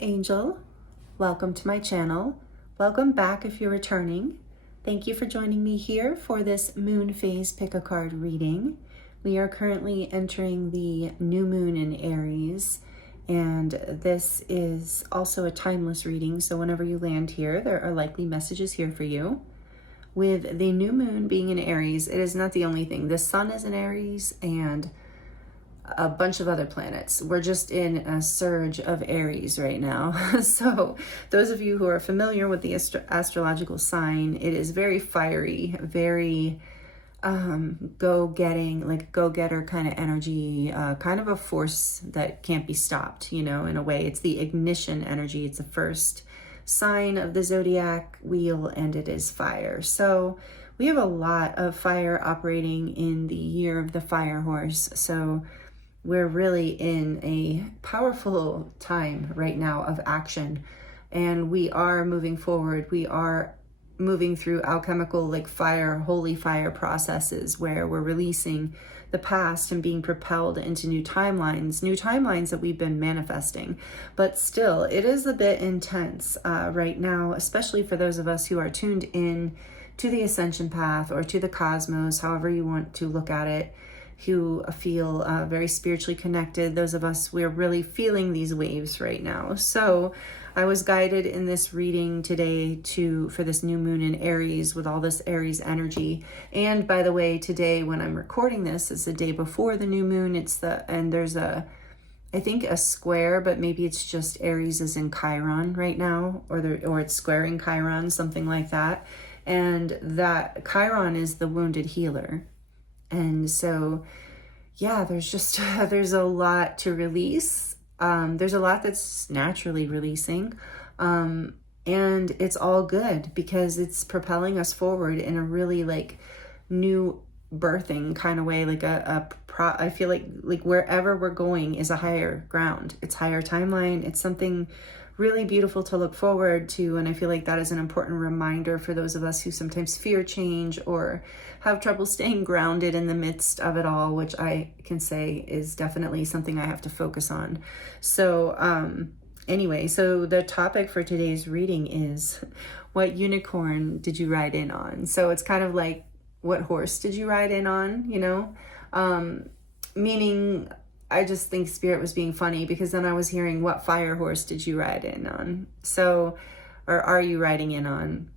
Angel. Welcome to my channel. Welcome back if you're returning. Thank you for joining me here for this moon phase pick a card reading. We are currently entering the new moon in Aries, and this is also a timeless reading, so whenever you land here, there are likely messages here for you. With the new moon being in Aries, it is not the only thing. The sun is in Aries and a bunch of other planets. We're just in a surge of Aries right now. So those of you who are familiar with the astrological sign, it is very fiery, very go-getting, like go-getter kind of energy, kind of a force that can't be stopped, you know, in a way. It's the ignition energy. It's the first sign of the zodiac wheel, and it is fire. So we have a lot of fire operating in the year of the fire horse. So we're really in a powerful time right now of action, and we are moving forward. We are moving through alchemical, like fire, holy fire processes where we're releasing the past and being propelled into new timelines that we've been manifesting. But still, it is a bit intense right now, especially for those of us who are tuned in to the ascension path or to the cosmos, however you want to look at it, who feel very spiritually connected. Those of us, we're really feeling these waves right now. So I was guided in this reading today for this new moon in Aries with all this Aries energy. And by the way, today when I'm recording this, it's the day before the new moon. And there's I think a square, but maybe it's just Aries is in Chiron right now, or it's squaring Chiron, something like that. And that Chiron is the wounded healer. And so, yeah, there's a lot to release. There's a lot that's naturally releasing. And it's all good because it's propelling us forward in a really like new birthing kind of way. Like I feel like wherever we're going is a higher ground. It's higher timeline. It's something really beautiful to look forward to. And I feel like that is an important reminder for those of us who sometimes fear change or have trouble staying grounded in the midst of it all, which I can say is definitely something I have to focus on. So anyway, so the topic for today's reading is, what unicorn did you ride in on? So it's kind of like, what horse did you ride in on, you know? Meaning, I just think Spirit was being funny, because then I was hearing, what fire horse did you ride in on? So, or are you riding in on?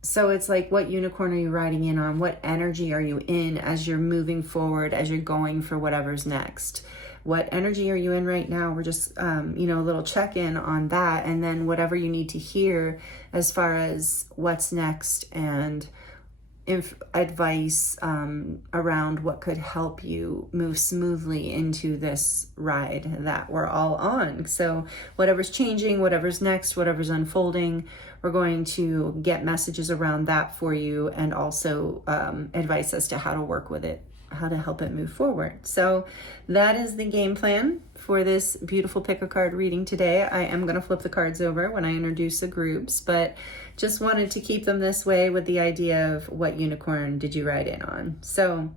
So it's like, what unicorn are you riding in on? What energy are you in as you're moving forward, as you're going for whatever's next? What energy are you in right now? We're just, a little check-in on that. And then whatever you need to hear as far as what's next and advice around what could help you move smoothly into this ride that we're all on. So whatever's changing, whatever's next, whatever's unfolding, we're going to get messages around that for you, and also advice as to how to work with it, how to help it move forward. So that is the game plan for this beautiful pick a card reading today. I am going to flip the cards over when I introduce the groups, but just wanted to keep them this way with the idea of, what unicorn did you ride in on? So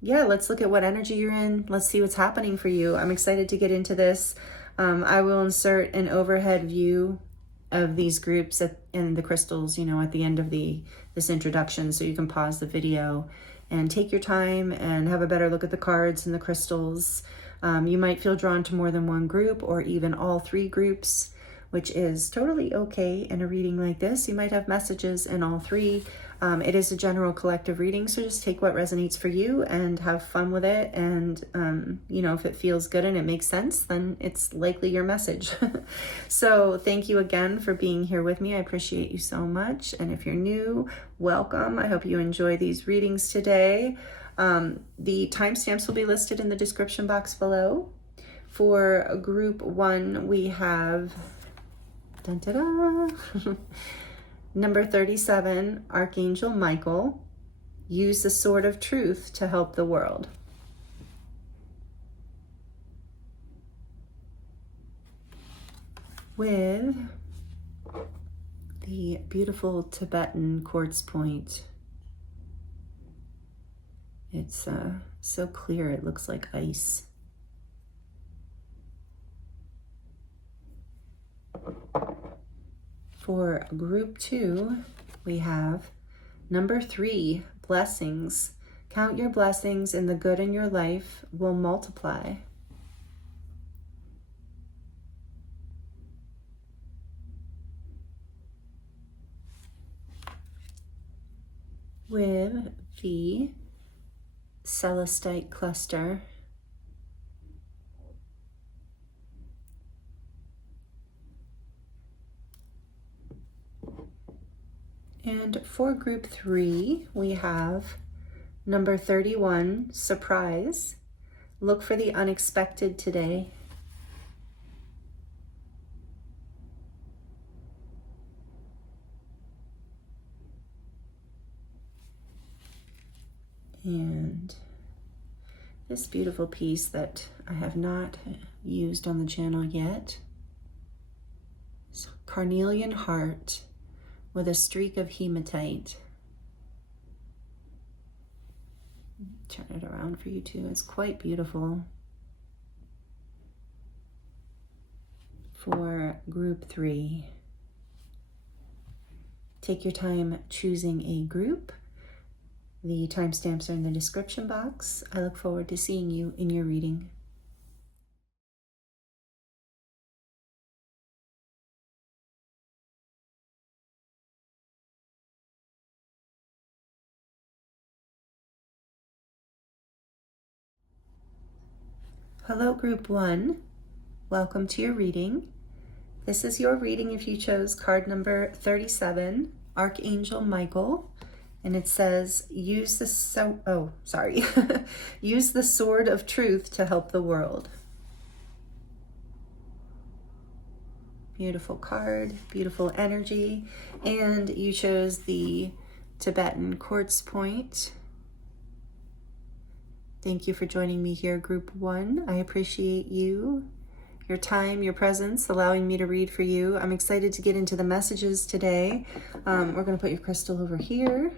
yeah, let's look at what energy you're in. Let's see what's happening for you. I'm excited to get into this. I will insert an overhead view of these groups and the crystals, at the end of this introduction, so you can pause the video and take your time and have a better look at the cards and the crystals. You might feel drawn to more than one group, or even all three groups, which is totally okay in a reading like this. You might have messages in all three. It is a general collective reading, so just take what resonates for you and have fun with it. And, if it feels good and it makes sense, then it's likely your message. So thank you again for being here with me. I appreciate you so much. And if you're new, welcome. I hope you enjoy these readings today. The timestamps will be listed in the description box below. For group 1, we have number 37, Archangel Michael. Use the sword of truth to help the world. With the beautiful Tibetan quartz point. It's so clear, it looks like ice. For group 2, we have number 3, blessings. Count your blessings, and the good in your life will multiply. With the Celestite cluster, and for group 3, we have number 31, surprise. Look for the unexpected today. And this beautiful piece that I have not used on the channel yet is Carnelian heart with a streak of hematite. Turn it around for you too. It's quite beautiful. For group 3, take your time choosing a group. The timestamps are in the description box. I look forward to seeing you in your reading. Hello, group 1. Welcome to your reading. This is your reading if you chose card number 37, Archangel Michael. And it says, use the use the sword of truth to help the world. Beautiful card, beautiful energy. And you chose the Tibetan Quartz point. Thank you for joining me here, group 1. I appreciate you, your time, your presence, allowing me to read for you. I'm excited to get into the messages today. We're going to put your crystal over here.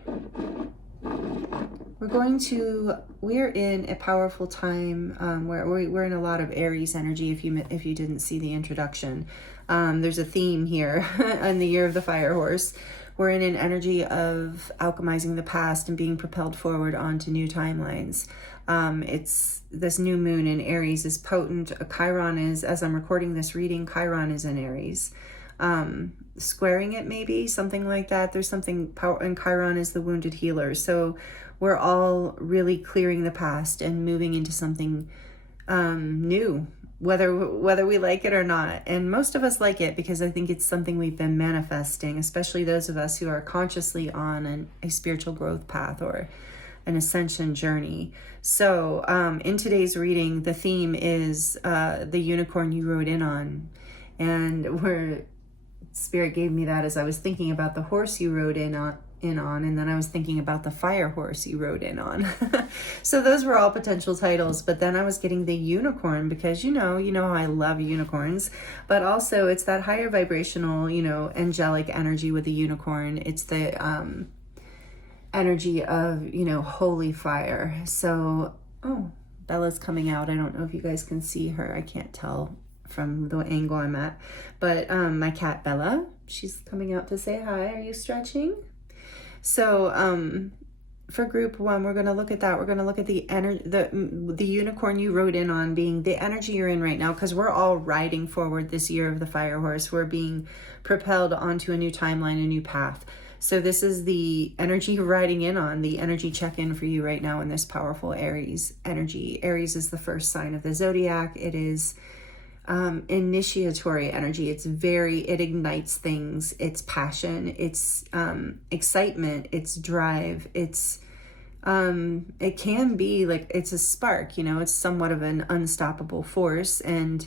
We're in a powerful time where we're in a lot of Aries energy. If you didn't see the introduction, there's a theme here in the year of the fire horse. We're in an energy of alchemizing the past and being propelled forward onto new timelines. It's this new moon in Aries is potent. Chiron is, as I'm recording this reading, Chiron is in Aries. Squaring it, maybe something like that. There's something power, and Chiron is the wounded healer. So we're all really clearing the past and moving into something new, whether we like it or not. And most of us like it because I think it's something we've been manifesting, especially those of us who are consciously on a spiritual growth path or an ascension journey. So in today's reading, the theme is the unicorn you rode in on. And Spirit gave me that as I was thinking about the horse you rode in on, and then I was thinking about the fire horse you rode in on. So those were all potential titles, but then I was getting the unicorn because you know how I love unicorns, but also it's that higher vibrational, angelic energy with the unicorn. It's the energy of, holy fire. So, Bella's coming out. I don't know if you guys can see her. I can't tell from the angle I'm at, but my cat Bella, she's coming out to say hi. Are you stretching? So for group 1, we're going to look at that. We're going to look at the unicorn you rode in on being the energy you're in right now, because we're all riding forward this year of the fire horse. We're being propelled onto a new timeline, a new path. So this is the energy you're riding in on, the energy check-in for you right now in this powerful Aries energy. Aries is the first sign of the zodiac. It is initiatory energy. It ignites things. It's passion. It's excitement. It's drive. It can be like, it's a spark, it's somewhat of an unstoppable force. And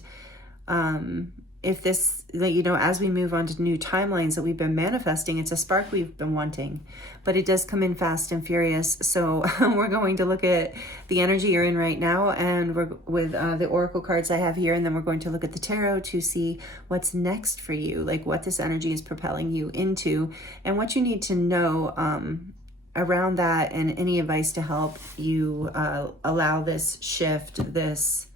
if this, as we move on to new timelines that we've been manifesting, it's a spark we've been wanting, but it does come in fast and furious. So we're going to look at the energy you're in right now, and we're with the oracle cards I have here, and then we're going to look at the tarot to see what's next for you, like what this energy is propelling you into, and what you need to know around that, and any advice to help you allow this shift, this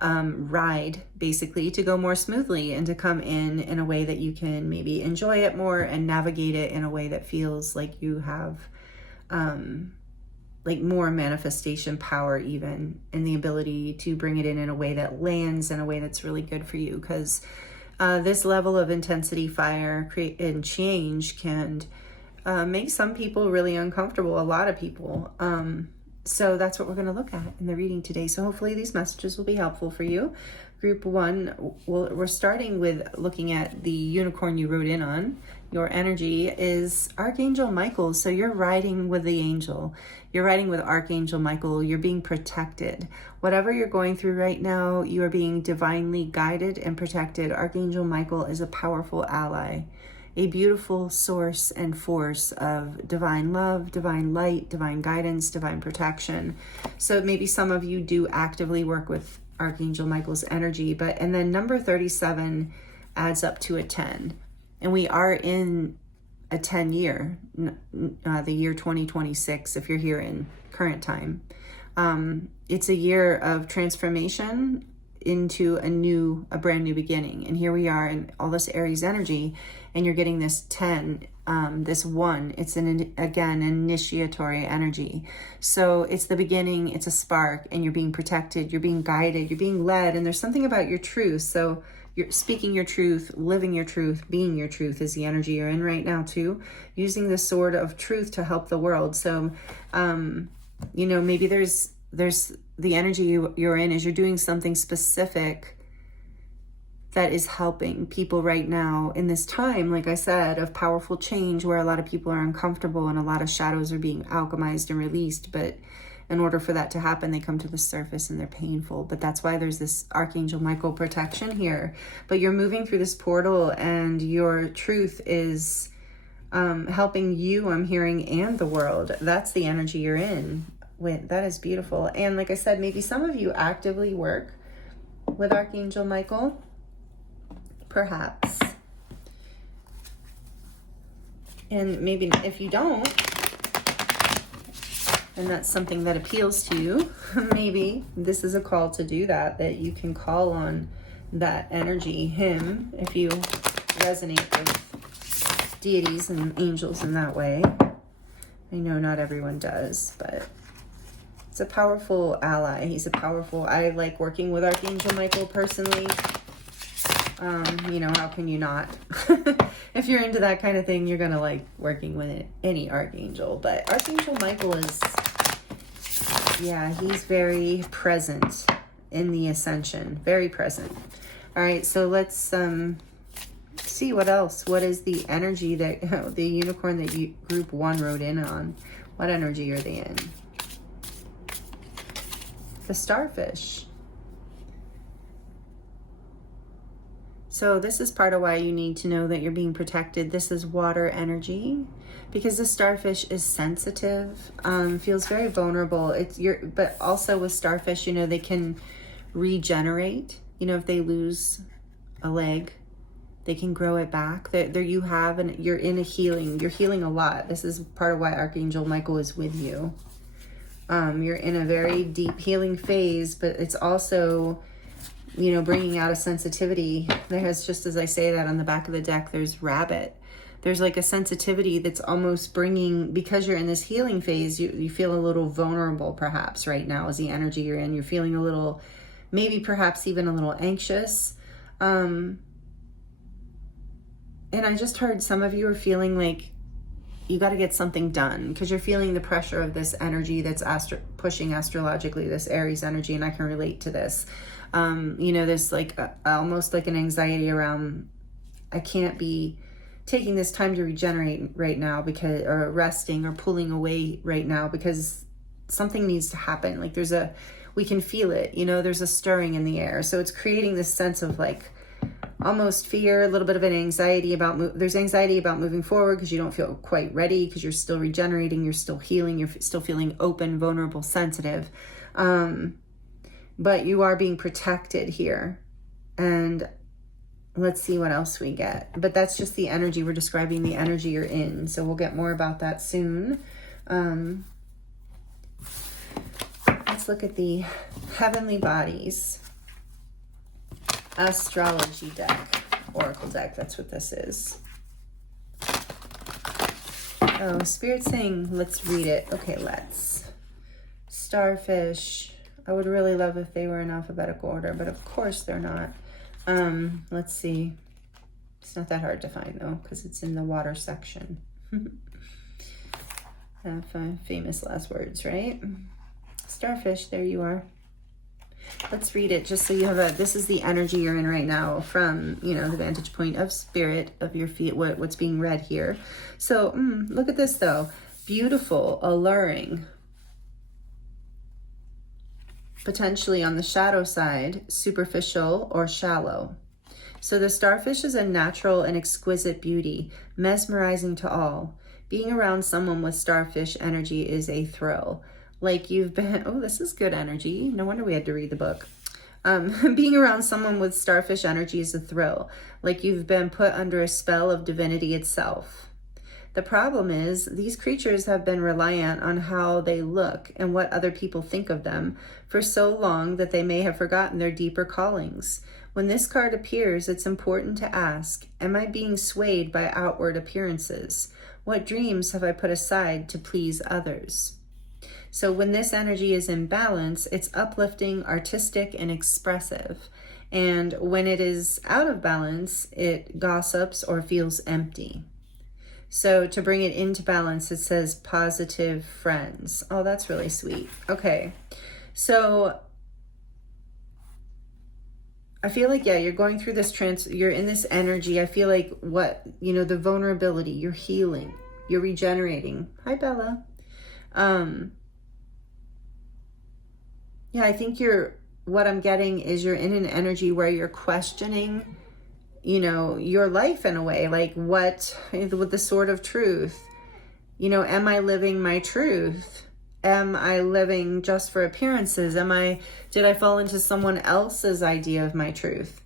ride, basically, to go more smoothly and to come in a way that you can maybe enjoy it more and navigate it in a way that feels like you have like more manifestation power, even, and the ability to bring it in a way that lands in a way that's really good for you. Because this level of intensity, fire, create and change can make some people really uncomfortable, a lot of people. So that's what we're going to look at in the reading today. So hopefully these messages will be helpful for you. Group 1, we're starting with looking at the unicorn you wrote in on. Your energy is Archangel Michael. So you're riding with the angel. You're riding with Archangel Michael. You're being protected. Whatever you're going through right now, you are being divinely guided and protected. Archangel Michael is a powerful ally, a beautiful source and force of divine love, divine light, divine guidance, divine protection. So maybe some of you do actively work with Archangel Michael's energy, and then number 37 adds up to a 10. And we are in a 10 year, the year 2026, if you're here in current time. It's a year of transformation into a brand new beginning. And here we are in all this Aries energy, and you're getting this 10, this 1. It's again, initiatory energy. So it's the beginning, it's a spark, and you're being protected, you're being guided, you're being led, and there's something about your truth. So you're speaking your truth, living your truth, being your truth is the energy you're in right now too. Using the sword of truth to help the world. So, maybe there's the energy you're in is you're doing something specific that is helping people right now in this time, like I said, of powerful change, where a lot of people are uncomfortable and a lot of shadows are being alchemized and released. But in order for that to happen, they come to the surface and they're painful. But that's why there's this Archangel Michael protection here. But you're moving through this portal, and your truth is helping you, I'm hearing, and the world. That's the energy you're in. That is beautiful. And like I said, maybe some of you actively work with Archangel Michael, perhaps. And maybe if you don't, and that's something that appeals to you, maybe this is a call to do that you can call on that energy, him, if you resonate with deities and angels in that way. I know not everyone does, but it's a powerful ally. I like working with Archangel Michael personally. How can you not? If you're into that kind of thing, you're going to like working with any archangel. But Archangel Michael is, he's very present in the ascension. Very present. All right, so let's see what else. What is the energy that the unicorn that group 1 wrote in on? What energy are they in? The starfish. So this is part of why you need to know that you're being protected. This is water energy, because the starfish is sensitive, feels very vulnerable. But also with starfish, they can regenerate. If they lose a leg, they can grow it back. You're in a healing. You're healing a lot. This is part of why Archangel Michael is with you. You're in a very deep healing phase, but it's also, bringing out a sensitivity. There's, just as I say that, on the back of the deck, there's rabbit. There's like a sensitivity that's almost bringing, because you're in this healing phase, you feel a little vulnerable perhaps right now is the energy you're in. You're feeling a little, maybe perhaps even a little anxious. And I just heard some of you are feeling like you got to get something done, because you're feeling the pressure of this energy that's pushing astrologically, this Aries energy, and I can relate to this. There's like almost like an anxiety around, I can't be taking this time to regenerate right now, or resting or pulling away right now, because something needs to happen. Like we can feel it, there's a stirring in the air. So it's creating this sense of like almost fear, a little bit of an anxiety there's anxiety about moving forward, because you don't feel quite ready, because you're still regenerating, you're still healing, you're still feeling open, vulnerable, sensitive. But you are being protected here. And let's see what else we get. But that's just the energy. We're describing the energy you're in. So we'll get more about that soon. Let's look at the heavenly bodies. astrology deck, oracle deck. That's what this is. Oh, Spirit's saying, let's read it. Okay, let's. Starfish. I would really love if they were in alphabetical order, but of course they're not. Let's see. It's not that hard to find though, because it's in the water section. Famous last words, right? Starfish, there you are. Let's read it just so you have this is the energy you're in right now from, you know, the vantage point of Spirit, of your feet, what's being read here. So look at this though. Beautiful, alluring. Potentially on the shadow side, superficial or shallow. So the starfish is a natural and exquisite beauty, mesmerizing to all. Being around someone with starfish energy is a thrill. Like you've been, oh, this is good energy. No wonder we had to read the book. Being around someone with starfish energy is a thrill. Like you've been put under a spell of divinity itself. The problem is these creatures have been reliant on how they look and what other people think of them for so long that they may have forgotten their deeper callings. When this card appears, it's important to ask, am I being swayed by outward appearances? What dreams have I put aside to please others? So when this energy is in balance, it's uplifting, artistic, and expressive. And when it is out of balance, it gossips or feels empty. So to bring it into balance, it says positive friends. Oh, that's really sweet. Okay. So I feel like, yeah, you're going through this you're in this energy. I feel like the vulnerability, you're healing, you're regenerating. Hi, Bella. Yeah, I think what I'm getting is you're in an energy where you're questioning, your life in a way, like with the sword of truth, am I living my truth? Am I living just for appearances? Did I fall into someone else's idea of my truth?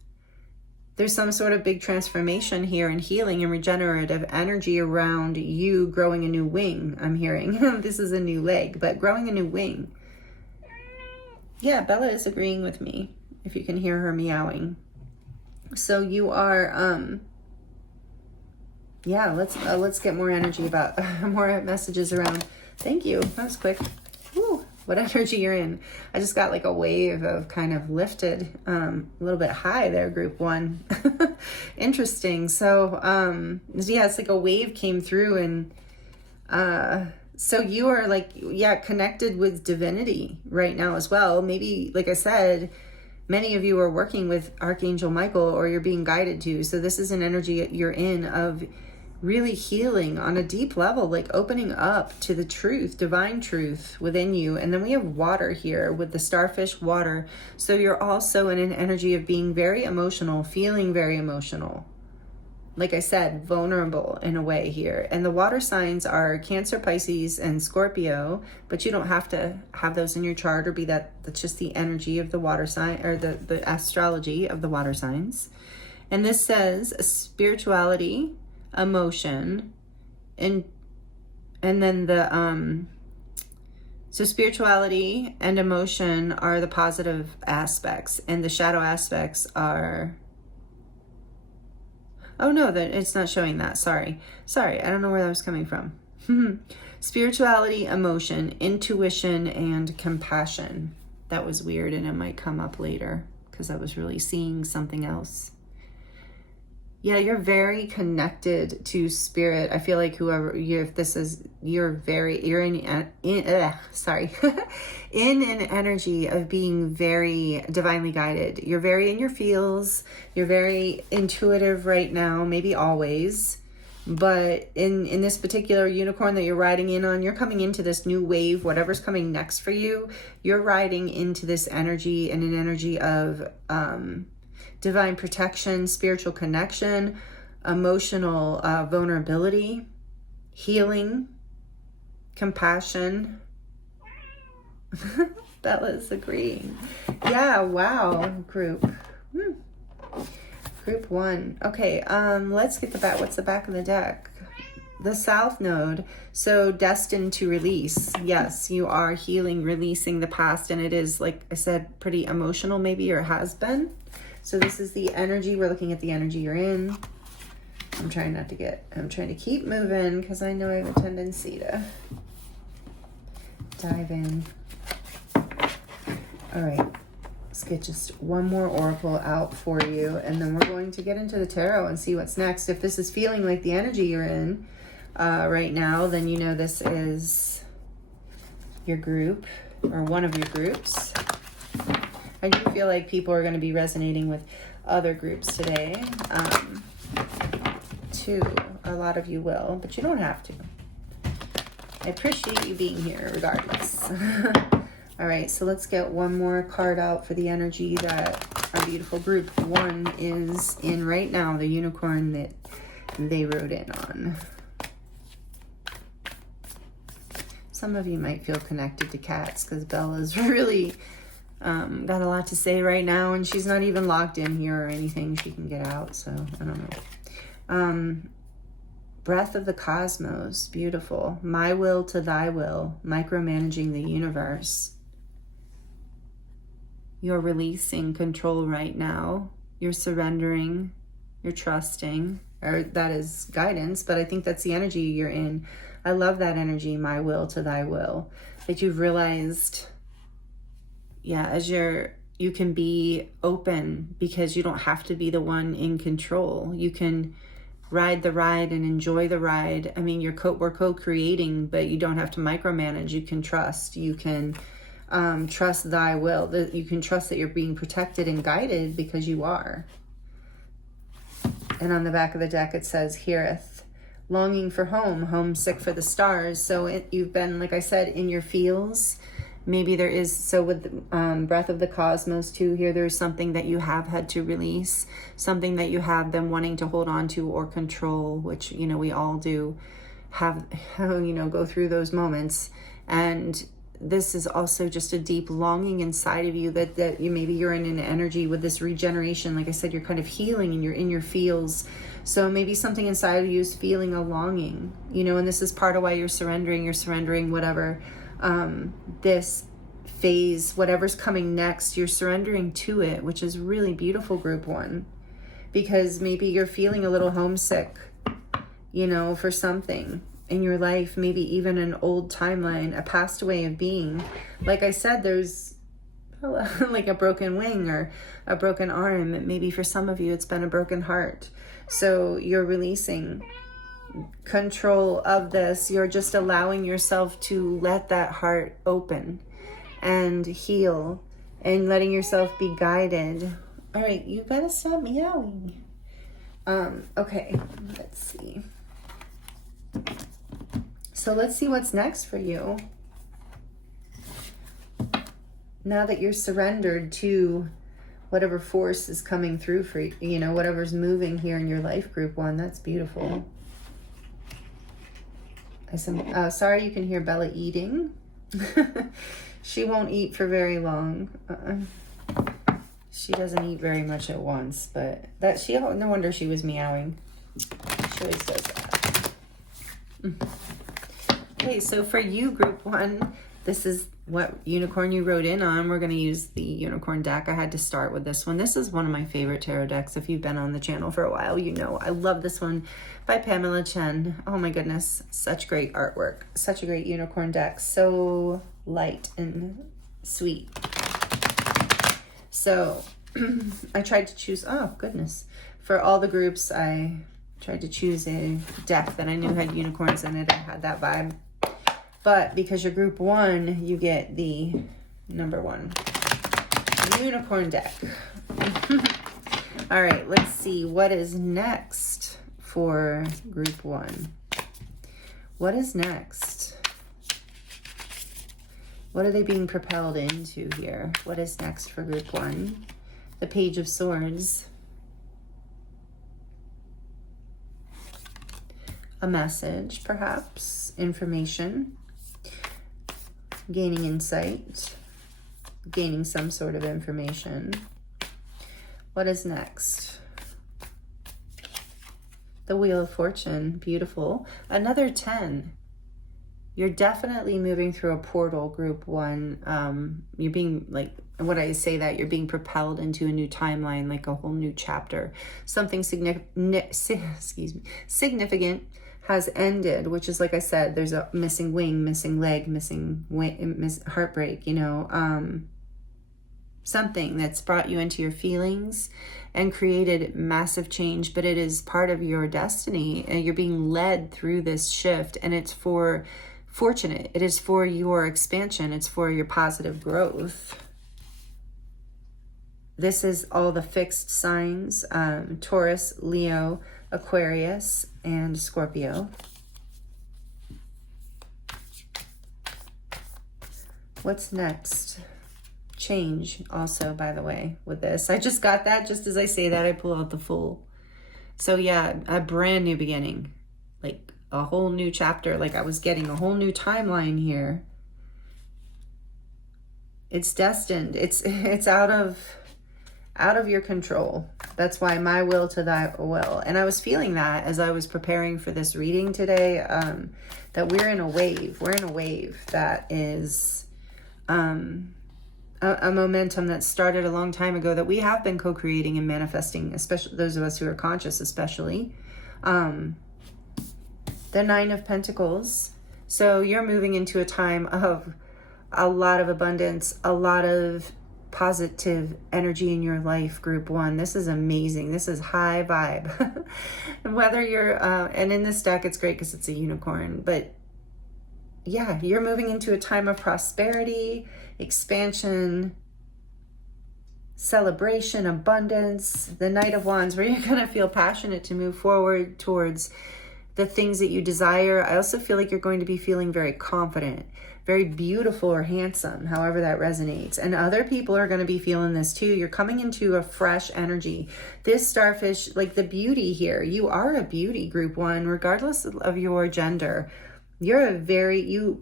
There's some sort of big transformation here and healing and regenerative energy around you growing a new wing. I'm hearing this is a new leg, but growing a new wing. Yeah, Bella is agreeing with me, if you can hear her meowing. So you are, yeah, let's get more energy about, more messages around. Thank you, that was quick. Woo, what energy you're in. I just got like a wave of kind of lifted, a little bit high there, group one. Interesting. So, yeah, it's like a wave came through and, so you are like, yeah, connected with divinity right now as well. Maybe, like I said, many of you are working with Archangel Michael or you're being guided to. So this is an energy you're in of really healing on a deep level, like opening up to the truth, divine truth within you. And then we have water here with the starfish water. So you're also in an energy of being very emotional, feeling very emotional. Like I said, vulnerable in a way here. And the water signs are Cancer, Pisces, and Scorpio, but you don't have to have those in your chart or that's just the energy of the water sign or the astrology of the water signs. And this says spirituality, emotion, and then so spirituality and emotion are the positive aspects, and the shadow aspects are, oh no, that it's not showing that. Sorry. I don't know where that was coming from. Spirituality, emotion, intuition, and compassion. That was weird, and it might come up later because I was really seeing something else. Yeah, you're very connected to spirit. I feel like you're in an energy of being very divinely guided. You're very in your feels. You're very intuitive right now, maybe always. But in this particular unicorn that you're riding in on, you're coming into this new wave, whatever's coming next for you, you're riding into this energy and an energy of divine protection, spiritual connection, emotional vulnerability, healing, compassion. Bella's agreeing. Yeah, wow, group. Group one. Okay, let's get the back. What's the back of the deck? The South Node. So destined to release. Yes, you are healing, releasing the past, and it is, like I said, pretty emotional maybe, or has been. So this is the energy. We're looking at the energy you're in. I'm trying to keep moving because I know I have a tendency to dive in. All right, let's get just one more oracle out for you, and then we're going to get into the tarot and see what's next. If this is feeling like the energy you're in right now, then you know this is your group or one of your groups. I do feel like people are going to be resonating with other groups today. Too. A lot of you will, but you don't have to. I appreciate you being here regardless. All right, so let's get one more card out for the energy that our beautiful group 1 is in right now, the unicorn that they rode in on. Some of you might feel connected to cats because Bella's really got a lot to say right now, and she's not even locked in here or anything. She can get out, so I don't know. Breath of the cosmos, beautiful. My will to thy will, micromanaging the universe. You're releasing control right now. You're surrendering. You're trusting. Or that is guidance, but I think that's the energy you're in. I love that energy, my will to thy will. That you've realized, yeah, as you can be open because you don't have to be the one in control. You can ride the ride and enjoy the ride. I mean, we're co-creating, but you don't have to micromanage. You can trust. You can trust thy will. That you can trust that you're being protected and guided because you are. And on the back of the deck, it says, heareth, longing for home, homesick for the stars. So you've been, like I said, in your feels. Maybe there is, so with breath of the cosmos too, here there's something that you have had to release, something that you have been wanting to hold on to or control, which, you know, we all do have, you know, go through those moments. And this is also just a deep longing inside of you that you, maybe you're in an energy with this regeneration. Like I said, you're kind of healing and you're in your feels. So maybe something inside of you is feeling a longing, you know, and this is part of why you're surrendering whatever this phase, whatever's coming next, you're surrendering to it, which is really beautiful, group 1, because maybe you're feeling a little homesick, you know, for something in your life, maybe even an old timeline, a past way of being. Like I said, there's like a broken wing or a broken arm. Maybe for some of you, it's been a broken heart. So you're releasing control of this. You're just allowing yourself to let that heart open and heal and letting yourself be guided. All right, you gotta stop meowing. Okay, let's see. So let's see what's next for you. Now that you're surrendered to whatever force is coming through for you, you know, whatever's moving here in your life, group 1, that's beautiful. Sorry, you can hear Bella eating. She won't eat for very long. She doesn't eat very much at once, but no wonder she was meowing. She always does that. Okay, so for you, group 1, this is what unicorn you wrote in on. We're going to use the unicorn deck. I had to start with this one. This is one of my favorite tarot decks. If you've been on the channel for a while, you know I love this one by Pamela Chen. Oh my goodness, such great artwork. Such a great unicorn deck. So light and sweet. So I tried to choose, oh goodness, for all the groups, I tried to choose a deck that I knew had unicorns in it. I had that vibe. But because you're group 1, you get the number 1 unicorn deck. All right, let's see what is next for group 1. What is next? What are they being propelled into here? What is next for group 1? The Page of Swords. A message, perhaps. Information. Gaining insight. Gaining some sort of information. What is next? The Wheel of Fortune. Beautiful. Another 10. you're definitely moving through a portal, group one. You're being like, when I say that, you're being propelled into a new timeline, like a whole new chapter. Something significant has ended, which is, like I said, there's a missing wing, missing leg, missing heartbreak, you know, something that's brought you into your feelings and created massive change, but it is part of your destiny, and you're being led through this shift, and it's for fortunate. It is for your expansion. It's for your positive growth. This is all the fixed signs, Taurus, Leo, Aquarius, and Scorpio. What's next? Change also, by the way, with this. I just got that. Just as I say that, I pull out the Fool. So yeah, a brand new beginning. Like a whole new chapter. Like I was getting a whole new timeline here. It's destined. It's out of your control. That's why my will to thy will. And I was feeling that as I was preparing for this reading today, that we're in a wave. We're in a wave that is a momentum that started a long time ago that we have been co-creating and manifesting, especially those of us who are conscious, especially. The Nine of Pentacles. So you're moving into a time of a lot of abundance, a lot of positive energy in your life, group one. This is amazing. This is high vibe. And whether you're, and in this deck, it's great because it's a unicorn, but yeah, you're moving into a time of prosperity, expansion, celebration, abundance. The Knight of Wands, where you're going to feel passionate to move forward towards the things that you desire. I also feel like you're going to be feeling very confident, very beautiful or handsome, however that resonates. And other people are going to be feeling this too. You're coming into a fresh energy. This starfish, like the beauty here, you are a beauty, group one, regardless of your gender. You're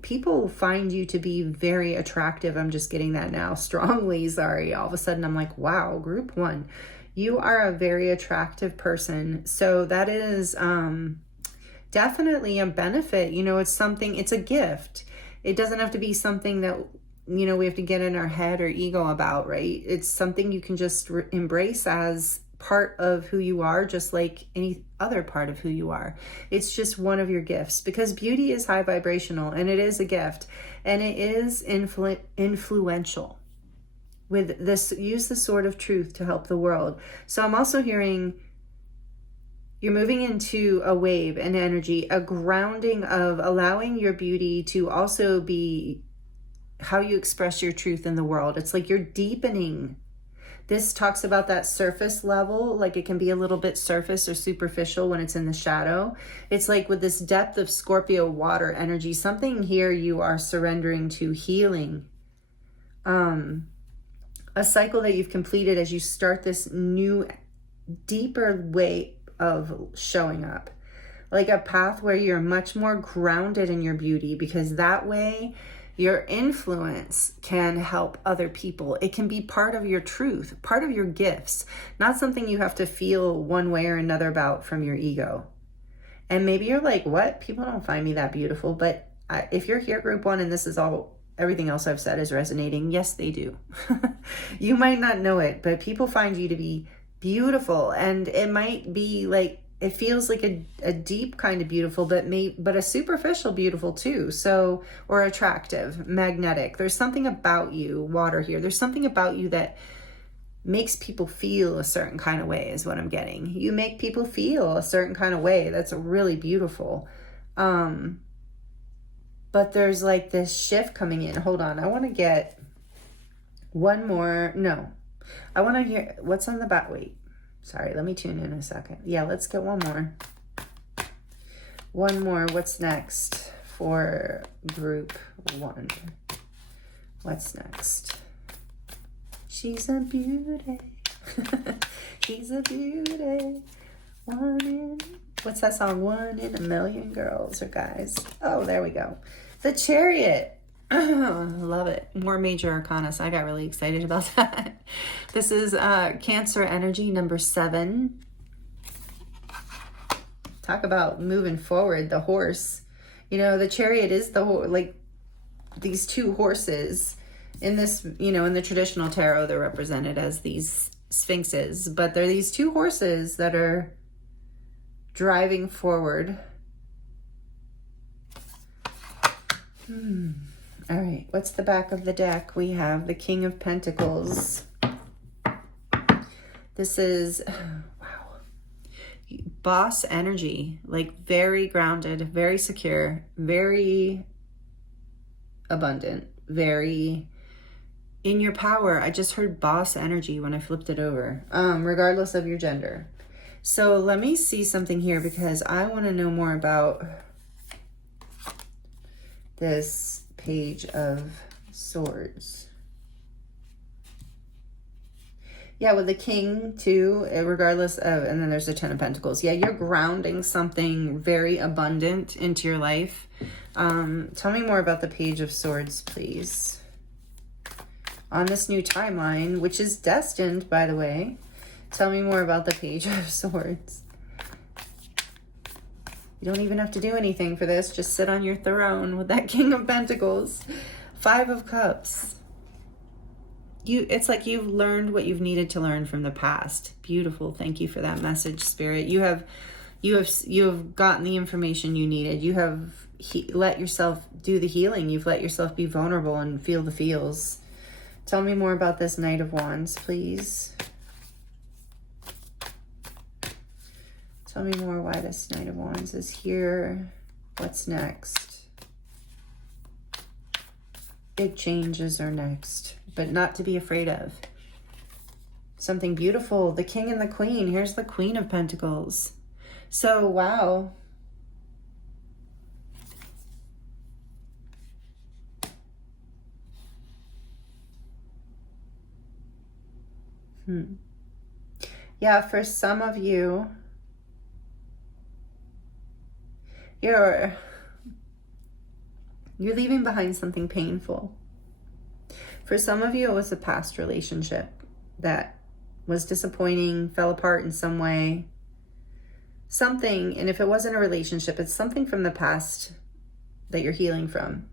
people find you to be very attractive. I'm just getting that now strongly. Sorry. All of a sudden I'm like, wow, group one, you are a very attractive person. So that is definitely a benefit. You know, it's a gift. It doesn't have to be something that, you know, we have to get in our head or ego about, right? It's something you can just embrace as part of who you are, just like any other part of who you are. It's just one of your gifts, because beauty is high vibrational and it is a gift, and it is influential. With this, use the sword of truth to help the world. So I'm also hearing you're moving into a wave and energy, a grounding of allowing your beauty to also be how you express your truth in the world. It's like you're deepening. This talks about that surface level, like it can be a little bit surface or superficial when it's in the shadow. It's like with this depth of Scorpio water energy, something here you are surrendering to, healing. A cycle that you've completed as you start this new, deeper way of showing up. Like a path where you're much more grounded in your beauty, because that way your influence can help other people. It can be part of your truth, part of your gifts, not something you have to feel one way or another about from your ego. And maybe you're like, what? People don't find me that beautiful. But if you're here, group one, and this is everything else I've said is resonating, yes, they do. You might not know it, but people find you to be beautiful. And it might be like, it feels like a deep kind of beautiful, but a superficial beautiful too. So, or attractive, magnetic. There's something about you, water here. There's something about you that makes people feel a certain kind of way is what I'm getting. You make people feel a certain kind of way. That's really beautiful. But there's like this shift coming in. Hold on. I want to get one more. No, I want to hear what's on the back. Wait. Sorry, let me tune in a second. Yeah, let's get one more. One more. What's next for group one? What's next? She's a beauty. She's a beauty. What's that song? One in a million girls or guys. Oh, there we go. The Chariot. Love it. More major arcana, so I got really excited about that. This is Cancer energy, number 7. Talk about moving forward. The horse. You know, the chariot is the whole, like, these two horses. In this, you know, in the traditional tarot, they're represented as these sphinxes, but they're these two horses that are driving forward. All right, what's the back of the deck? We have the King of Pentacles. This is, wow, boss energy, like very grounded, very secure, very abundant, very in your power. I just heard boss energy when I flipped it over, regardless of your gender. So let me see something here, because I want to know more about this Page of Swords. Yeah, with the King too, regardless of, and then there's the Ten of Pentacles. Yeah, you're grounding something very abundant into your life. Tell me more about the Page of Swords, please. On this new timeline, which is destined, by the way. Tell me more about the Page of Swords. You don't even have to do anything for this. Just sit on your throne with that King of Pentacles. Five of Cups. It's like you've learned what you've needed to learn from the past. Beautiful. Thank you for that message, Spirit. You have gotten the information you needed. You have let yourself do the healing. You've let yourself be vulnerable and feel the feels. Tell me more about this Knight of Wands, please. Tell me more why this Knight of Wands is here. What's next? Big changes are next, but not to be afraid of. Something beautiful. The King and the Queen. Here's the Queen of Pentacles. So, wow. Yeah, for some of you, you're leaving behind something painful. For some of you, it was a past relationship that was disappointing, fell apart in some way. Something, and if it wasn't a relationship, it's something from the past that you're healing from,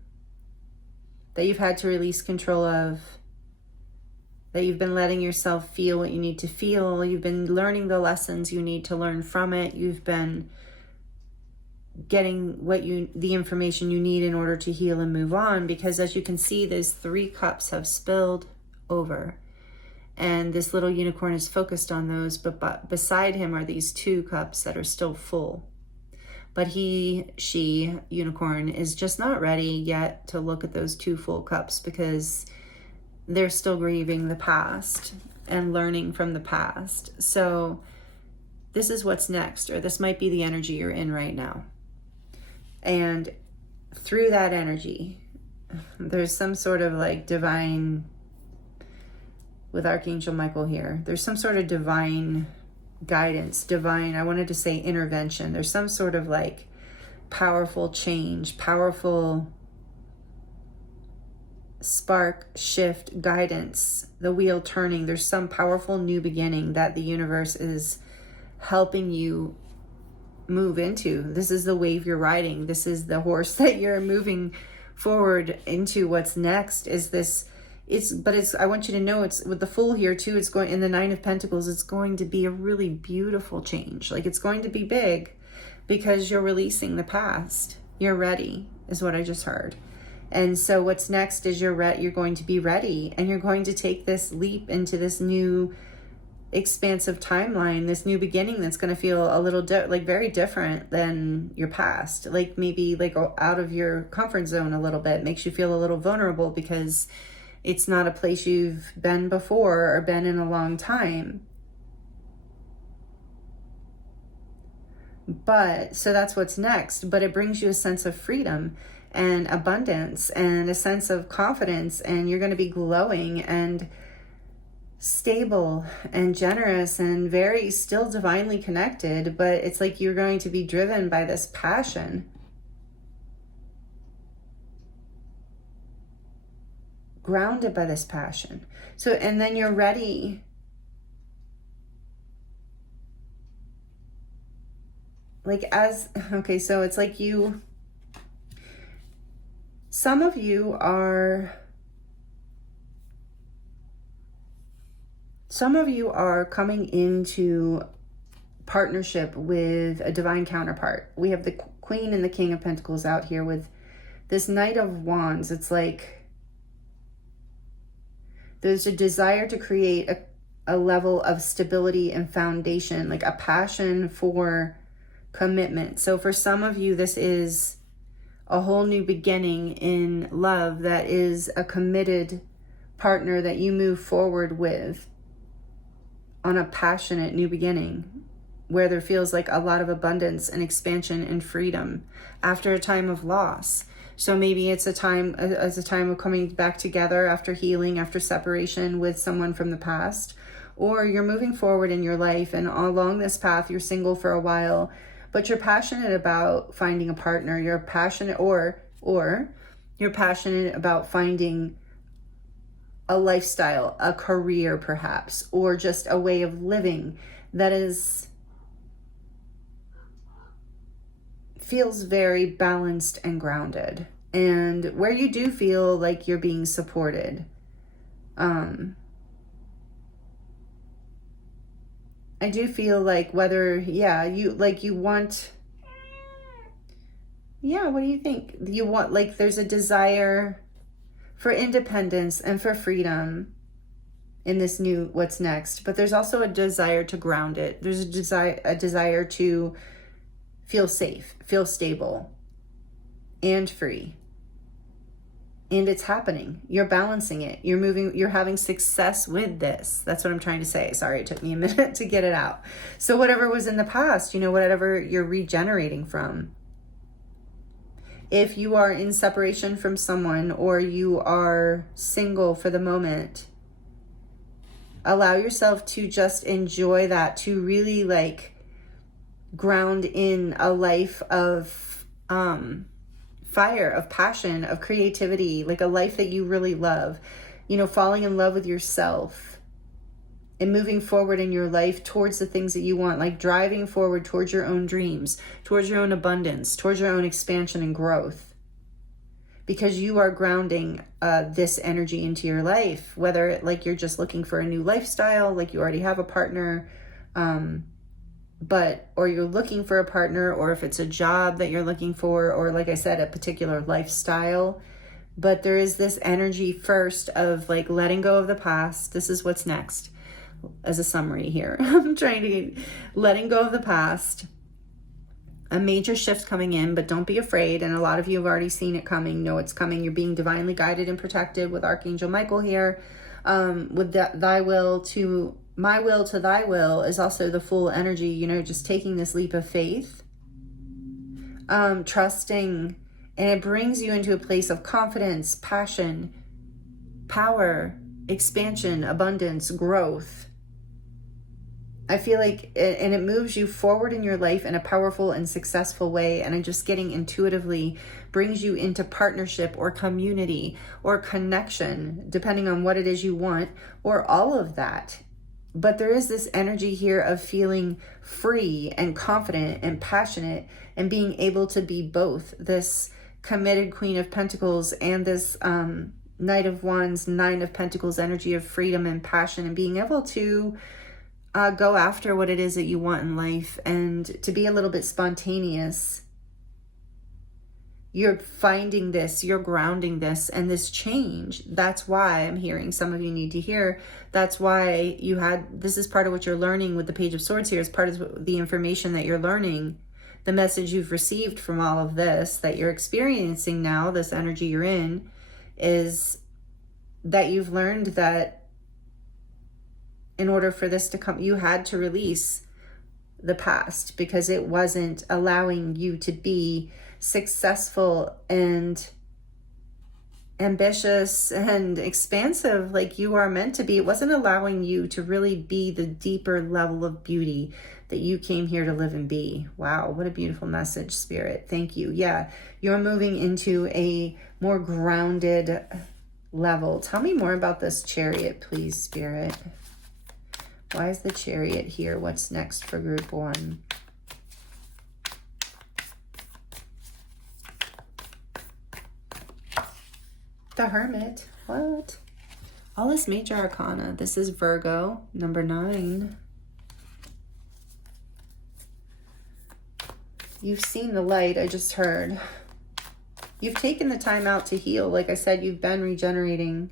that you've had to release control of, that you've been letting yourself feel what you need to feel. You've been learning the lessons you need to learn from it. You've been getting the information you need in order to heal and move on, because as you can see, those 3 cups have spilled over, and this little unicorn is focused on those, but beside him are these 2 cups that are still full. But she, unicorn, is just not ready yet to look at those 2 full cups, because they're still grieving the past and learning from the past. So this is what's next, or this might be the energy you're in right now. And through that energy, there's some sort of like divine, with Archangel Michael here, there's some sort of divine guidance, divine, I wanted to say intervention. There's some sort of like powerful change, powerful spark, shift, guidance, the wheel turning. There's some powerful new beginning that the universe is helping you move into. This is the wave you're riding. This is the horse that you're moving forward into. What's next is this. I want you to know, it's with the Fool here too. It's going in the 9 of Pentacles. It's going to be a really beautiful change. Like, it's going to be big because you're releasing the past. You're ready is what I just heard. And so what's next is you're going to be ready, and you're going to take this leap into this new expansive timeline, this new beginning that's going to feel a little very different than your past, like maybe like out of your comfort zone a little bit, makes you feel a little vulnerable because it's not a place you've been before or been in a long time. But so that's what's next, but it brings you a sense of freedom and abundance and a sense of confidence, and you're going to be glowing and stable and generous and very still divinely connected, but it's like you're going to be driven by this passion, grounded by this passion. So, and then you're ready so it's like Some of you are coming into partnership with a divine counterpart. We have the Queen and the King of Pentacles out here with this Knight of Wands. It's like there's a desire to create a level of stability and foundation, like a passion for commitment. So for some of you, this is a whole new beginning in love that is a committed partner that you move forward with on a passionate new beginning, where there feels like a lot of abundance and expansion and freedom after a time of loss. So maybe it's a time of coming back together after healing, after separation with someone from the past, or you're moving forward in your life and along this path, you're single for a while, but you're passionate about finding a partner. You're passionate, or you're passionate about finding a lifestyle, a career perhaps, or just a way of living that feels very balanced and grounded, and where you do feel like you're being supported. I do feel like whether, you want, what do you think? You want, like, there's a desire for independence and for freedom in this new, what's next, but there's also a desire to ground it. There's a desire to feel safe, feel stable, and free. And it's happening. You're balancing it. You're moving, you're having success with this. That's what I'm trying to say. Sorry, it took me a minute to get it out. So whatever was in the past, whatever you're regenerating from. If you are in separation from someone, or you are single for the moment, allow yourself to just enjoy that, to really ground in a life of fire, of passion, of creativity, like a life that you really love, falling in love with yourself and moving forward in your life towards the things that you want, like driving forward towards your own dreams, towards your own abundance, towards your own expansion and growth, because you are grounding this energy into your life, whether you're just looking for a new lifestyle, like you already have a partner, or you're looking for a partner, or if it's a job that you're looking for, or like I said, a particular lifestyle. But there is this energy first of letting go of the past. This is what's next as a summary here. I'm trying to letting go of the past. A major shift coming in, but don't be afraid. And a lot of you have already seen it coming, know it's coming. You're being divinely guided and protected with Archangel Michael here. With thy will to my will to thy will is also the full energy, just taking this leap of faith, trusting, and it brings you into a place of confidence, passion, power, expansion, abundance, growth. I feel like, and it moves you forward in your life in a powerful and successful way. And I'm just getting intuitively brings you into partnership or community or connection, depending on what it is you want, or all of that. But there is this energy here of feeling free and confident and passionate and being able to be both this committed Queen of Pentacles and this Knight of Wands, Nine of Pentacles energy of freedom and passion, and being able to go after what it is that you want in life and to be a little bit spontaneous. You're finding this, you're grounding this, and this change. That's why I'm hearing some of you need to hear. That's why this is part of what you're learning with the Page of Swords here, is part of the information that you're learning, the message you've received from all of this that you're experiencing now, this energy you're in, is that you've learned that in order for this to come, you had to release the past because it wasn't allowing you to be successful and ambitious and expansive like you are meant to be. It wasn't allowing you to really be the deeper level of beauty that you came here to live and be. Wow, what a beautiful message, Spirit. Thank you. Yeah, you're moving into a more grounded level. Tell me more about this Chariot, please, Spirit. Why is the Chariot here? What's next for group one? The Hermit. What? All this major arcana. This is Virgo, number 9. You've seen the light, I just heard. You've taken the time out to heal. Like I said, you've been regenerating.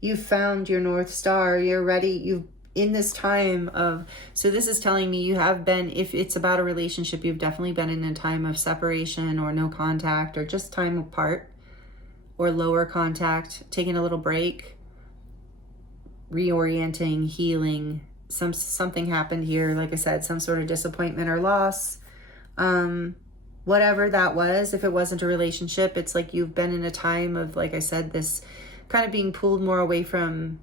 You've found your North Star. You're ready. You've in this time of, so this is telling me you have been, if it's about a relationship, you've definitely been in a time of separation or no contact or just time apart or lower contact, taking a little break, reorienting, healing. Something happened here. Like I said, some sort of disappointment or loss. Whatever that was, if it wasn't a relationship, it's like you've been in a time of, like I said, this kind of being pulled more away from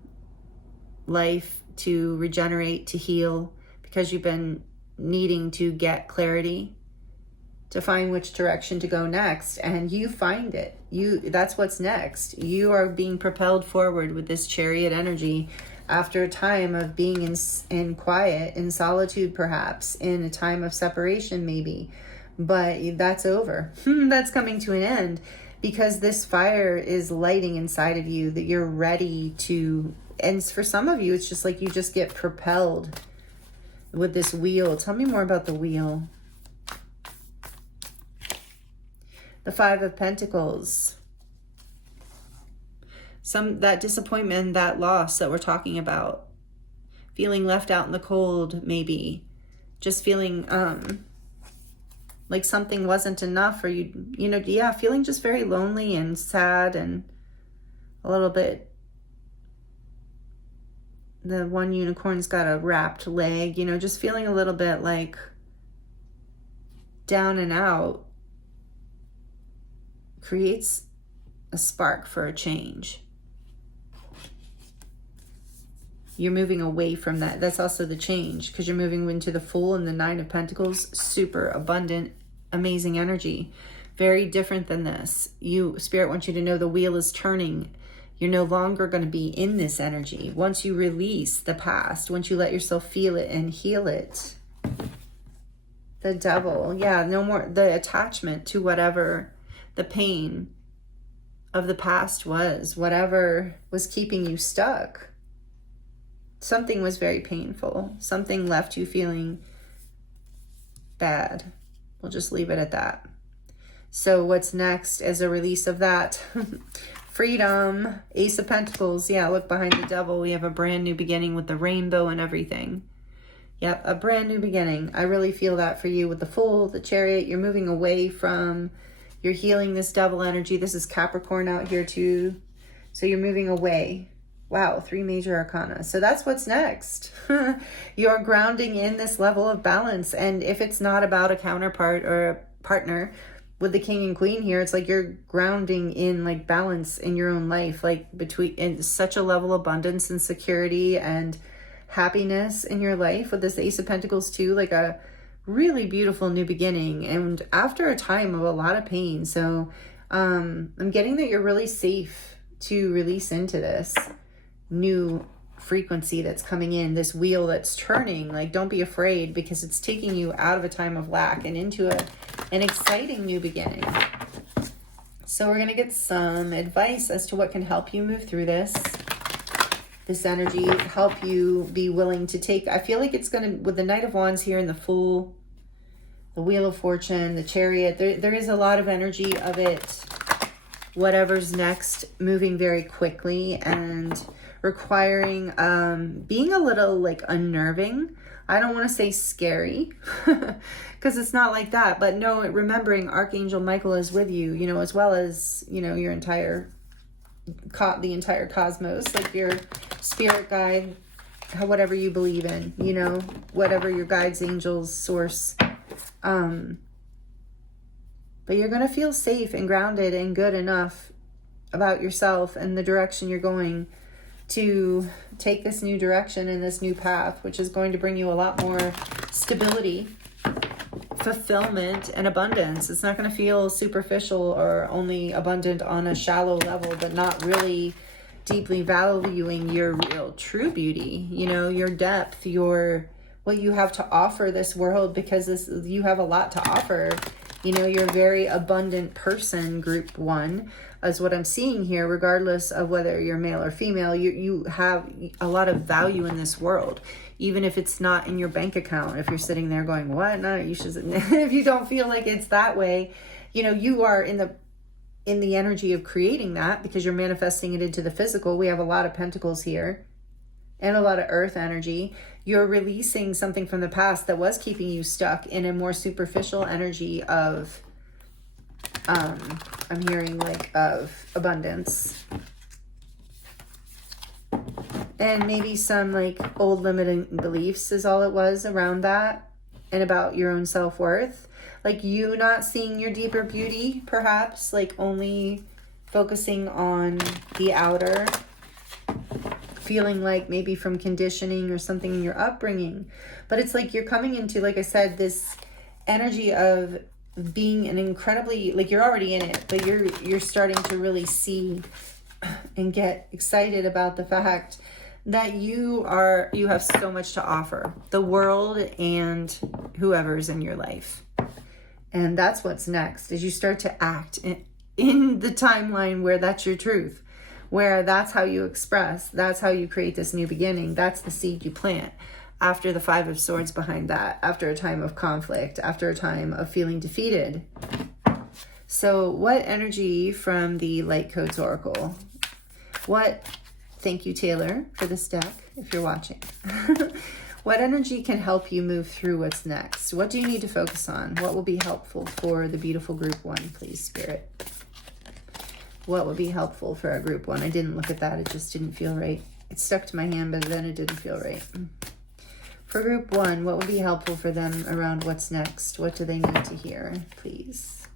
life to regenerate, to heal, because you've been needing to get clarity, to find which direction to go next, and you find it. That's what's next. You are being propelled forward with this Chariot energy after a time of being in quiet, in solitude, perhaps in a time of separation, maybe, but that's over. That's coming to an end, because this fire is lighting inside of you, that you're ready to. And for some of you, it's just like you just get propelled with this wheel. Tell me more about the wheel. The 5 of Pentacles. That disappointment, that loss that we're talking about. Feeling left out in the cold, maybe. Just feeling like something wasn't enough, or feeling just very lonely and sad and a little bit. The one unicorn's got a wrapped leg, just feeling a little bit like down and out creates a spark for a change. You're moving away from that. That's also the change, because you're moving into the Fool and the 9 of Pentacles. Super abundant, amazing energy. Very different than this. Spirit wants you to know the wheel is turning. You're no longer going to be in this energy. Once you release the past, once you let yourself feel it and heal it. The Devil. Yeah, no more the attachment to whatever the pain of the past was. Whatever was keeping you stuck. Something was very painful. Something left you feeling bad. We'll just leave it at that. So what's next is a release of that. Freedom, Ace of Pentacles. Yeah, look behind the Devil. We have a brand new beginning with the rainbow and everything. Yep, a brand new beginning. I really feel that for you with the Fool, the Chariot. You're moving away from, you're healing this Devil energy. This is Capricorn out here too. So you're moving away. Wow, 3 major arcana. So that's what's next. You're grounding in this level of balance. And if it's not about a counterpart or a partner, with the King and Queen here, it's like you're grounding in like balance in your own life, like in such a level of abundance and security and happiness in your life with this Ace of Pentacles too, like a really beautiful new beginning, and after a time of a lot of pain. So I'm getting that you're really safe to release into this new frequency that's coming in, this wheel that's turning. Like, don't be afraid, because it's taking you out of a time of lack and into an exciting new beginning. So we're going to get some advice as to what can help you move through this energy, help you be willing to take. I feel like it's going to, with the Knight of Wands here and the Fool, the Wheel of Fortune, the Chariot, there is a lot of energy of it, whatever's next, moving very quickly and requiring being a little like unnerving. I don't want to say scary because it's not like that, but no, remembering Archangel Michael is with you, as well as, your entire the entire cosmos, like your spirit guide, whatever you believe in, whatever your guides, angels, source. But you're going to feel safe and grounded and good enough about yourself and the direction you're going to take this new direction and this new path, which is going to bring you a lot more stability, fulfillment, and abundance. It's not going to feel superficial or only abundant on a shallow level, but not really deeply valuing your real true beauty, your depth, what you have to offer this world, because you have a lot to offer. You know, you're a very abundant person, group 1, is what I'm seeing here, regardless of whether you're male or female. You have a lot of value in this world, even if it's not in your bank account. If you're sitting there going, what? No, you should. If you don't feel like it's that way, you know, you are in the energy of creating that, because you're manifesting it into the physical. We have a lot of pentacles here and a lot of earth energy. You're releasing something from the past that was keeping you stuck in a more superficial energy of, I'm hearing like of abundance. And maybe some like old limiting beliefs is all it was around that, and about your own self-worth. Like you not seeing your deeper beauty, perhaps, like only focusing on the outer, feeling like maybe from conditioning or something in your upbringing. But it's like you're coming into, like I said, this energy of being an incredibly, like you're already in it, but you're starting to really see and get excited about the fact that you have so much to offer the world and whoever's in your life. And that's what's next, is you start to act in the timeline where that's your truth, where that's how you express, that's how you create this new beginning. That's the seed you plant. After the 5 of Swords behind that, after a time of conflict, after a time of feeling defeated. So what energy from the Light Codes Oracle? Thank you, Taylor, for this deck, if you're watching. What energy can help you move through what's next? What do you need to focus on? What will be helpful for the beautiful group 1, please, Spirit? What would be helpful for a group 1? I didn't look at that. It just didn't feel right. It stuck to my hand, but then it didn't feel right. For group 1, what would be helpful for them around what's next? What do they need to hear, please?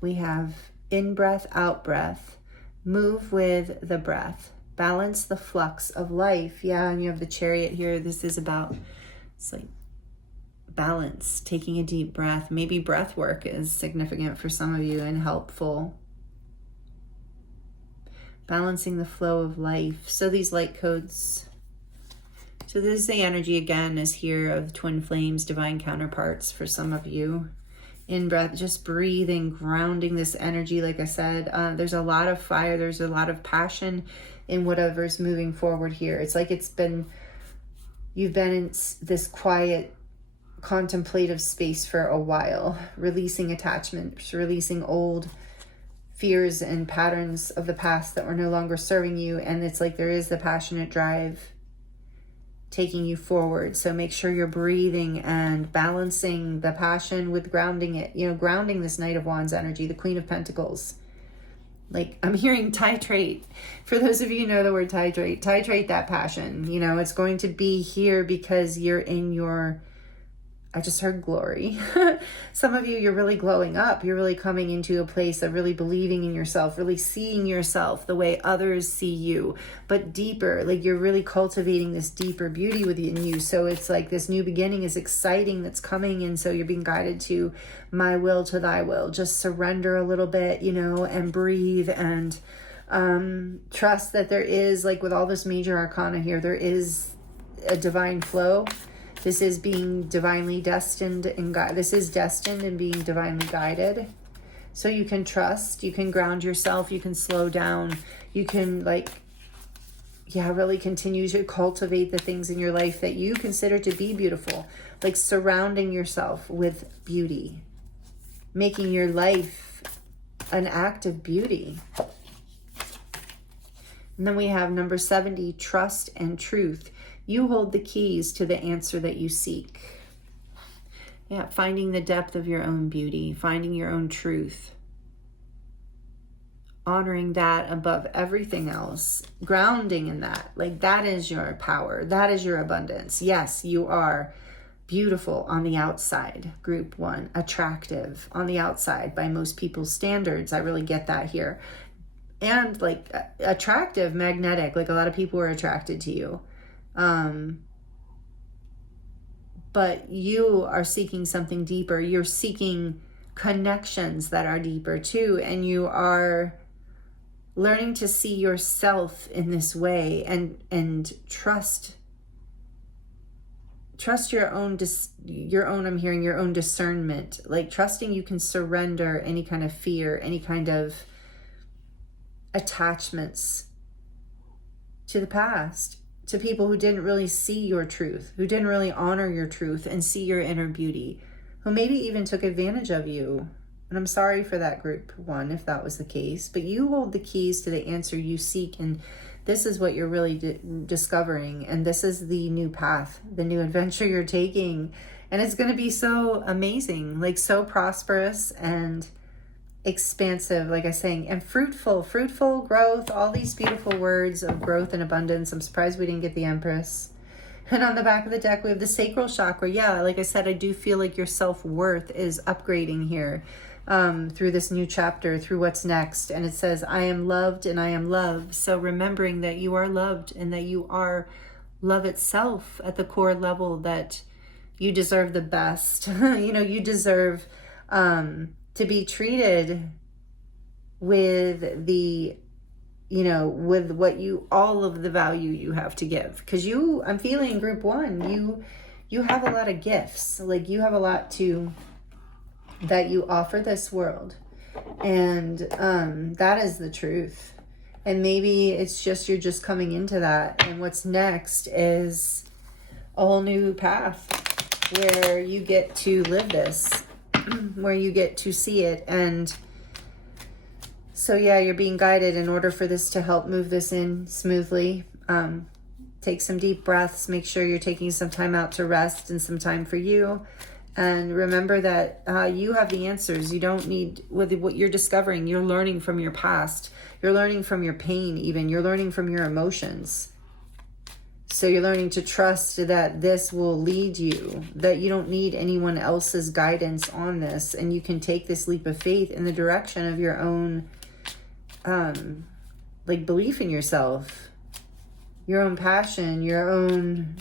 We have in-breath, out-breath. Move with the breath. Balance the flux of life. Yeah, and you have the Chariot here. This is about, it's like balance, taking a deep breath. Maybe breath work is significant for some of you and helpful. Balancing the flow of life. So these light codes. So this is the energy again is here of twin flames, divine counterparts for some of you. In breath, just breathing, grounding this energy. Like I said, there's a lot of fire. There's a lot of passion in whatever's moving forward here. It's like you've been in this quiet, contemplative space for a while, releasing attachments, releasing old fears and patterns of the past that were no longer serving you. And it's like there is the passionate drive taking you forward. So make sure you're breathing and balancing the passion with grounding it, grounding this Knight of Wands energy, the Queen of Pentacles. Like I'm hearing titrate. For those of you who know the word titrate that passion. It's going to be here because you're in your, I just heard glory. Some of you, you're really glowing up. You're really coming into a place of really believing in yourself, really seeing yourself the way others see you, but deeper. Like you're really cultivating this deeper beauty within you. So it's like this new beginning is exciting that's coming. And so you're being guided to my will to thy will. Just surrender a little bit, and breathe and trust that there is, like with all this major arcana here, there is a divine flow. This is being divinely destined and this is destined and being divinely guided. So you can trust, you can ground yourself, you can slow down, you can really continue to cultivate the things in your life that you consider to be beautiful, like surrounding yourself with beauty, making your life an act of beauty. And then we have number 70, trust and truth. You hold the keys to the answer that you seek. Yeah, finding the depth of your own beauty, finding your own truth. Honoring that above everything else. Grounding in that. Like that is your power. That is your abundance. Yes, you are beautiful on the outside. Group 1. Attractive on the outside by most people's standards. I really get that here. And like attractive, magnetic. Like a lot of people are attracted to you. But you are seeking something deeper. You're seeking connections that are deeper too. And you are learning to see yourself in this way and trust trust your own, I'm hearing your own discernment, like trusting you can surrender any kind of fear, any kind of attachments to the past, to people who didn't really see your truth, who didn't really honor your truth and see your inner beauty, who maybe even took advantage of you. And I'm sorry for that group one, if that was the case, but you hold the keys to the answer you seek. And this is what you're really discovering. And this is the new path, the new adventure you're taking. And it's going to be so amazing, like so prosperous and expansive, like I was saying, and fruitful growth, all these beautiful words of growth and abundance. I'm surprised we didn't get the Empress. And on the back of the deck, we have the sacral chakra. Yeah, like I said, I do feel like your self-worth is upgrading here through this new chapter, through what's next. And it says, I am loved and I am loved. So remembering that you are loved and that you are love itself at the core level, that you deserve the best. You deserve to be treated with the, with what all of the value you have to give. Because I'm feeling group one, you have a lot of gifts. Like you have a lot that you offer this world. And that is the truth. And maybe it's just, you're just coming into that. And what's next is a whole new path where you get to live this, where you get to see it. And so, yeah, you're being guided in order for this to help move this in smoothly. Take some deep breaths. Make sure you're taking some time out to rest and some time for you. And remember that you have the answers. You don't need, with what you're discovering, you're learning from your past. You're learning from your pain even. You're learning from your emotions. So you're learning to trust that this will lead you, that you don't need anyone else's guidance on this. And you can take this leap of faith in the direction of your own, belief in yourself, your own passion, your own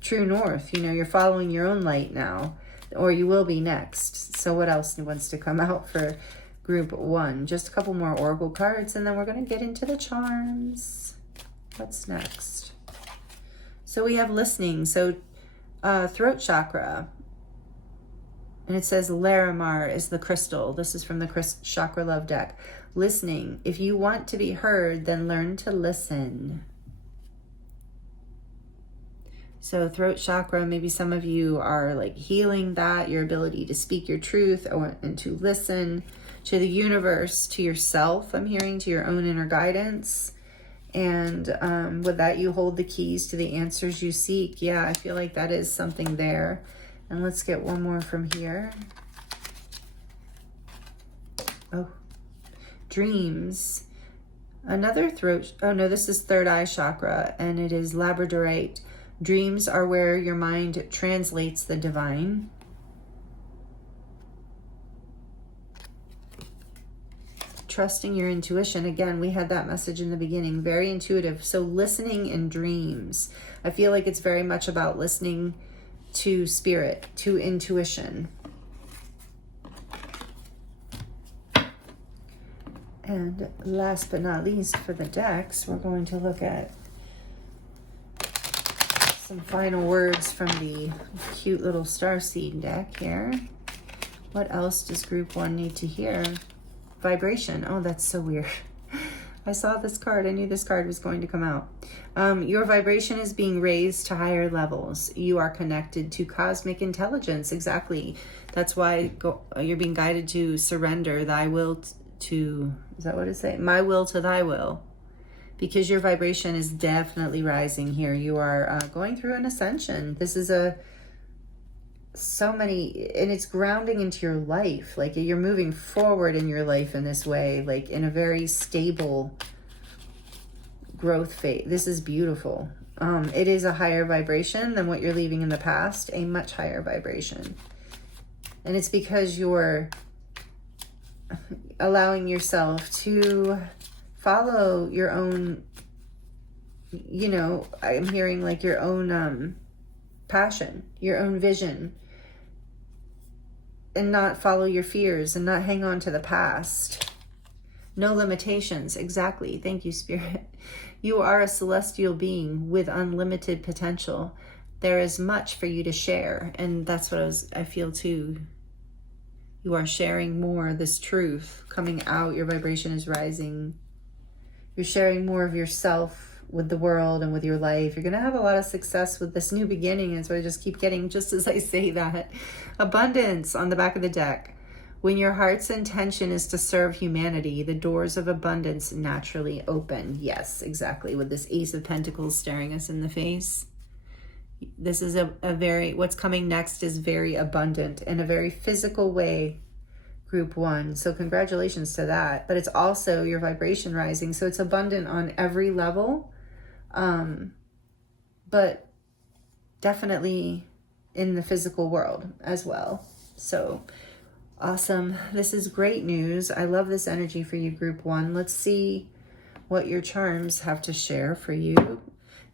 true north. You're following your own light now, or you will be next. So what else wants to come out for group one? Just a couple more oracle cards, and then we're going to get into the charms. What's next? So we have listening. So throat chakra. And it says Larimar is the crystal. This is from the Chakra Love deck. Listening. If you want to be heard, then learn to listen. So throat chakra, maybe some of you are like healing that, your ability to speak your truth and to listen to the universe, to yourself. I'm hearing to your own inner guidance. And with that, you hold the keys to the answers you seek. Yeah, I feel like that is something there. And let's get one more from here. Oh, dreams. Another throat. Oh, no, this is third eye chakra, and it is labradorite. Dreams are where your mind translates the divine. Trusting your intuition. Again, we had that message in the beginning. Very intuitive. So listening in dreams. I feel like it's very much about listening to spirit, to intuition. And last but not least for the decks, we're going to look at some final words from the cute little starseed deck here. What else does group one need to hear? Vibration. Oh, that's so weird. I saw this card. I knew this card was going to come out. Your vibration is being raised to higher levels. You are connected to cosmic intelligence. Exactly. That's why you're being guided to surrender thy will to, is that what it says? My will to thy will. Because your vibration is definitely rising here. You are going through an ascension. This is so many, and it's grounding into your life. Like you're moving forward in your life in this way, like in a very stable growth phase. This is beautiful. It is a higher vibration than what you're leaving in the past, a much higher vibration. And it's because you're allowing yourself to follow your own, I'm hearing like your own passion, your own vision, and not follow your fears and not hang on to the past. No limitations. Exactly. Thank you, Spirit. You are a celestial being with unlimited potential. there is much for you to share. And that's what I feel too. You are sharing more, this truth coming out. Your vibration is rising. You're sharing more of yourself with the world and with your life. You're going to have a lot of success with this new beginning. And so I just keep getting, just as I say that, abundance on the back of the deck. When your heart's intention is to serve humanity, the doors of abundance naturally open. Yes, exactly. With this Ace of Pentacles staring us in the face. This is a very, what's coming next is very abundant in a very physical way, group 1. So congratulations to that. But it's also your vibration rising. So it's abundant on every level. But definitely in the physical world as well. So awesome. This is great news. I love this energy for you, group 1. Let's see what your charms have to share for you.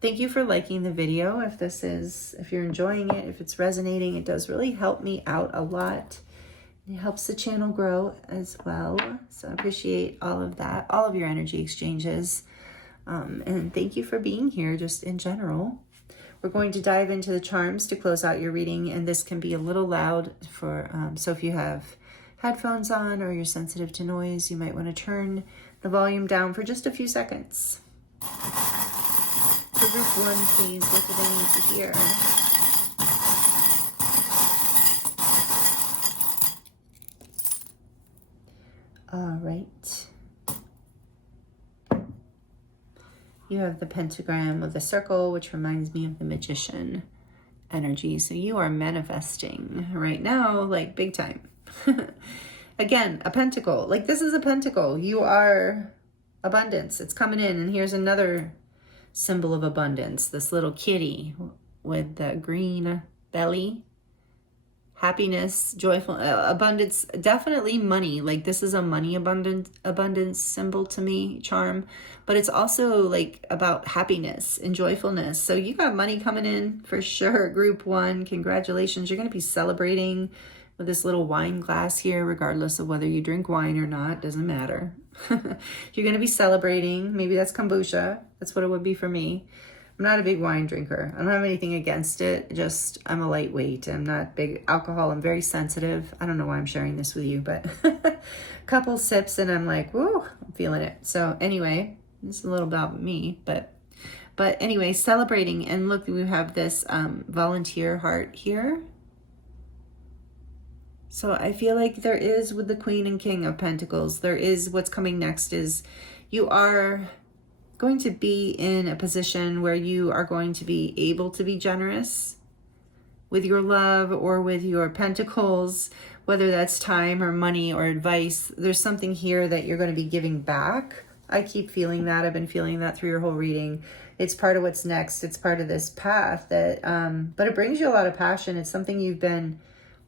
Thank you for liking the video. If you're enjoying it, if it's resonating, it does really help me out a lot. It helps the channel grow as well. So I appreciate all of that, all of your energy exchanges. And thank you for being here just in general. We're going to dive into the charms to close out your reading, and this can be a little loud so if you have headphones on or you're sensitive to noise, you might want to turn the volume down for just a few seconds. For group 1, please, what do they need to hear? All right. You have the pentagram with the circle, which reminds me of the magician energy. So you are manifesting right now, like big time. Again, a pentacle. Like this is a pentacle. You are abundance. It's coming in. And here's another symbol of abundance. This little kitty with the green belly. Happiness, joyful, abundance, definitely money. Like this is a money abundance symbol to me, charm. But it's also like about happiness and joyfulness. So you got money coming in for sure, group 1. Congratulations. You're going to be celebrating with this little wine glass here, regardless of whether you drink wine or not. Doesn't matter. You're going to be celebrating. Maybe that's kombucha. That's what it would be for me. I'm not a big wine drinker. I don't have anything against it. Just, I'm a lightweight. I'm not big alcohol. I'm very sensitive. I don't know why I'm sharing this with you, but a couple sips and I'm like, whoa, I'm feeling it. So anyway, this is a little about me, but anyway, celebrating. And look, we have this volunteer heart here. So I feel like there is, with the Queen and King of Pentacles, there is, what's coming next is you are going to be in a position where you are going to be able to be generous with your love or with your pentacles, whether that's time or money or advice. There's something here that you're going to be giving back. I keep feeling that. I've been feeling that through your whole reading. It's part of what's next. It's part of this path that, but it brings you a lot of passion. It's something you've been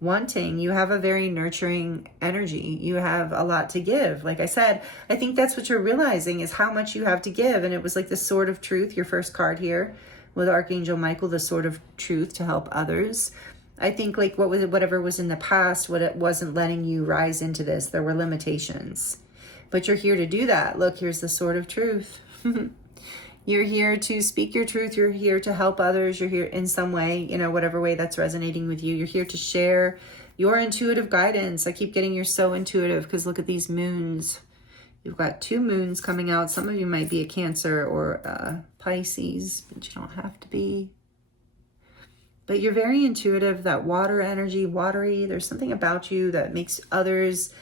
wanting. You have a very nurturing energy. You have a lot to give. Like I said, I think that's what you're realizing is how much you have to give. And it was like the Sword of Truth, your first card here with Archangel Michael, the Sword of Truth to help others. I think like whatever was in the past, what it wasn't letting you rise into this, there were limitations, but you're here to do that. Look, here's the Sword of Truth. You're here to speak your truth. You're here to help others. You're here in some way, whatever way that's resonating with you. You're here to share your intuitive guidance. I keep getting you're so intuitive because look at these moons. You've got 2 moons coming out. Some of you might be a Cancer or a Pisces, but you don't have to be. But you're very intuitive, that water energy, watery. There's something about you that makes others,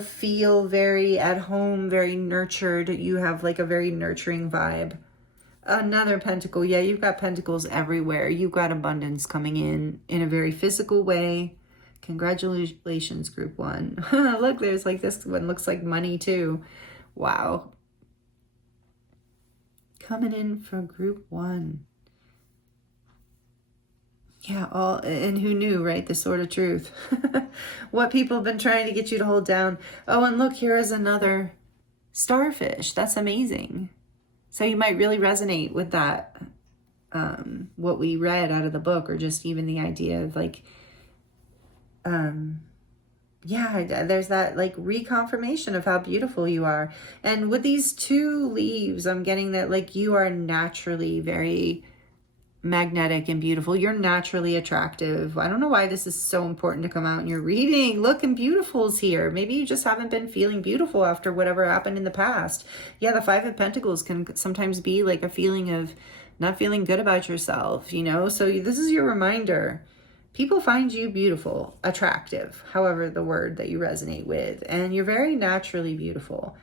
feel very at home, very nurtured. You have like a very nurturing vibe. Another pentacle. Yeah, you've got pentacles everywhere. You've got abundance coming in a very physical way. Congratulations, group 1. Look, there's like this one looks like money too. Wow. Coming in for group 1. Yeah, and who knew, right? The Sword of Truth. What people have been trying to get you to hold down. Oh, and look, here is another starfish. That's amazing. So you might really resonate with that, what we read out of the book, or just even the idea of like, there's that like reconfirmation of how beautiful you are. And with these 2 leaves, I'm getting that like you are naturally very magnetic and beautiful. You're naturally attractive. I don't know why this is so important to come out in your reading. Look, and beautiful's here. Maybe you just haven't been feeling beautiful after whatever happened in the past. Yeah, the Five of Pentacles can sometimes be like a feeling of not feeling good about yourself, you know? So this is your reminder. People find you beautiful, attractive, however the word that you resonate with, and you're very naturally beautiful.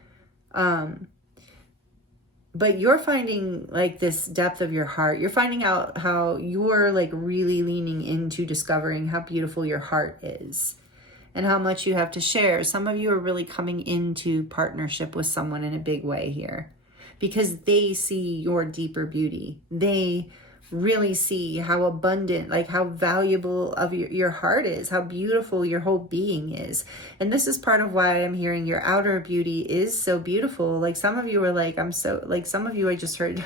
But you're finding like this depth of your heart. You're finding out how you're like really leaning into discovering how beautiful your heart is and how much you have to share. Some of you are really coming into partnership with someone in a big way here because they see your deeper beauty. They really see how abundant, like how valuable of your heart is, how beautiful your whole being is. And this is part of why I'm hearing your outer beauty is so beautiful. Like some of you are like, some of you I just heard,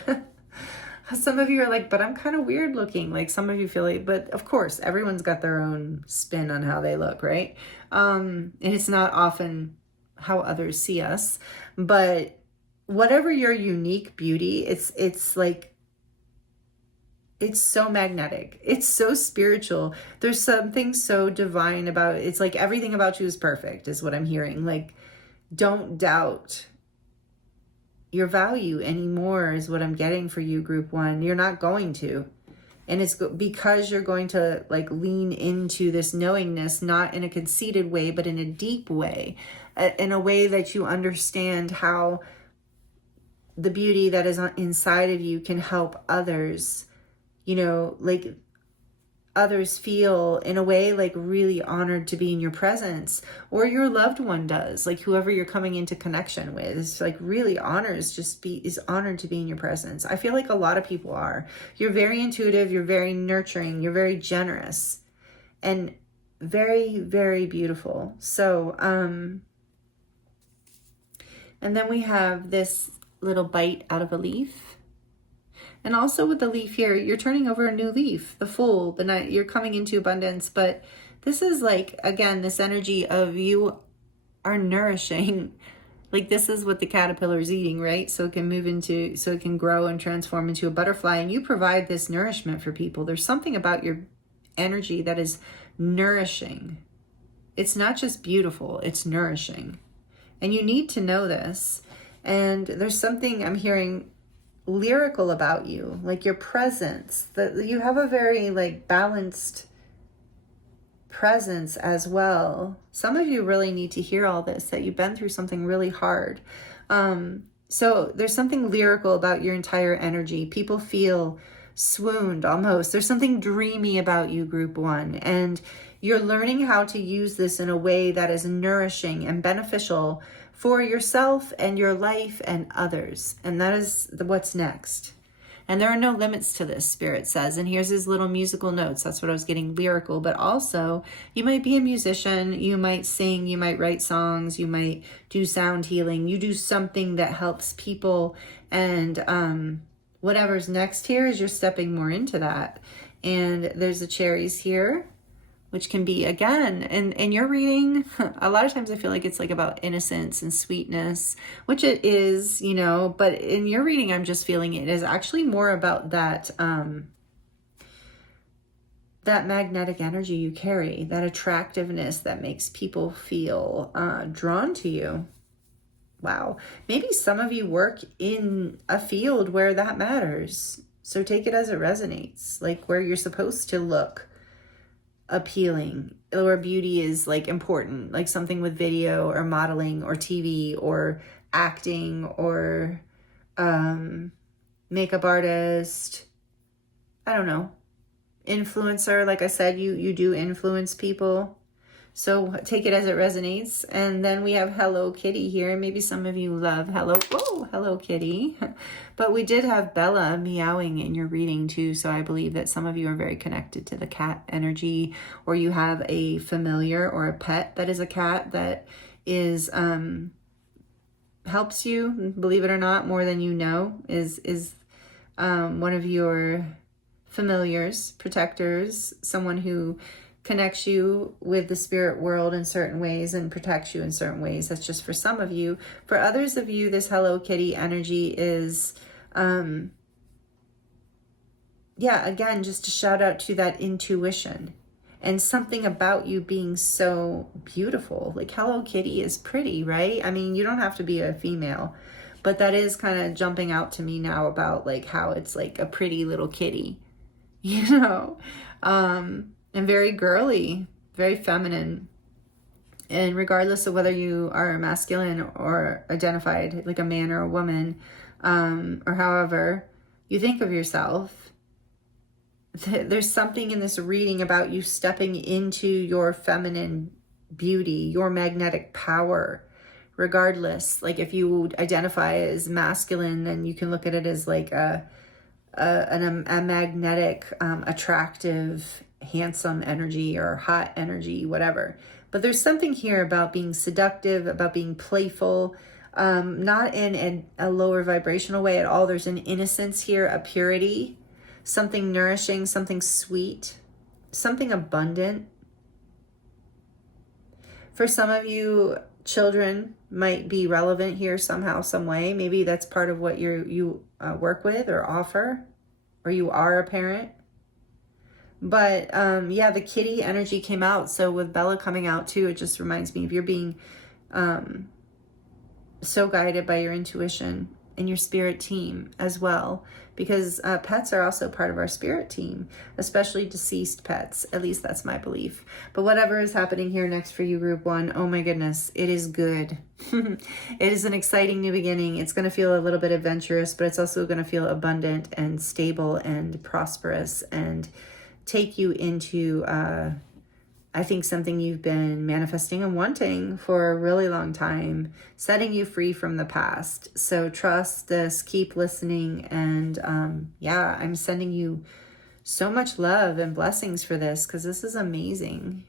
some of you are like, but I'm kind of weird looking. Like some of you feel like, but of course, everyone's got their own spin on how they look, right? And it's not often how others see us, but whatever your unique beauty, it's like, it's so magnetic. It's so spiritual. There's something so divine about it. It's like everything about you is perfect is what I'm hearing. Like, don't doubt your value anymore is what I'm getting for you, group one. You're not going to. And it's because you're going to like lean into this knowingness, not in a conceited way, but in a deep way, in a way that you understand how the beauty that is inside of you can help others, you know, like others feel in a way like really honored to be in your presence, or your loved one does, like whoever you're coming into connection with is like really is honored to be in your presence. I feel like a lot of people are. You're very intuitive, you're very nurturing, you're very generous and very, very beautiful. So, and then we have this little bite out of a leaf. And also with the leaf here, you're turning over a new leaf, the Fool, the night you're coming into abundance. But this is like, again, this energy of you are nourishing. Like this is what the caterpillar is eating, right? So it can grow and transform into a butterfly. And you provide this nourishment for people. There's something about your energy that is nourishing. It's not just beautiful, it's nourishing. And you need to know this. And there's something I'm hearing lyrical about you, like your presence, that you have a very like balanced presence as well. Some of you really need to hear all this, that you've been through something really hard. So there's something lyrical about your entire energy. People feel swooned almost. There's something dreamy about you, group one, and you're learning how to use this in a way that is nourishing and beneficial for yourself and your life and others. And that is what's next. And there are no limits to this, Spirit says. And here's his little musical notes. That's what I was getting, lyrical. But also, you might be a musician. You might sing. You might write songs. You might do sound healing. You do something that helps people. And whatever's next here is you're stepping more into that. And there's the cherries here, which can be, again, in your reading, a lot of times I feel like it's like about innocence and sweetness, which it is, you know, but in your reading, I'm just feeling it is actually more about that, that magnetic energy you carry, that attractiveness that makes people feel drawn to you. Wow. Maybe some of you work in a field where that matters. So take it as it resonates, like where you're supposed to look appealing, or beauty is like important, like something with video or modeling or TV or acting or makeup artist, I don't know, influencer. Like I said, you do influence people. So take it as it resonates. And then we have Hello Kitty here. Maybe some of you love Hello Kitty. But we did have Bella meowing in your reading too. So I believe that some of you are very connected to the cat energy, or you have a familiar or a pet that is a cat that is helps you, believe it or not, more than you know, is one of your familiars, protectors, someone who connects you with the spirit world in certain ways and protects you in certain ways. That's just for some of you. For others of you, this Hello Kitty energy is yeah, again, just a shout out to that intuition and something about you being so beautiful. Like Hello Kitty is pretty, right? I mean, you don't have to be a female, but that is kind of jumping out to me now about like how it's like a pretty little kitty, you know, and very girly, very feminine. And regardless of whether you are masculine or identified like a man or a woman, or however you think of yourself, there's something in this reading about you stepping into your feminine beauty, your magnetic power, regardless. Like if you identify as masculine, then you can look at it as like a magnetic, attractive, handsome energy or hot energy, whatever. But there's something here about being seductive, about being playful, not in a lower vibrational way at all. There's an innocence here, a purity, something nourishing, something sweet, something abundant. For some of you, children might be relevant here somehow, some way. Maybe that's part of what you work with or offer, or you are a parent. But yeah, the kitty energy came out. So with Bella coming out too, it just reminds me of you're being so guided by your intuition and your spirit team as well. Because pets are also part of our spirit team, especially deceased pets. At least that's my belief. But whatever is happening here next for you, Group 1, oh my goodness, it is good. It is an exciting new beginning. It's going to feel a little bit adventurous, but it's also going to feel abundant and stable and prosperous and take you into, I think, something you've been manifesting and wanting for a really long time, setting you free from the past. So trust this, keep listening, and yeah, I'm sending you so much love and blessings for this because this is amazing.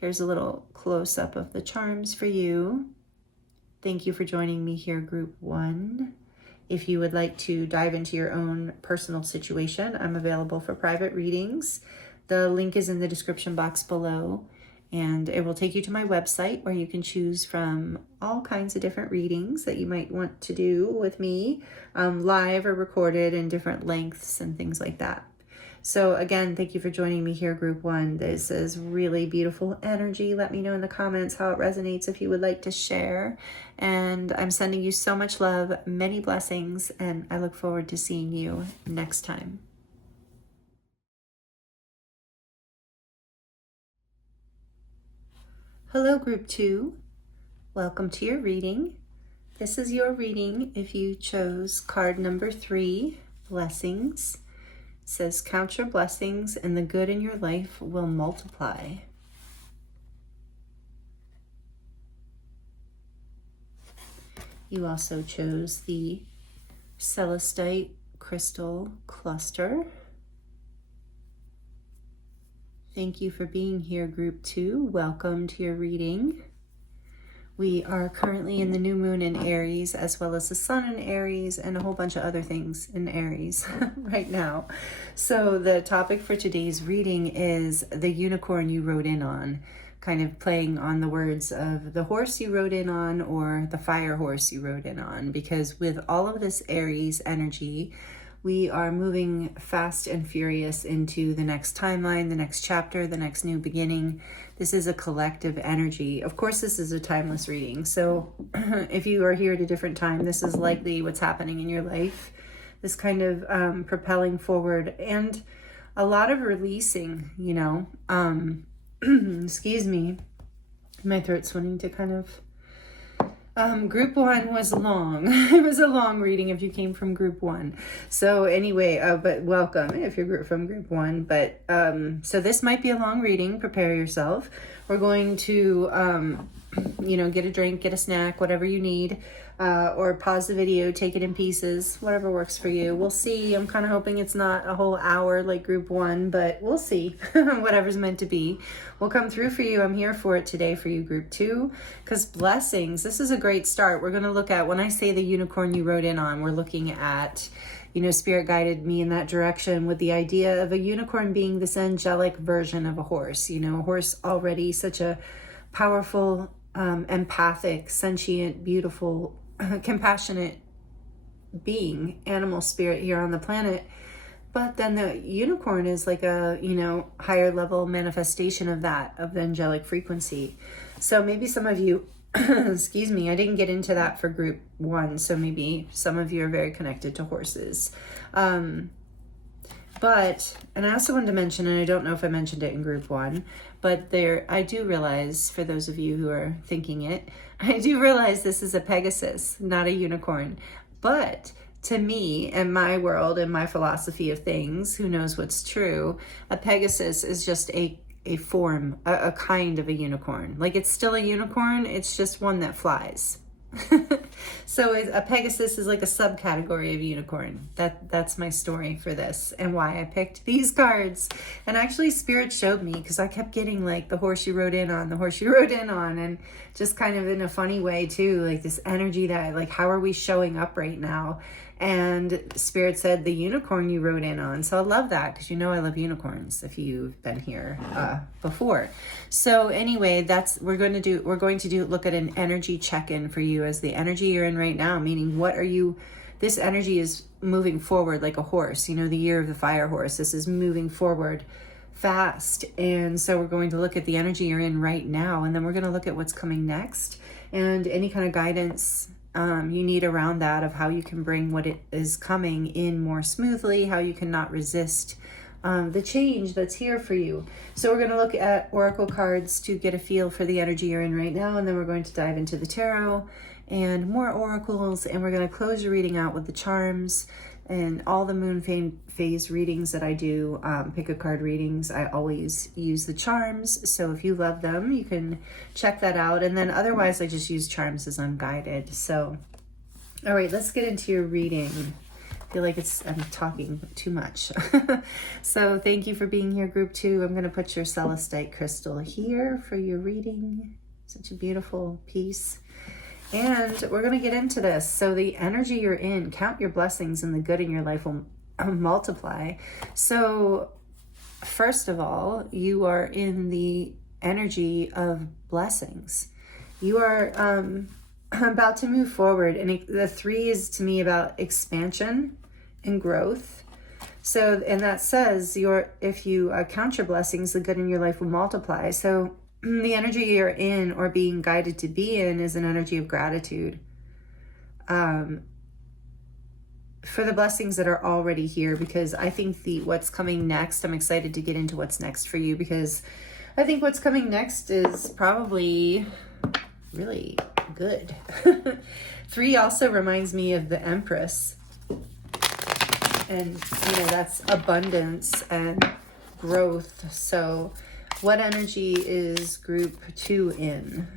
Here's a little close-up of the charms for you. Thank you for joining me here, Group 1. If you would like to dive into your own personal situation, I'm available for private readings. The link is in the description box below, and it will take you to my website where you can choose from all kinds of different readings that you might want to do with me, live or recorded in different lengths and things like that. So again, thank you for joining me here, Group 1. This is really beautiful energy. Let me know in the comments how it resonates if you would like to share. And I'm sending you so much love, many blessings, and I look forward to seeing you next time. Hello, Group 2. Welcome to your reading. This is your reading if you chose card number 3, Blessings. It says, count your blessings and the good in your life will multiply. You also chose the Celestite crystal cluster. Thank you for being here, Group 2. Welcome to your reading. We are currently in the new moon in Aries, as well as the sun in Aries and a whole bunch of other things in Aries right now. So the topic for today's reading is the unicorn you rode in on, kind of playing on the words of the horse you rode in on or the fire horse you rode in on, because with all of this Aries energy, we are moving fast and furious into the next timeline, the next chapter, the next new beginning. This is a collective energy. Of course, this is a timeless reading. So if you are here at a different time, this is likely what's happening in your life. This kind of propelling forward and a lot of releasing, you know. Excuse me. My throat's wanting to kind of... Group 1 was long. It was a long reading if you came from Group 1. So anyway, but welcome if you're from Group 1. But so this might be a long reading. Prepare yourself. We're going to, get a drink, get a snack, whatever you need, or pause the video, take it in pieces, whatever works for you. We'll see. I'm kind of hoping it's not a whole hour like Group 1, but we'll see. Whatever's meant to be will come through for you. I'm here for it today for you, Group 2, because blessings, this is a great start. We're going to look at, when I say the unicorn you rode in on, we're looking at, Spirit guided me in that direction with the idea of a unicorn being this angelic version of a horse. A horse already such a powerful, empathic, sentient, beautiful, compassionate being, animal spirit here on the planet. But then the unicorn is like a, you know, higher level manifestation of that, of the angelic frequency. So maybe some of you, excuse me, I didn't get into that for group 1. So maybe some of you are very connected to horses. But, and I also wanted to mention, and I don't know if I mentioned it in group 1, but there, I do realize, for those of you who are thinking it, I do realize this is a Pegasus, not a unicorn. But to me, and my world and my philosophy of things, who knows what's true, a Pegasus is just a form, a kind of a unicorn. Like, it's still a unicorn, it's just one that flies. So a Pegasus is like a subcategory of unicorn. That's my story for this and why I picked these cards. And actually Spirit showed me, because I kept getting like the horse you rode in on, the horse you rode in on, and just kind of in a funny way too, like this energy that like, how are we showing up right now? And Spirit said the unicorn you rode in on. So I love that, because you know I love unicorns if you've been here before. So anyway, we're going to look at an energy check-in for you as the energy you're in right now, meaning this energy is moving forward like a horse, you know, the year of the fire horse. This is moving forward fast. And so we're going to look at the energy you're in right now, and then we're going to look at what's coming next and any kind of guidance you need around that, of how you can bring what it is coming in more smoothly, how you cannot resist the change that's here for you. So we're going to look at oracle cards to get a feel for the energy you're in right now, and then we're going to dive into the tarot and more oracles, and we're going to close your reading out with the charms and all the moon phase readings that I do, pick a card readings. I always use the charms. So if you love them, you can check that out. And then otherwise, I just use charms as unguided. So, all right, let's get into your reading. I feel like I'm talking too much. So thank you for being here, group 2. I'm going to put your Celestite crystal here for your reading. Such a beautiful piece. And we're going to get into this. So the energy you're in, count your blessings, and the good in your life will multiply. So first of all, you are in the energy of blessings. You are about to move forward. And the 3 is to me about expansion and growth. So, and that says if you count your blessings, the good in your life will multiply. So the energy you're in, or being guided to be in, is an energy of gratitude for the blessings that are already here, because I think what's coming next, I'm excited to get into what's next for you, because I think what's coming next is probably really good. 3 also reminds me of the Empress, and you know, that's abundance and growth. So what energy is group 2 in?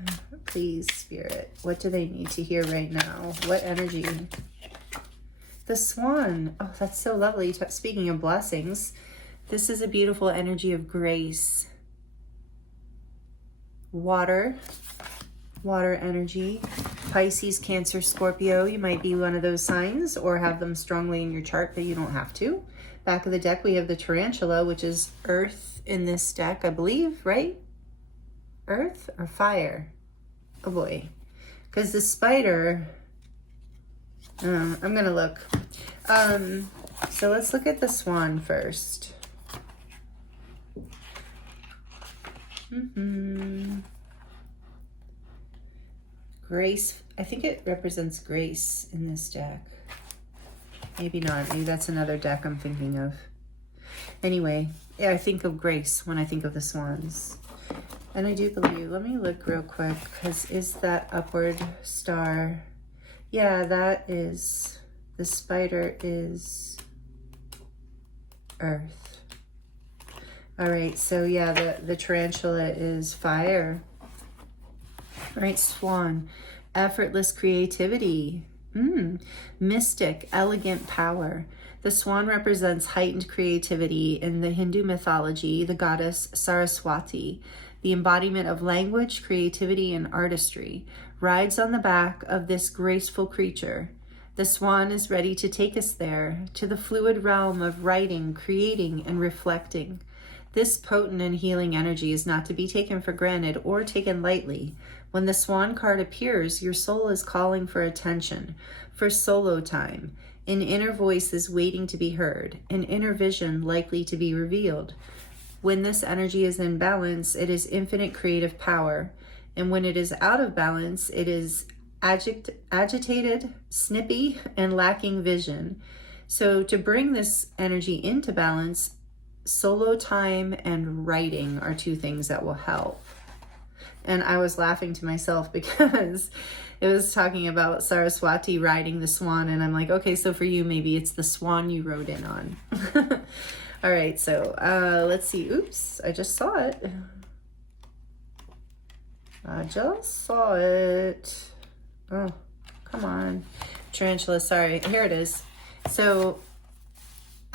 Please, Spirit. What do they need to hear right now? What energy? The Swan. Oh, that's so lovely. Speaking of blessings, this is a beautiful energy of grace. Water energy. Pisces, Cancer, Scorpio. You might be one of those signs or have them strongly in your chart, but you don't have to. Back of the deck, we have the Tarantula, which is earth in this deck, I believe, right? Earth or fire? Oh boy. Because the spider, I'm going to look. So let's look at the Swan first. Grace. I think it represents grace in this deck. Maybe not. Maybe that's another deck I'm thinking of. Anyway, yeah, I think of grace when I think of the swans. And I do believe, let me look real quick, because is that upward star? Yeah, that is, the spider is earth. All right, so yeah, the tarantula is fire. All right, Swan, effortless creativity. Mystic, elegant power. The swan represents heightened creativity in the Hindu mythology, the goddess Saraswati, the embodiment of language, creativity, and artistry, rides on the back of this graceful creature. The swan is ready to take us there, to the fluid realm of writing, creating, and reflecting. This potent and healing energy is not to be taken for granted or taken lightly. When the swan card appears, your soul is calling for attention, for solo time. An inner voice is waiting to be heard, an inner vision likely to be revealed. When this energy is in balance, it is infinite creative power. And when it is out of balance, it is agitated, snippy, and lacking vision. So to bring this energy into balance, solo time and writing are two things that will help. And I was laughing to myself because it was talking about Saraswati riding the swan. And I'm like, okay, so for you, maybe it's the swan you rode in on. All right, so let's see. Oops, I just saw it. Oh, come on. Tarantula, sorry. Here it is. So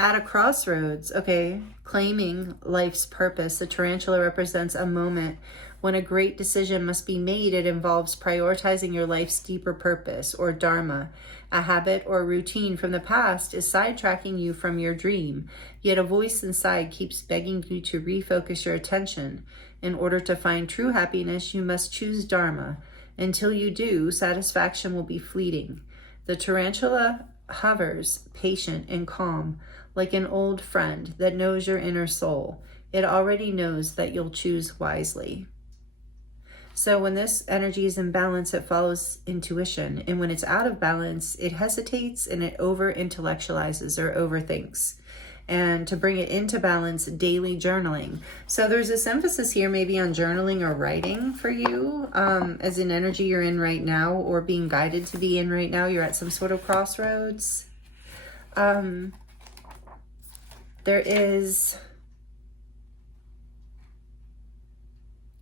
at a crossroads, okay, claiming life's purpose, the tarantula represents a moment when a great decision must be made. It involves prioritizing your life's deeper purpose or dharma. A habit or routine from the past is sidetracking you from your dream, yet a voice inside keeps begging you to refocus your attention. In order to find true happiness, you must choose dharma. Until you do, satisfaction will be fleeting. The tarantula hovers, patient and calm, like an old friend that knows your inner soul. It already knows that you'll choose wisely. So when this energy is in balance, it follows intuition. And when it's out of balance, it hesitates and it over-intellectualizes or overthinks. And to bring it into balance, daily journaling. So there's this emphasis here maybe on journaling or writing for you as an energy you're in right now or being guided to be in right now. You're at some sort of crossroads. There is...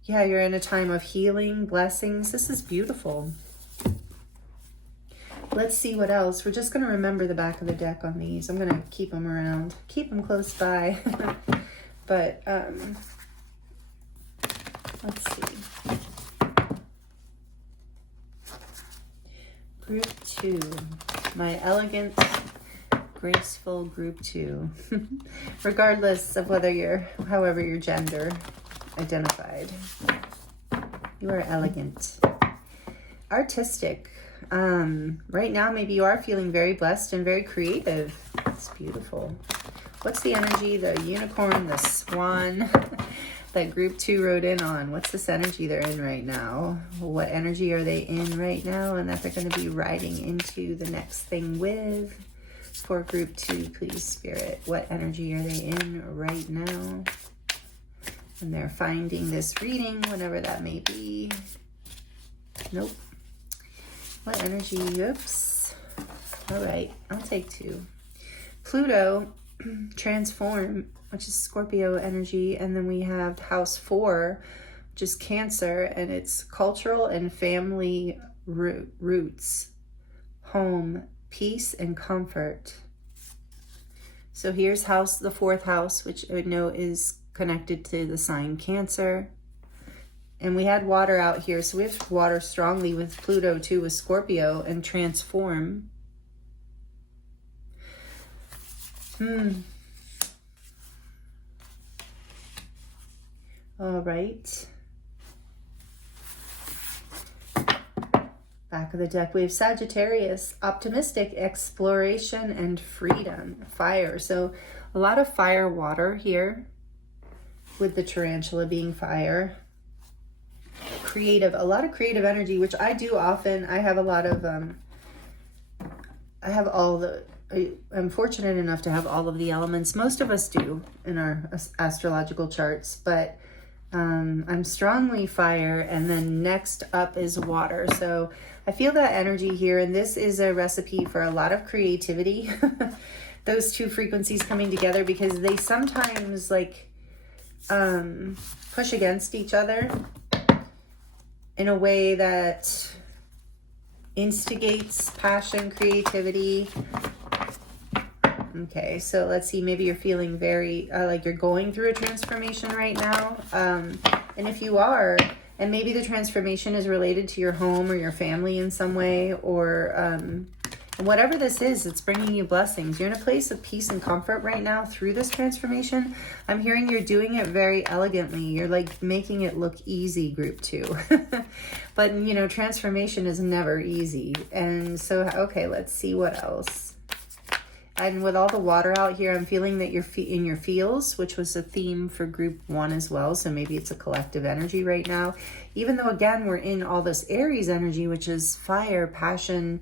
Yeah, you're in a time of healing, blessings. This is beautiful. Let's see what else. We're just going to remember the back of the deck on these. I'm going to keep them around. Keep them close by. But, let's see. Group 2. My elegant, graceful group 2. Regardless of however your gender identified. You are elegant. Artistic. Right now, maybe you are feeling very blessed and very creative. It's beautiful. What's the energy, the unicorn, the swan that group 2 rode in on? What's this energy they're in right now? What energy are they in right now and that they're going to be riding into the next thing with? For group 2, please, Spirit. What energy are they in right now? And they're finding this reading, whenever that may be. Nope. What energy? Oops. All right, I'll take 2. Pluto, transform, which is Scorpio energy. And then we have house 4, which is Cancer. And it's cultural and family roots, home, peace, and comfort. So here's the 4th house, which I know is connected to the sign Cancer. And we had water out here, so we have water strongly with Pluto too, with Scorpio, and transform. All right. Back of the deck, we have Sagittarius, optimistic, exploration, and freedom, fire. So a lot of fire, water here, with the tarantula being fire. Creative, a lot of creative energy, which I do often. I have a lot of, I'm fortunate enough to have all of the elements. Most of us do in our astrological charts, but I'm strongly fire, and then next up is water. So I feel that energy here, and this is a recipe for a lot of creativity. Those two frequencies coming together, because they sometimes push against each other in a way that instigates passion, creativity. Okay, so let's see, maybe you're feeling very, like you're going through a transformation right now. And if you are, and maybe the transformation is related to your home or your family in some way, or Whatever this is, it's bringing you blessings. You're in a place of peace and comfort right now through this transformation. I'm hearing you're doing it very elegantly. You're like making it look easy, group 2. But, you know, transformation is never easy. And so, okay, let's see what else. And with all the water out here, I'm feeling that you're in your feels, which was a theme for group 1 as well. So maybe it's a collective energy right now. Even though, again, we're in all this Aries energy, which is fire, passion,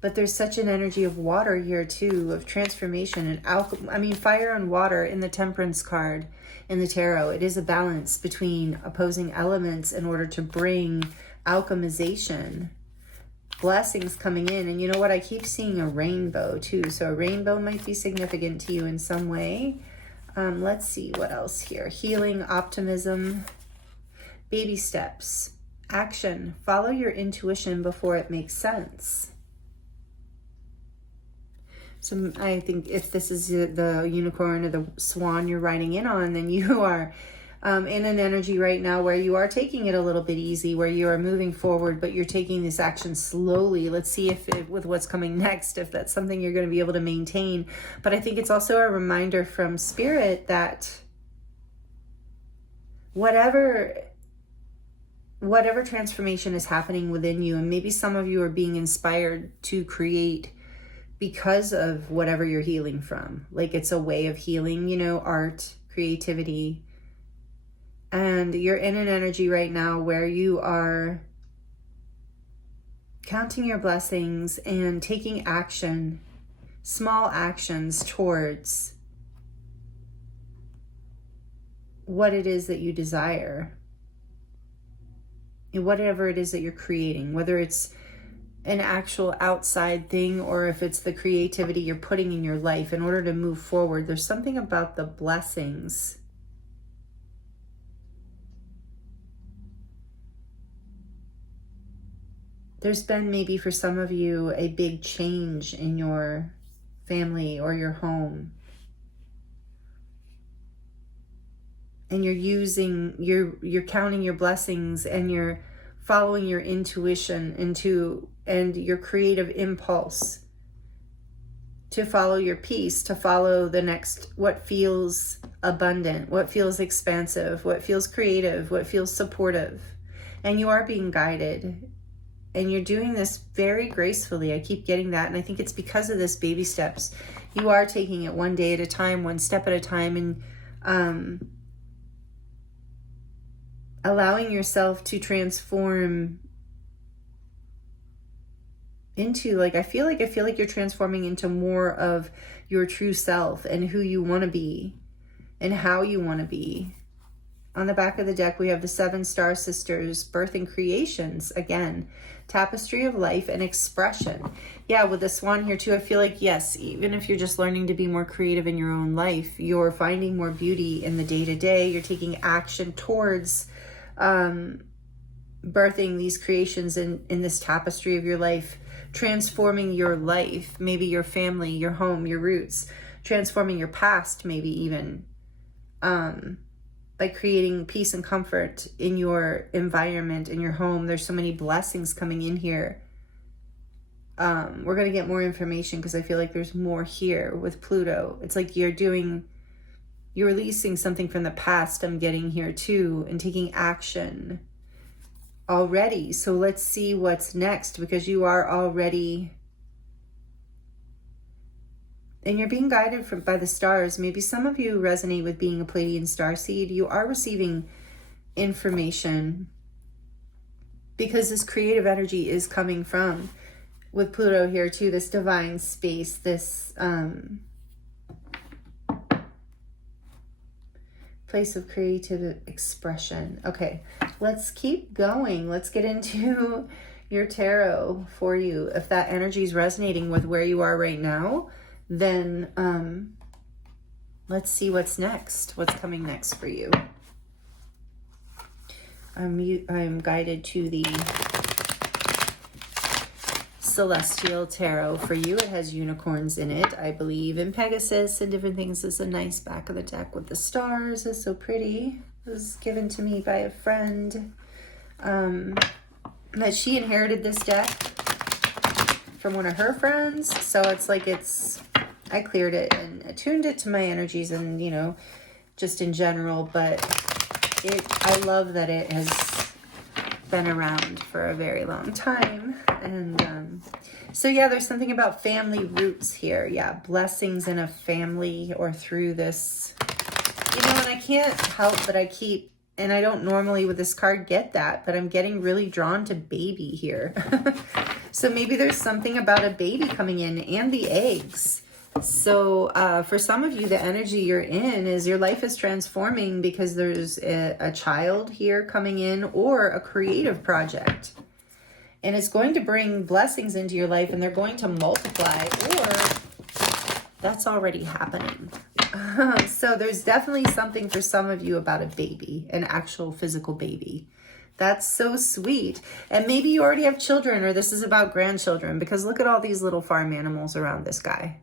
but there's such an energy of water here too, of transformation and alchemy. I mean, fire and water in the Temperance card in the tarot. It is a balance between opposing elements in order to bring alchemization, blessings coming in. And you know what? I keep seeing a rainbow too. So a rainbow might be significant to you in some way. Let's see what else here. Healing, optimism, baby steps. Action. Follow your intuition before it makes sense. So I think if this is the unicorn or the swan you're riding in on, then you are in an energy right now where you are taking it a little bit easy, where you are moving forward, but you're taking this action slowly. Let's see if with what's coming next, if that's something you're going to be able to maintain. But I think it's also a reminder from Spirit that whatever transformation is happening within you, and maybe some of you are being inspired to create because of whatever you're healing from. Like it's a way of healing, you know, art, creativity. And you're in an energy right now where you are counting your blessings and taking action, small actions towards what it is that you desire. And whatever it is that you're creating, whether it's an actual outside thing or if it's the creativity you're putting in your life in order to move forward. There's something about the blessings. There's been maybe for some of you a big change in your family or your home. And you're counting your blessings and you're following your intuition and your creative impulse to follow your peace, to follow the next, what feels abundant, what feels expansive, what feels creative, what feels supportive. And you are being guided. And you're doing this very gracefully. I keep getting that. And I think it's because of this baby steps. You are taking it one day at a time, one step at a time, and allowing yourself to transform into, like, I feel like you're transforming into more of your true self and who you want to be and how you want to be. On the back of the deck, we have the 7 star sisters, birth and creations. Again, tapestry of life and expression. Yeah, with the swan here too, I feel like, yes, even if you're just learning to be more creative in your own life, you're finding more beauty in the day-to-day. You're taking action towards birthing these creations in this tapestry of your life, transforming your life, maybe your family, your home, your roots, transforming your past, maybe even, by creating peace and comfort in your environment, in your home. There's so many blessings coming in here. We're going to get more information because I feel like there's more here with Pluto. It's like you're releasing something from the past, I'm getting here too, and taking action already. So let's see what's next, because you are already, and you're being guided by the stars. Maybe some of you resonate with being a Pleiadian starseed. You are receiving information because this creative energy is coming from, with Pluto here too, this divine space, this place of creative expression. Okay, let's keep going. Let's get into your tarot for you. If that energy is resonating with where you are right now, then let's see what's next. What's coming next for you? I'm guided to the Celestial Tarot for you. It has unicorns in it, I believe, and Pegasus and different things. It's a nice back of the deck with the stars. It's so pretty. It was given to me by a friend that she inherited this deck from one of her friends. So it's like I cleared it and attuned it to my energies and, you know, just in general. But I love that it has been around for a very long time. And so yeah, there's something about family roots here. Yeah, blessings in a family or through this, you know, and I can't help but and I don't normally with this card get that, but I'm getting really drawn to baby here. So maybe there's something about a baby coming in and the eggs. So for some of you, the energy you're in is your life is transforming because there's a child here coming in or a creative project. And it's going to bring blessings into your life and they're going to multiply, or that's already happening. So there's definitely something for some of you about a baby, an actual physical baby. That's so sweet. And maybe you already have children, or this is about grandchildren, because look at all these little farm animals around this guy.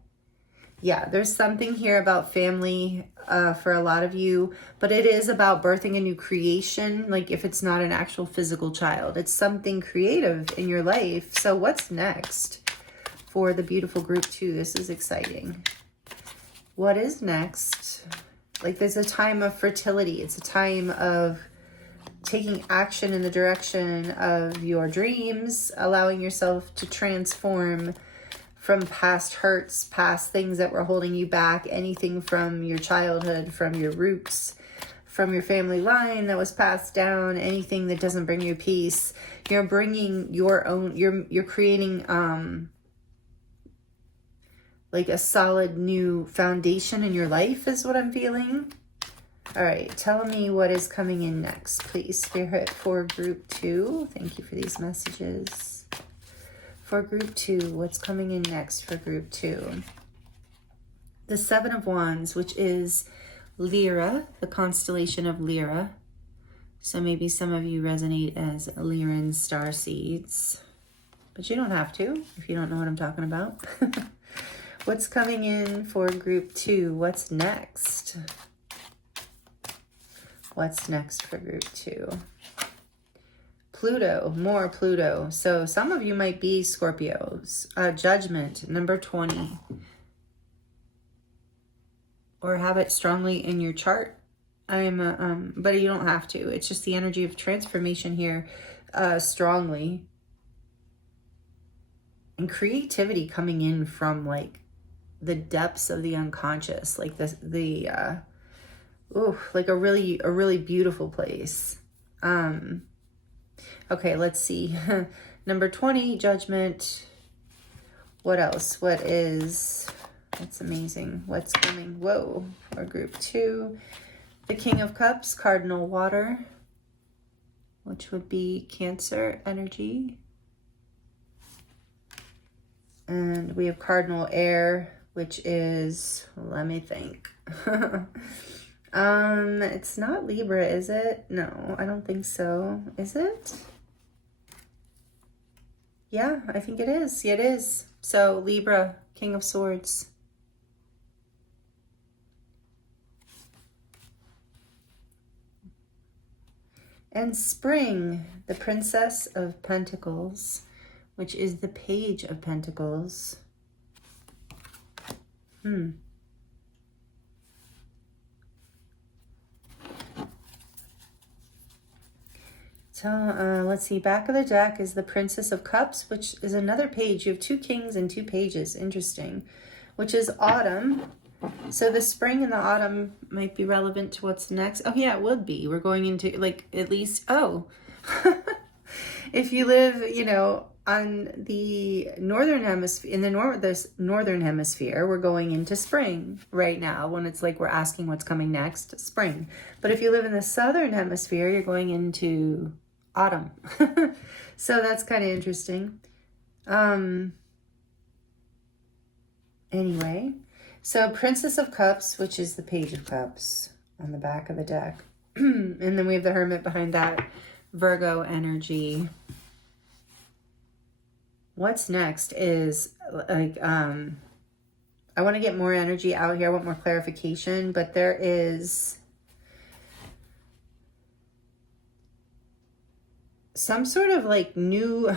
Yeah, there's something here about family for a lot of you, but it is about birthing a new creation. Like if it's not an actual physical child, it's something creative in your life. So what's next for the beautiful group 2? This is exciting. What is next? Like there's a time of fertility. It's a time of taking action in the direction of your dreams, allowing yourself to transform from past hurts, past things that were holding you back, anything from your childhood, from your roots, from your family line that was passed down, anything that doesn't bring you peace. You're bringing your own, you're creating like a solid new foundation in your life is what I'm feeling. All right, tell me what is coming in next, please. Spirit for group 2. Thank you for these messages. For group 2, what's coming in next for group 2? The 7 of Wands, which is Lyra, the constellation of Lyra. So maybe some of you resonate as Lyran starseeds, but you don't have to if you don't know what I'm talking about. What's coming in for group 2? What's next? What's next for group 2? Pluto, more Pluto. So some of you might be Scorpios. Judgment, number 20. Or have it strongly in your chart. But you don't have to. It's just the energy of transformation here, strongly. And creativity coming in from like the depths of the unconscious, like like a really beautiful place. Okay, let's see. Number 20, Judgment. What else? That's amazing. What's coming? Whoa, for group 2. The King of Cups, Cardinal Water, which would be Cancer energy. And we have Cardinal Air, which is, let me think. It's not Libra, is it? No, I don't think so. Is it? Yeah, I think it is. Yeah, it is. So Libra, King of Swords. And Spring, the Princess of Pentacles, which is the Page of Pentacles. So let's see, back of the deck is the Princess of Cups, which is another page. You have 2 kings and 2 pages. Interesting. Which is autumn. So the spring and the autumn might be relevant to what's next. Oh yeah, it would be. We're going into like at least, if you live, you know, on the northern hemisphere, in the northern hemisphere, we're going into spring right now when it's like we're asking what's coming next, spring. But if you live in the southern hemisphere, you're going into autumn. So that's kind of interesting. Anyway, so Princess of Cups, which is the Page of Cups on the back of the deck. And then we have the Hermit behind that, Virgo energy. What's next is like, I want to get more energy out here. I want more clarification, but there is some sort of like new,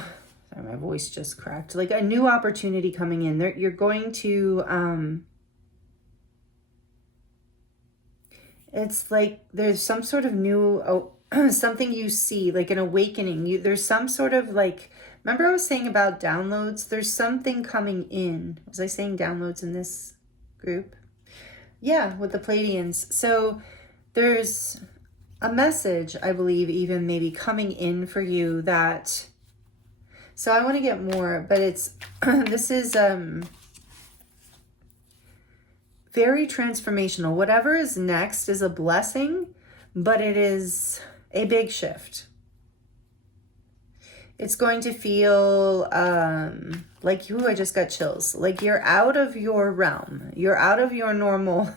My voice just cracked. Like a new opportunity coming in. You're going to, it's like there's some sort of new, something you see, like an awakening. There's some sort of like, remember I was saying about downloads? There's something coming in. Was I saying downloads in this group? Yeah, with the Pleiadians. So there's a message, I believe, even maybe coming in for you that, so I want to get more, but it's, this is very transformational. Whatever is next is a blessing, but it is a big shift. It's going to feel like, I just got chills. Like you're out of your realm. You're out of your normal,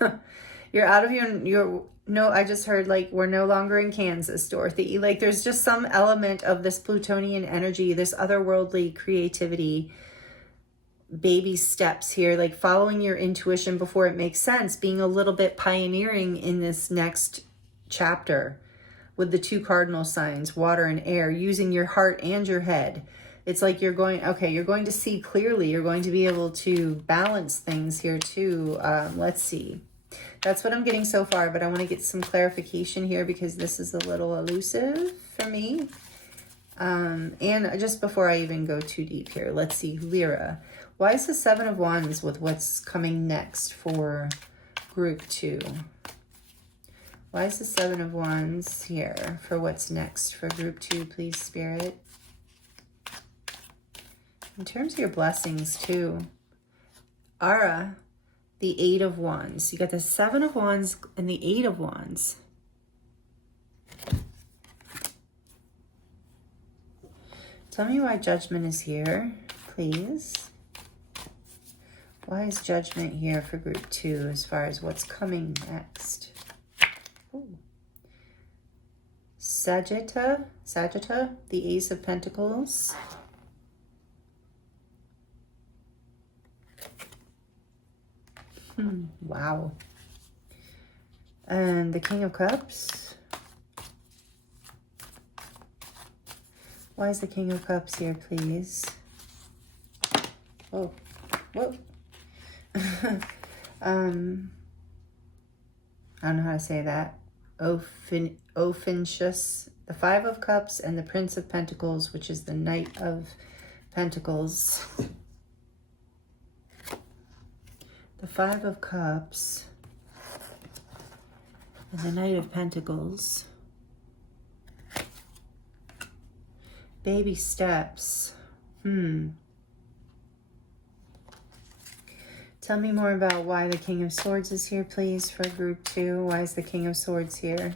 you're out of your no, I just heard like we're no longer in Kansas, Dorothy. Like there's just some element of this Plutonian energy, this otherworldly creativity, baby steps here, like following your intuition before it makes sense, being a little bit pioneering in this next chapter with the 2 cardinal signs, water and air, using your heart and your head. It's like you're going to see clearly. You're going to be able to balance things here too. Let's see. That's what I'm getting so far, but I want to get some clarification here because this is a little elusive for me. And just before I even go too deep here, let's see, Lyra. Why is the 7 of Wands with what's coming next for group 2? Why is the 7 of Wands here for what's next for group 2, please, Spirit? In terms of your blessings too. Ara. The 8 of Wands. You got the 7 of Wands and the 8 of Wands. Tell me why Judgment is here, please. Why is Judgment here for group 2 as far as what's coming next? Ooh. Sagitta, the Ace of Pentacles. Wow. And the King of Cups. Why is the King of Cups here, please? Whoa. Whoa. I don't know how to say that. Ophincious. The 5 of Cups and the Prince of Pentacles, which is the Knight of Pentacles. The 5 of Cups and the Knight of Pentacles. Baby steps. Tell me more about why the King of Swords is here, please, for group 2. Why is the King of Swords here?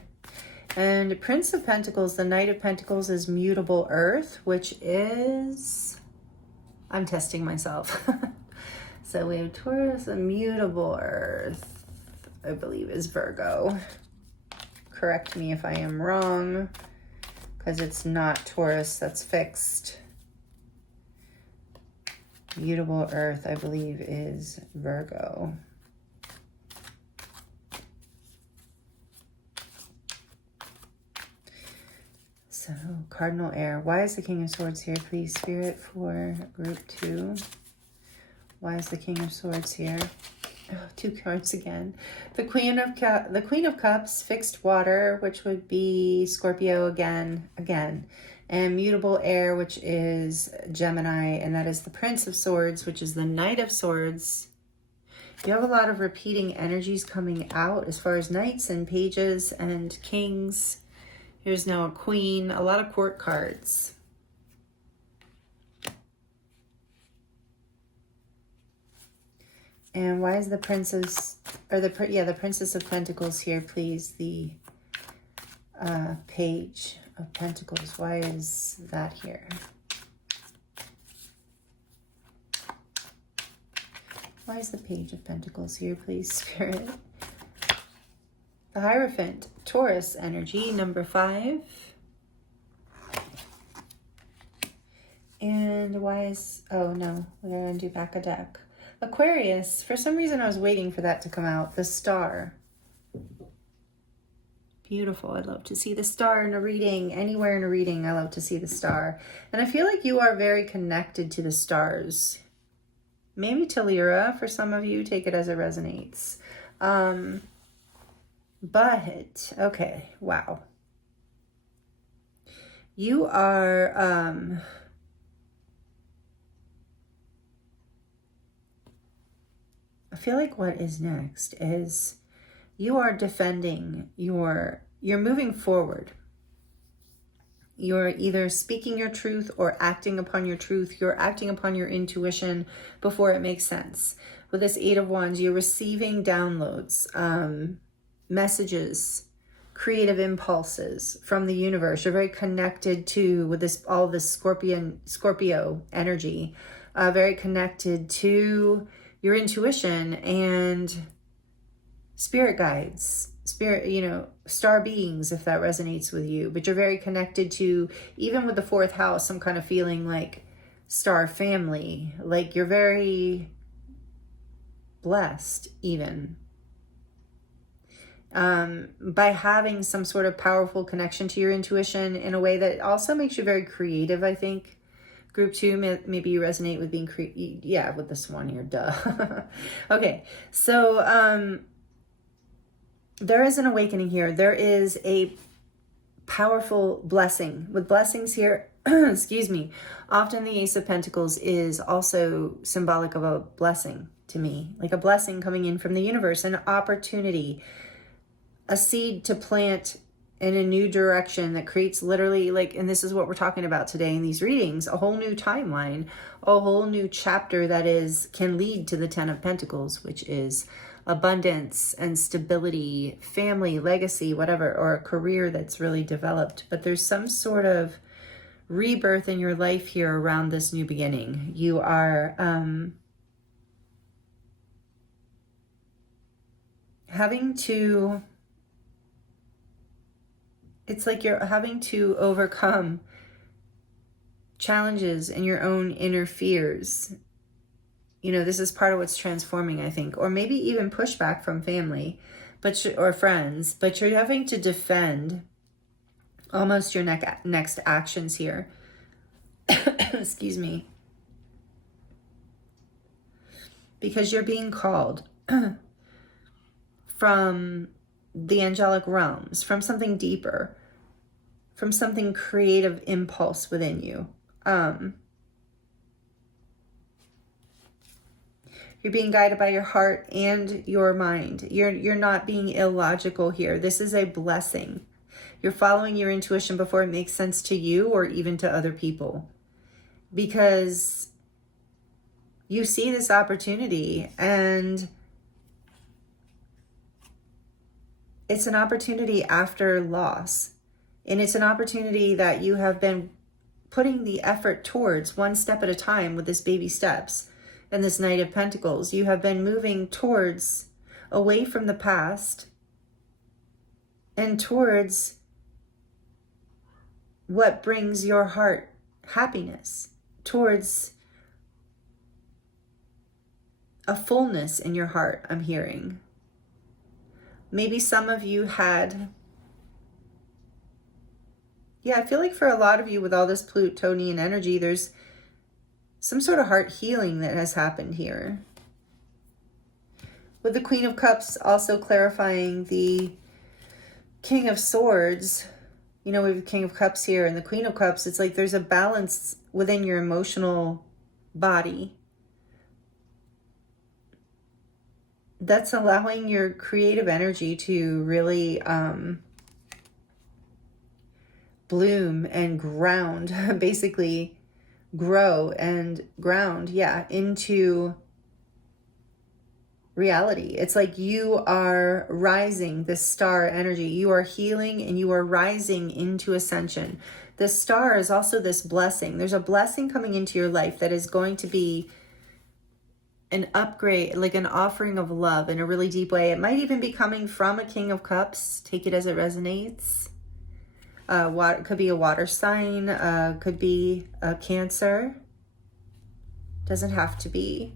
And Prince of Pentacles, the Knight of Pentacles is mutable earth, which is... I'm testing myself. So we have Taurus, and mutable earth, I believe, is Virgo. Correct me if I am wrong, because it's not Taurus, that's fixed. Mutable earth, I believe, is Virgo. So, Cardinal Air. Why is the King of Swords here, please, Spirit, for group 2? Why is the King of Swords here? Oh, 2 cards again. The Queen of Cups, fixed water, which would be Scorpio again. And mutable air, which is Gemini, and that is the Prince of Swords, which is the Knight of Swords. You have a lot of repeating energies coming out as far as knights and pages and kings. Here's now a queen, a lot of court cards. And why is the Princess of Pentacles here, please? The Page of Pentacles. Why is that here? Why is the Page of Pentacles here, please, Spirit? The Hierophant, Taurus energy, number 5. And why is... Oh, no. We're going to do back a deck. Aquarius. For some reason, I was waiting for that to come out. The Star. Beautiful. I love to see the star in a reading. Anywhere in a reading, I love to see the star. And I feel like you are very connected to the stars. Maybe to Lyra for some of you. Take it as it resonates. But, okay, wow. You are... I feel like what is next is you are defending you're moving forward. You're either speaking your truth or acting upon your truth. You're acting upon your intuition before it makes sense. With this Eight of Wands, you're receiving downloads, messages, creative impulses from the universe. You're very connected to, with this, all this Scorpio energy, very connected to your intuition and spirit guides, star beings, if that resonates with you. But you're very connected to, even with the fourth house, some kind of feeling like star family. Like you're very blessed even by having some sort of powerful connection to your intuition in a way that also makes you very creative, I think. Group 2, maybe you resonate with being yeah, with this one here, duh. Okay, so there is an awakening here. There is a powerful blessing. With blessings here, excuse me, often the Ace of Pentacles is also symbolic of a blessing to me, like a blessing coming in from the universe, an opportunity, a seed to plant in a new direction that creates literally, like, and this is what we're talking about today in these readings, a whole new timeline, a whole new chapter that can lead to the 10 of Pentacles, which is abundance and stability, family, legacy, whatever, or a career that's really developed. But there's some sort of rebirth in your life here around this new beginning. You are having to... It's like you're having to overcome challenges in your own inner fears. This is part of what's transforming, I think. Or maybe even pushback from family or friends. But you're having to defend almost your next actions here. Excuse me. Because you're being called from the angelic realms, from something deeper, from something creative impulse within you. You're being guided by your heart and your mind. You're not being illogical here. This is a blessing. You're following your intuition before it makes sense to you or even to other people, because you see this opportunity, and it's an opportunity after loss. And it's an opportunity that you have been putting the effort towards one step at a time with this baby steps and this Knight of Pentacles. You have been moving towards, away from the past and towards what brings your heart happiness, towards a fullness in your heart, I'm hearing. Maybe some of you had... Yeah, I feel like for a lot of you with all this Plutonian energy, there's some sort of heart healing that has happened here. With the Queen of Cups also clarifying the King of Swords. We have the King of Cups here and the Queen of Cups. It's like there's a balance within your emotional body that's allowing your creative energy to really bloom and ground, basically grow and ground, into reality. It's like you are rising, this star energy. You are healing and you are rising into ascension. The star is also this blessing. There's a blessing coming into your life that is going to be an upgrade, like an offering of love in a really deep way. It might even be coming from a King of Cups. Take it as it resonates. Could be a water sign, could be a Cancer. Doesn't have to be.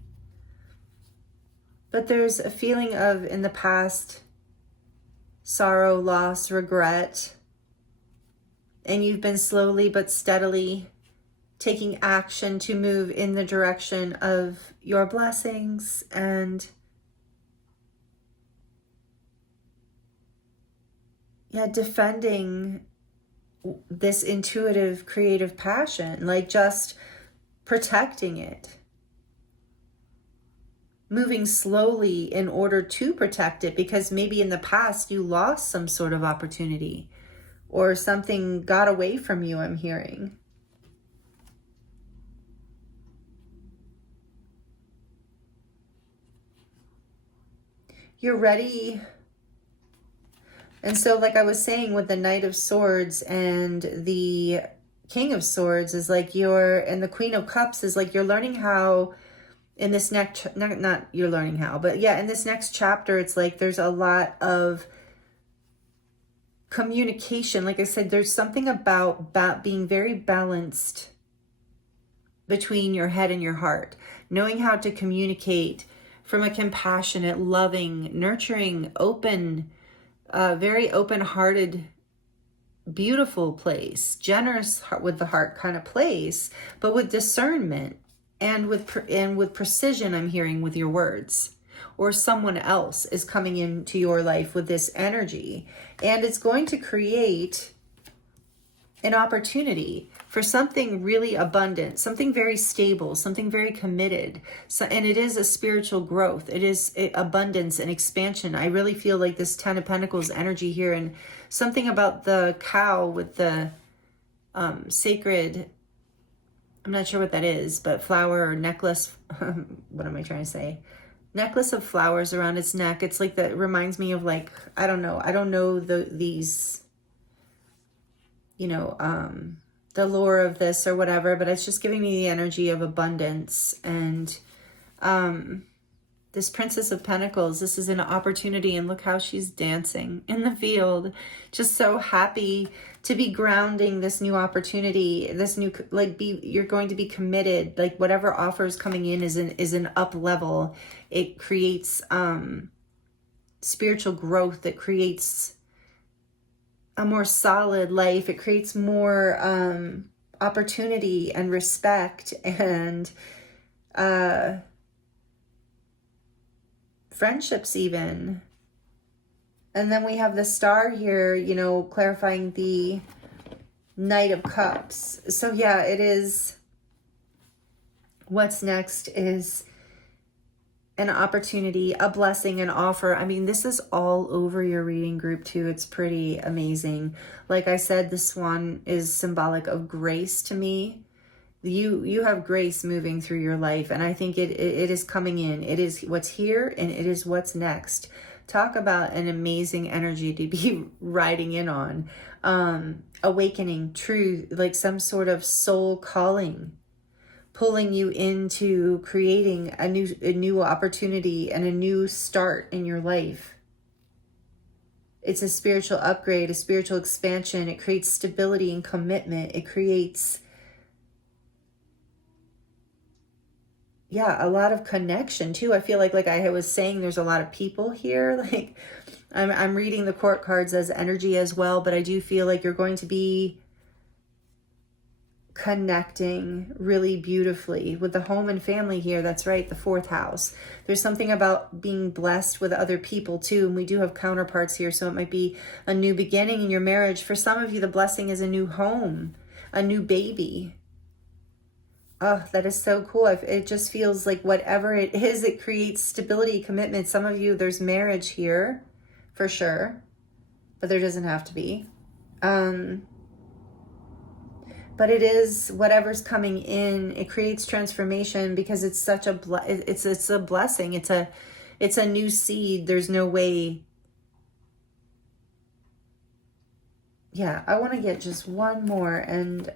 But there's a feeling of, in the past, sorrow, loss, regret. And you've been slowly but steadily taking action to move in the direction of your blessings and defending this intuitive, creative passion, like just protecting it. Moving slowly in order to protect it, because maybe in the past you lost some sort of opportunity or something got away from you, I'm hearing. You're ready. And so, like I was saying, with the Knight of Swords and the King of Swords is like and the Queen of Cups is like you're learning how in this next, not you're learning how, but yeah, in this next chapter, it's like there's a lot of communication. Like I said, there's something about being very balanced between your head and your heart, knowing how to communicate from a compassionate, loving, nurturing, open, very open-hearted, beautiful place, generous with the heart kind of place, but with discernment and with precision. I'm hearing with your words, or someone else is coming into your life with this energy, and it's going to create an opportunity for something really abundant, something very stable, something very committed. So, and it is a spiritual growth. It is abundance and expansion. I really feel like this 10 of Pentacles energy here, and something about the cow with the sacred, I'm not sure what that is, but flower or necklace. What am I trying to say? Necklace of flowers around its neck. It's like that. It reminds me of like, I don't know these, the lore of this or whatever, but it's just giving me the energy of abundance. And this Princess of Pentacles, this is an opportunity, and look how she's dancing in the field, just so happy to be grounding this new opportunity, this new, you're going to be committed, like whatever offer is coming in is an up level. It creates spiritual growth. It creates a more solid life. It creates more opportunity and respect and friendships even. And then we have the Star here, clarifying the Knight of Cups. So yeah, it is, what's next is an opportunity, a blessing, an offer. I mean, this is all over your reading group too. It's pretty amazing. Like I said, the swan is symbolic of grace to me. You have grace moving through your life, and I think it is coming in. It is what's here, and it is what's next. Talk about an amazing energy to be riding in on. Awakening, truth, like some sort of soul calling, pulling you into creating a new opportunity and a new start in your life. It's a spiritual upgrade, a spiritual expansion. It creates stability and commitment. It creates, a lot of connection too. I feel like I was saying, there's a lot of people here. Like I'm reading the court cards as energy as well, but I do feel like you're going to be connecting really beautifully with the home and family here. That's right, the 4th house. There's something about being blessed with other people too, and we do have counterparts here, so it might be a new beginning in your marriage. For some of you, the blessing is a new home, a new baby. Oh, that is so cool. It just feels like whatever it is, it creates stability, commitment. Some of you, there's marriage here for sure, but there doesn't have to be. But it is whatever's coming in. It creates transformation because it's such a it's a blessing. It's a new seed. There's no way. Yeah, I want to get just one more, and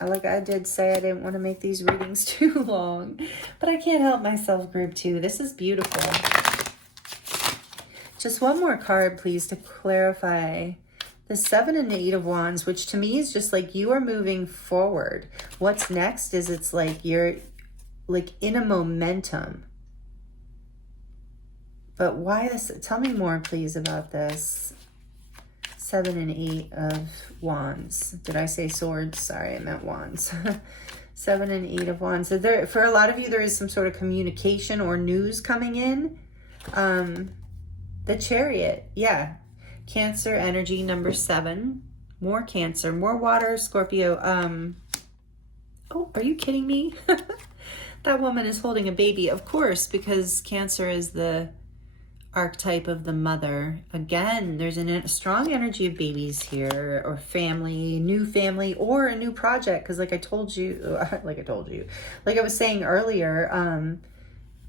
like I did say, I didn't want to make these readings too long, but I can't help myself, group 2. This is beautiful. Just one more card, please, to clarify. The 7 and the 8 of Wands, which to me is just like you are moving forward. What's next is it's like you're like in a momentum. But why this? Tell me more, please, about this. 7 and 8 of Wands. Did I say swords? Sorry, I meant wands. 7 and 8 of Wands. So there, for a lot of you, there is some sort of communication or news coming in. The Chariot, yeah. Cancer energy, number 7. More Cancer, more water, Scorpio. Oh, are you kidding me? That woman is holding a baby, of course, because Cancer is the archetype of the mother. Again, there's a strong energy of babies here, or family, new family, or a new project. Because like I was saying earlier,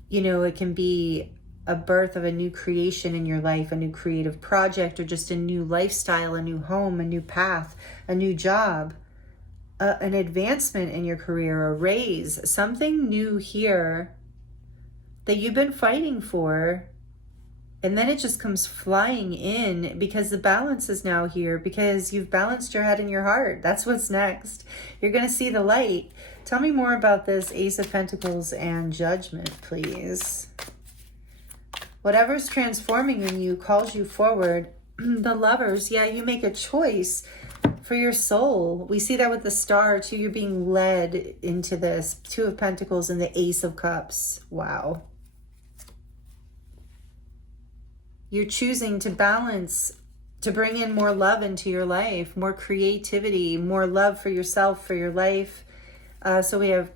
you know, it can be a birth of a new creation in your life, a new creative project, or just a new lifestyle, a new home, a new path, a new job, an advancement in your career, a raise, something new here that you've been fighting for. And then it just comes flying in because the balance is now here, because you've balanced your head and your heart. That's what's next. You're going to see the light. Tell me more about this Ace of Pentacles and Judgment, please. Whatever's transforming in you calls you forward. The Lovers, yeah, you make a choice for your soul. We see that with the Star, too. You're being led into this. 2 of Pentacles and the Ace of Cups. Wow. You're choosing to balance, to bring in more love into your life, more creativity, more love for yourself, for your life. So we have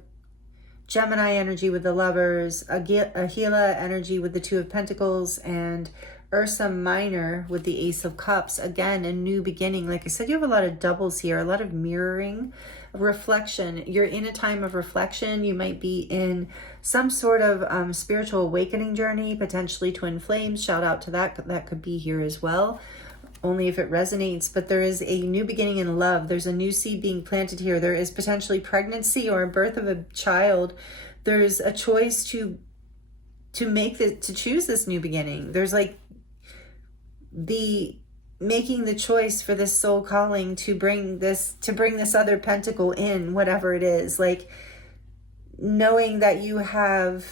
Gemini energy with the Lovers, Ahila energy with the 2 of Pentacles, and Ursa Minor with the Ace of Cups. Again, a new beginning. Like I said, you have a lot of doubles here, a lot of mirroring, reflection. You're in a time of reflection. You might be in some sort of spiritual awakening journey, potentially twin flames. Shout out to that. That could be here as well, only if it resonates. But there is a new beginning in love. There's a new seed being planted here. There is potentially pregnancy or a birth of a child. There's a choice to choose this new beginning. There's like making the choice for this soul calling to bring this other pentacle in, whatever it is, like knowing that you have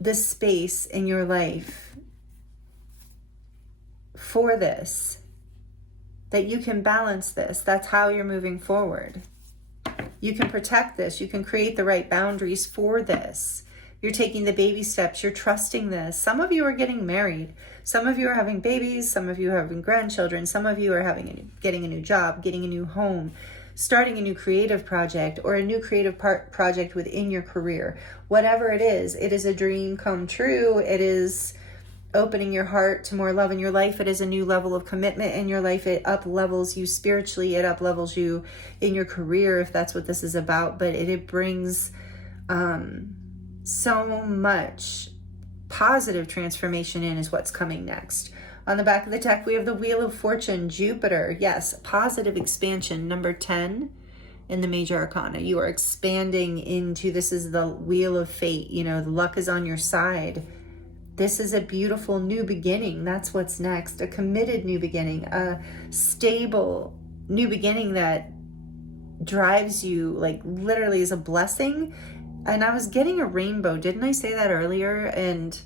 this space in your life for this, that you can balance this. That's how you're moving forward. You can protect this. You can create the right boundaries for this. You're taking the baby steps. You're trusting this. Some of you are getting married. Some of you are having babies. Some of you are having grandchildren. Some of you are getting a new job, getting a new home, starting a new creative project, or a new creative project within your career. Whatever it is a dream come true. It is opening your heart to more love in your life. It is a new level of commitment in your life. It up-levels you spiritually. It up-levels you in your career, if that's what this is about. But it brings so much positive transformation in is what's coming next. On the back of the deck, we have the Wheel of Fortune, Jupiter. Yes, positive expansion, number 10 in the Major Arcana. You are expanding into, this is the Wheel of Fate. You know, the luck is on your side. This is a beautiful new beginning. That's what's next. A committed new beginning, a stable new beginning that drives you, like literally is a blessing. And I was getting a rainbow. Didn't I say that earlier? And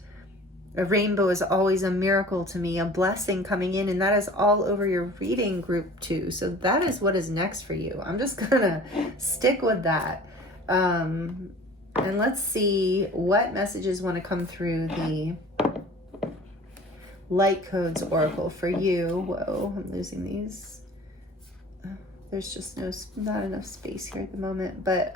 a rainbow is always a miracle to me, a blessing coming in. And that is all over your reading group too. So that is what is next for you. I'm just going to stick with that. And let's see what messages want to come through the Light Codes Oracle for you. Whoa, I'm losing these. There's just not enough space here at the moment. But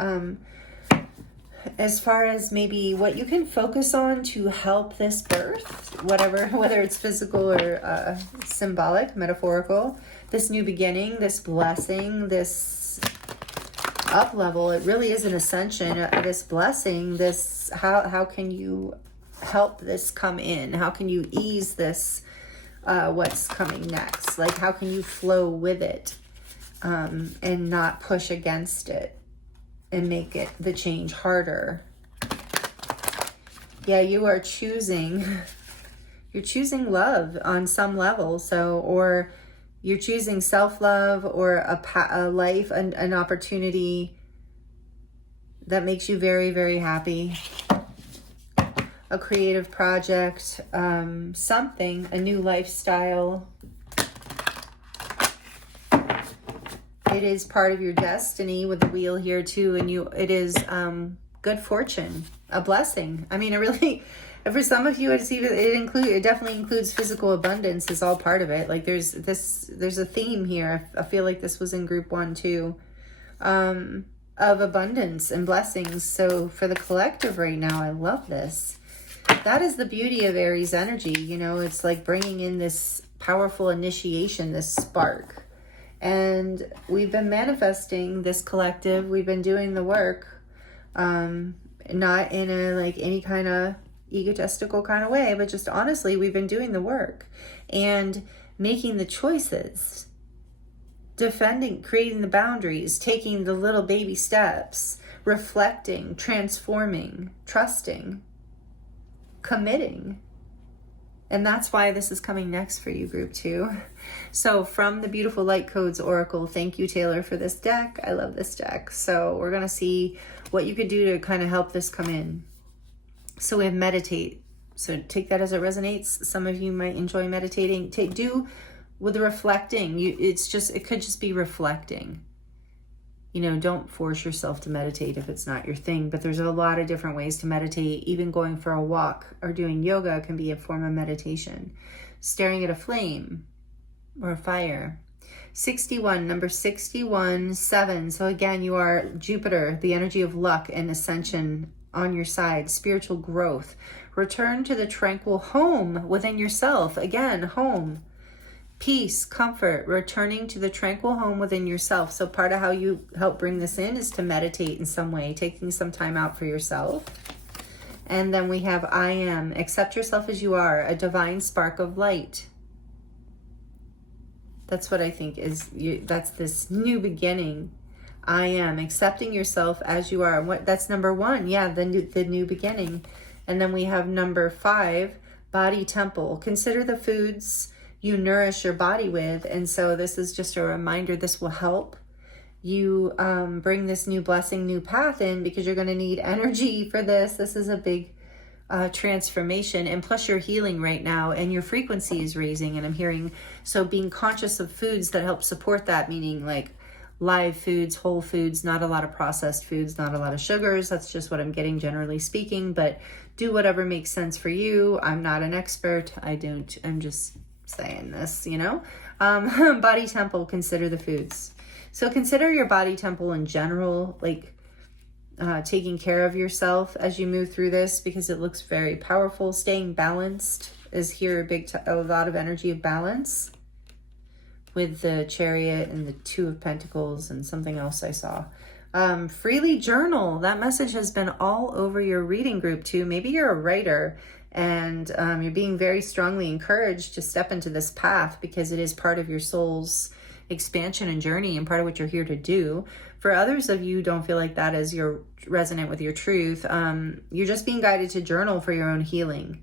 as far as maybe what you can focus on to help this birth, whether it's physical or symbolic, metaphorical, this new beginning, this blessing, this up level, it really is an ascension, this blessing, this, how can you help this come in? How can you ease this, what's coming next? Like, how can you flow with it and not push against it and make it the change harder? Yeah, you are choosing love on some level. So, or you're choosing self-love, or a life, an opportunity that makes you very, very happy. a creative project, something, a new lifestyle. It is part of your destiny with the wheel here too, and it is good fortune, a blessing. I mean, for some of you, it definitely includes physical abundance is all part of it. Like there's a theme here. I feel like this was in group 1 too, of abundance and blessings. So for the collective right now, I love this. That is the beauty of Aries energy. You know, it's like bringing in this powerful initiation, this spark. And we've been manifesting this collective. We've been doing the work, not in a like any kind of egotistical kind of way, but just honestly, we've been doing the work and making the choices, defending, creating the boundaries, taking the little baby steps, reflecting, transforming, trusting, committing. And that's why this is coming next for you, group 2. So from the Beautiful Light Codes Oracle, thank you, Taylor, for this deck. I love this deck. So we're going to see what you could do to kind of help this come in. So we have meditate. So take that as it resonates. Some of you might enjoy meditating. Do with the reflecting. It could just be reflecting. You know, don't force yourself to meditate if it's not your thing, but there's a lot of different ways to meditate. Even going for a walk or doing yoga can be a form of meditation. Staring at a flame or a fire. 61, number 61, 7. So again, you are Jupiter, the energy of luck and ascension on your side, spiritual growth. Return to the tranquil home within yourself. Again, home. Peace, comfort, returning to the tranquil home within yourself. So part of how you help bring this in is to meditate in some way, taking some time out for yourself. And then we have I am, accept yourself as you are, a divine spark of light. That's what I think that's this new beginning. I am, accepting yourself as you are. That's number 1. Yeah, the new beginning. And then we have number 5, body temple. Consider the foods you nourish your body with. And so this is just a reminder, this will help you bring this new blessing, new path in, because you're going to need energy for this. This is a big transformation, and plus you're healing right now and your frequency is raising, and I'm hearing, so being conscious of foods that help support that, meaning like live foods, whole foods, not a lot of processed foods, not a lot of sugars. That's just what I'm getting generally speaking, but do whatever makes sense for you. I'm not an expert. I'm just saying this, you know. Body temple, consider the foods. So consider your body temple in general, like taking care of yourself as you move through this, because it looks very powerful. Staying balanced is here, a lot of energy of balance with the Chariot and the 2 of Pentacles and something else I saw. Freely journal. That message has been all over your reading group too. Maybe you're a writer and you're being very strongly encouraged to step into this path, because it is part of your soul's expansion and journey and part of what you're here to do. For others of you, don't feel like that is resonant with your truth. You're just being guided to journal for your own healing.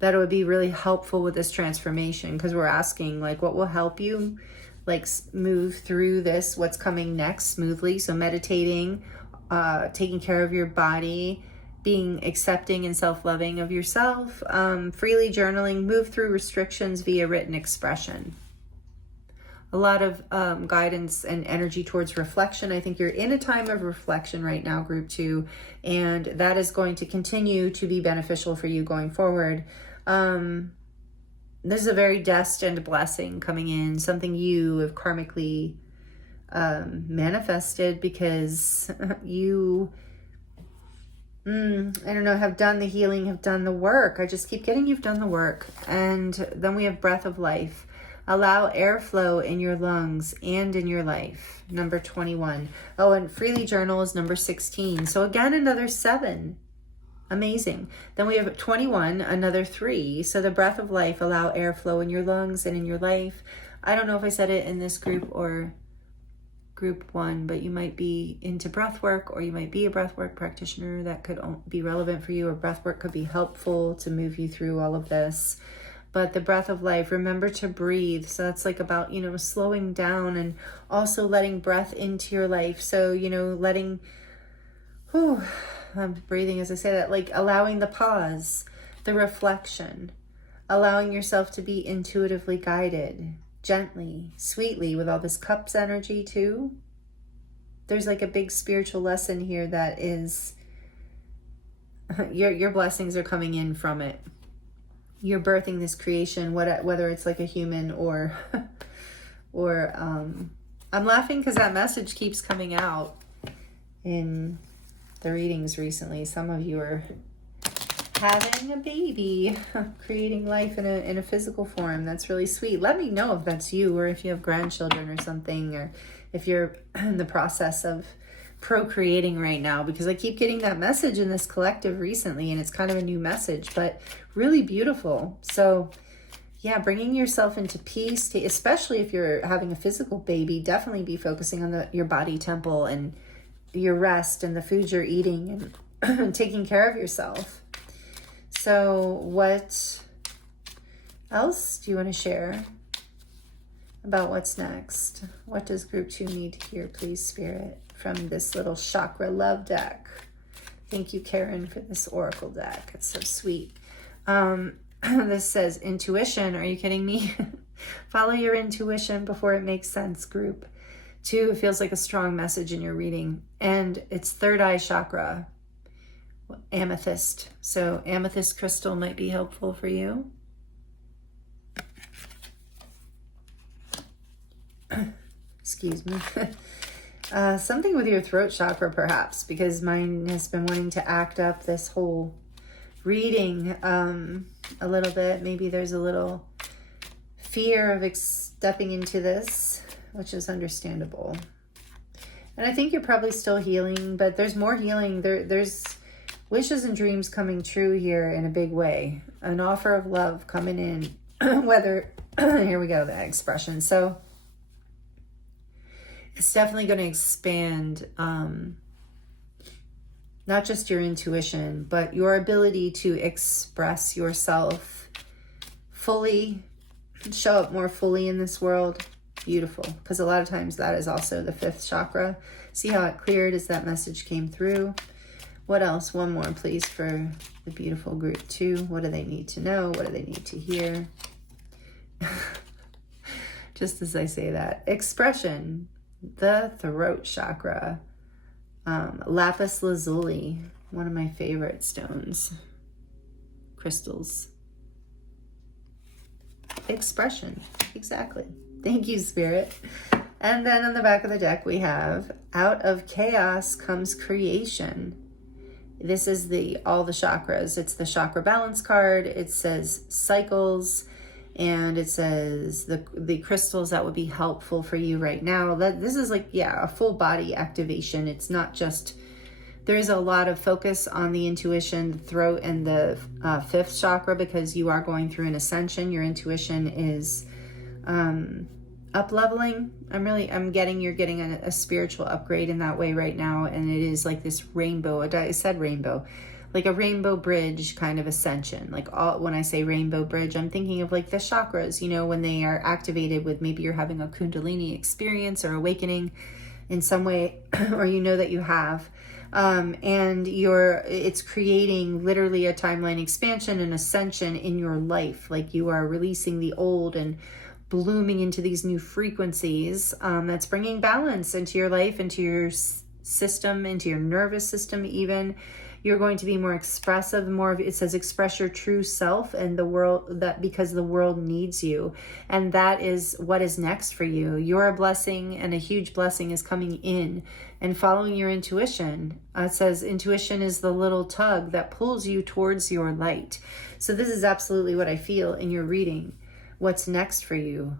That it would be really helpful with this transformation, because we're asking like what will help you like move through this, what's coming next smoothly. So meditating, taking care of your body, being accepting and self-loving of yourself, freely journaling, move through restrictions via written expression. A lot of guidance and energy towards reflection. I think you're in a time of reflection right now, group 2, and that is going to continue to be beneficial for you going forward. This is a very destined blessing coming in, something you have karmically manifested, because you I don't know, have done the healing, have done the work. I just keep getting you've done the work. And then we have breath of life. Allow airflow in your lungs and in your life. Number 21. Oh, and freely journal is number 16. So again, another 7. Amazing. Then we have 21, another 3. So the breath of life, allow airflow in your lungs and in your life. I don't know if I said it in this group or group 1, but you might be into breath work, or you might be a breath work practitioner. That could be relevant for you, or breath work could be helpful to move you through all of this. But the breath of life, remember to breathe. So that's like about, you know, slowing down and also letting breath into your life. So, you know, letting, I'm breathing as I say that, like allowing the pause, the reflection, allowing yourself to be intuitively guided, gently, sweetly, with all this cups energy too. There's like a big spiritual lesson here that is, your blessings are coming in from it. You're birthing this creation, whether it's like a human or, I'm laughing because that message keeps coming out in the readings recently. Some of you are having a baby, creating life in a physical form. That's really sweet. Let me know if that's you, or if you have grandchildren or something, or if you're in the process of procreating right now, because I keep getting that message in this collective recently, and it's kind of a new message, but really beautiful. So yeah, bringing yourself into peace, especially if you're having a physical baby, definitely be focusing on your body temple and your rest and the food you're eating and taking care of yourself. So what else do you want to share about what's next? What does group 2 need to hear, please, Spirit, from this little chakra love deck? Thank you, Karen, for this oracle deck. It's so sweet. This says intuition. Are you kidding me? Follow your intuition before it makes sense, group 2. It feels like a strong message in your reading. And it's third eye chakra, amethyst. So amethyst crystal might be helpful for you. Excuse me. Something with your throat chakra, perhaps, because mine has been wanting to act up this whole reading a little bit. Maybe there's a little fear of stepping into this, which is understandable. And I think you're probably still healing, but there's more healing. There's wishes and dreams coming true here in a big way. An offer of love coming in, whether, here we go, the expression. So it's definitely going to expand, not just your intuition, but your ability to express yourself fully, show up more fully in this world. Beautiful. Because a lot of times that is also the 5th chakra. See how it cleared as that message came through. What else? One more, please, for the beautiful group 2. What do they need to know? What do they need to hear? Just as I say that. Expression. The throat chakra. Lapis lazuli, one of my favorite stones, crystals. Expression, exactly. Thank you, Spirit. And then on the back of the deck we have, out of chaos comes creation. This is all the chakras. It's the chakra balance card. It says cycles, and it says the crystals that would be helpful for you right now. This is like, yeah, a full body activation. It's not just, there's a lot of focus on the intuition, the throat, and the 5th chakra, because you are going through an ascension. Your intuition is up leveling. You're getting a spiritual upgrade in that way right now. And it is like this rainbow, I said rainbow, like a rainbow bridge kind of ascension. Like when I say rainbow bridge, I'm thinking of like the chakras, when they are activated with, maybe you're having a Kundalini experience or awakening in some way, or that you have. And it's creating literally a timeline expansion and ascension in your life. Like you are releasing the old and blooming into these new frequencies. That's bringing balance into your life, into your system, into your nervous system even. You're going to be more expressive, it says express your true self and the world, because the world needs you. And that is what is next for you. You're a blessing, and a huge blessing is coming in. And following your intuition, it says intuition is the little tug that pulls you towards your light. So this is absolutely what I feel in your reading. What's next for you?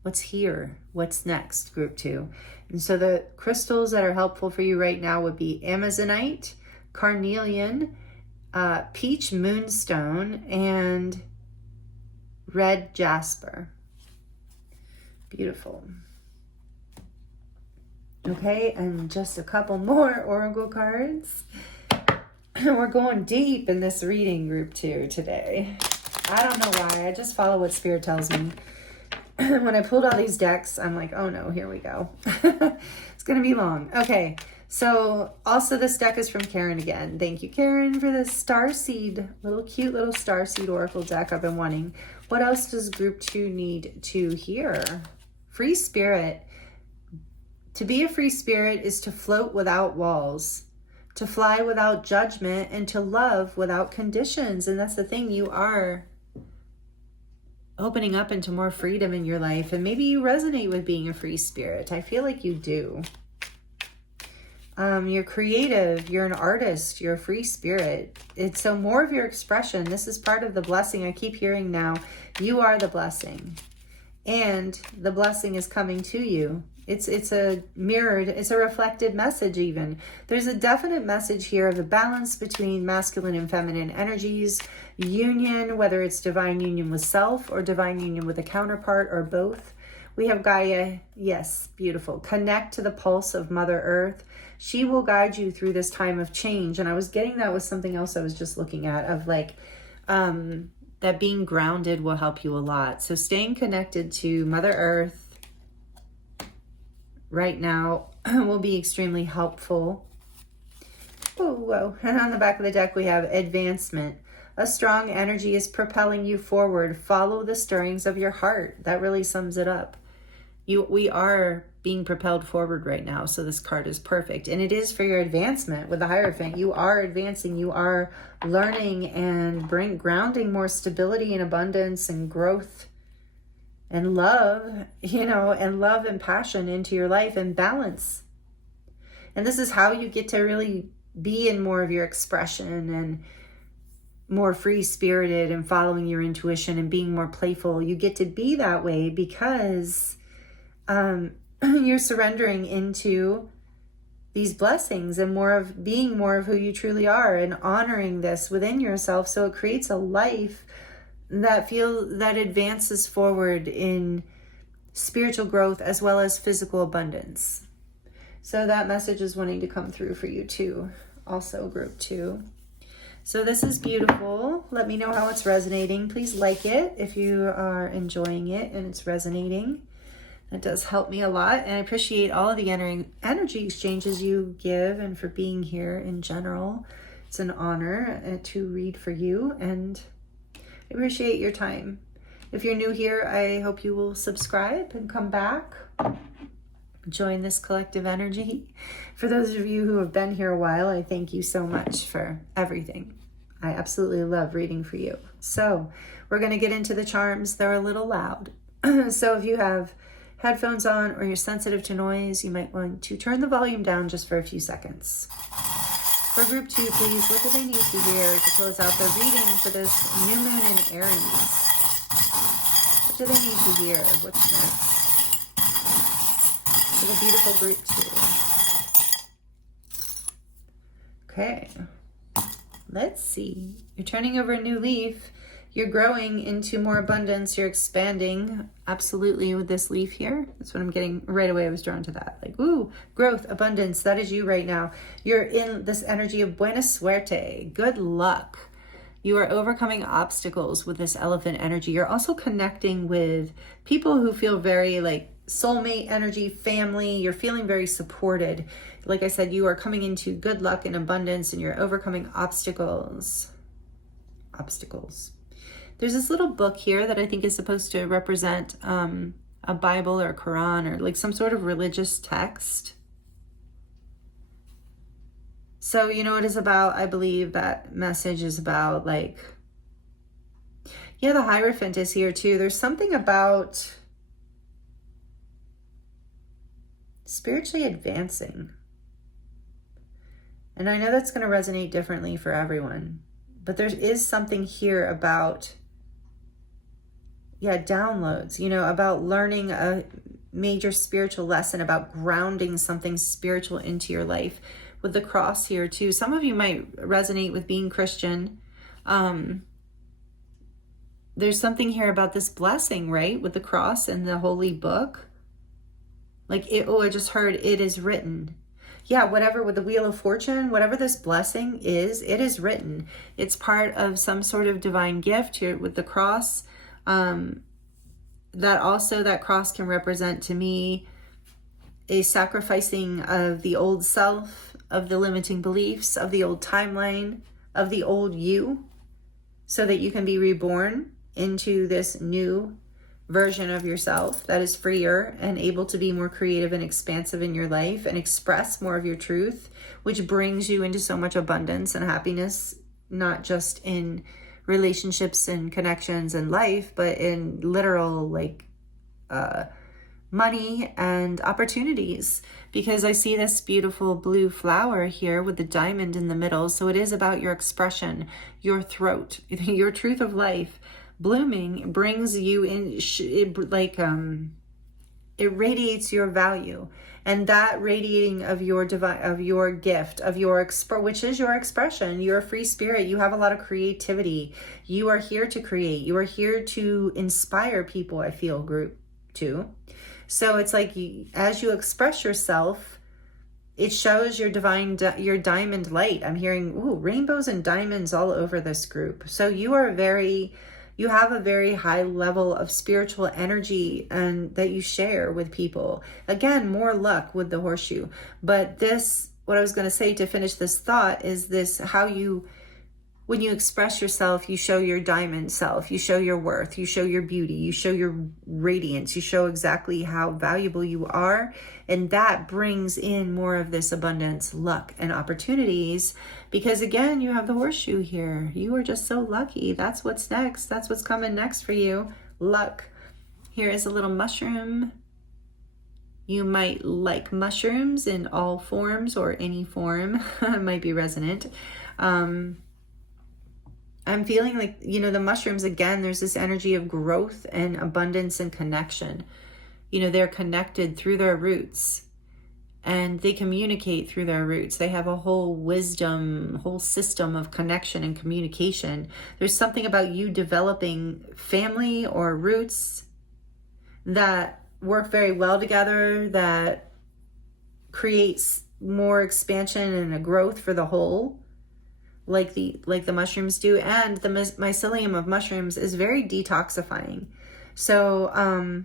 What's here? What's next, group 2? And so the crystals that are helpful for you right now would be Amazonite, Carnelian, peach moonstone, and red jasper. Beautiful. Okay, and just a couple more oracle cards. We're going deep in this reading, group 2, today. I don't know why. I just follow what Spirit tells me. When I pulled all these decks, I'm like, oh no, here we go. It's going to be long. Okay, So also this deck is from Karen again. Thank you, Karen, for the Starseed, cute little Starseed Oracle deck I've been wanting. What else does group 2 need to hear? Free spirit. To be a free spirit is to float without walls, to fly without judgment, and to love without conditions. And that's the thing, you are opening up into more freedom in your life. And maybe you resonate with being a free spirit. I feel like you do. You're creative, you're an artist, you're a free spirit. It's so more of your expression. This is part of the blessing. I keep hearing now, you are the blessing. And the blessing is coming to you. It's a mirrored, it's a reflected message even. There's a definite message here of a balance between masculine and feminine energies, union, whether it's divine union with self or divine union with a counterpart or both. We have Gaia, yes, beautiful. Connect to the pulse of Mother Earth. She will guide you through this time of change. And I was getting that with something else I was just looking at of like, that being grounded will help you a lot. So staying connected to Mother Earth right now will be extremely helpful. Whoa. And on the back of the deck, we have advancement. A strong energy is propelling you forward. Follow the stirrings of your heart. That really sums it up. We are being propelled forward right now. So this card is perfect. And it is for your advancement with the Hierophant. You are advancing. You are learning and grounding more stability and abundance and growth and love, and love and passion into your life and balance. And this is how you get to really be in more of your expression and more free-spirited and following your intuition and being more playful. You get to be that way because you're surrendering into these blessings and being more of who you truly are and honoring this within yourself. So it creates a life that advances forward in spiritual growth as well as physical abundance. So that message is wanting to come through for you too. Also group 2. So this is beautiful. Let me know how it's resonating. Please like it if you are enjoying it and it's resonating. That does help me a lot. And I appreciate all of the energy exchanges you give and for being here in general. It's an honor to read for you, and I appreciate your time. If you're new here, I hope you will subscribe and come back. Join this collective energy. For those of you who have been here a while, I thank you so much for everything. I absolutely love reading for you. So we're going to get into the charms. They're a little loud. So if you have headphones on or you're sensitive to noise, you might want to turn the volume down just for a few seconds. For group 2, please, what do they need to hear to close out their reading for this new moon in Aries? What do they need to hear? What's next? For the beautiful group 2. Okay. Let's see. You're turning over a new leaf. You're growing into more abundance. You're expanding. Absolutely with this leaf here. That's what I'm getting right away. I was drawn to that. Like, ooh, growth, abundance. That is you right now. You're in this energy of buena suerte. Good luck. You are overcoming obstacles with this elephant energy. You're also connecting with people who feel very like soulmate energy, family. You're feeling very supported. Like I said, you are coming into good luck and abundance, and you're overcoming obstacles. There's this little book here that I think is supposed to represent a Bible or a Quran or like some sort of religious text. So, it is about, I believe that message is about like, yeah, the Hierophant is here too. There's something about spiritually advancing. And I know that's going to resonate differently for everyone, but there is something here about, downloads, about learning a major spiritual lesson, about grounding something spiritual into your life. With the cross here too. Some of you might resonate with being Christian. There's something here about this blessing, right? With the cross and the holy book. Like, I just heard it is written. Yeah, whatever with the Wheel of Fortune, whatever this blessing is, it is written. It's part of some sort of divine gift here with the cross. That cross can represent to me a sacrificing of the old self, of the limiting beliefs, of the old timeline, of the old you, so that you can be reborn into this new version of yourself that is freer and able to be more creative and expansive in your life and express more of your truth, which brings you into so much abundance and happiness, not just in relationships and connections and life, but in literal money and opportunities. Because I see this beautiful blue flower here with the diamond in the middle. So it is about your expression, your throat, your truth of life. Blooming brings you in, it radiates your value, and that radiating of your gift, of your which is your expression. You're a free spirit. You have a lot of creativity. You are here to create. You are here to inspire people. I feel group too. So it's like as you express yourself, it shows your your diamond light. I'm hearing rainbows and diamonds all over this group. So you have a very high level of spiritual energy and that you share with people. Again, more luck with the horseshoe. But what I was going to say to finish this thought is this: when you express yourself, you show your diamond self, you show your worth, you show your beauty, you show your radiance, you show exactly how valuable you are. And that brings in more of this abundance, luck, and opportunities. Because again, you have the horseshoe here. You are just so lucky. That's what's next. That's what's coming next for you. Luck. Here is a little mushroom. You might like mushrooms in all forms or any form. It might be resonant. I'm feeling like, the mushrooms, again, there's this energy of growth and abundance and connection. They're connected through their roots and they communicate through their roots. They have a whole system of connection and communication. There's something about you developing family or roots that work very well together, that creates more expansion and a growth for the whole. Like the mushrooms do. And the mycelium of mushrooms is very detoxifying. So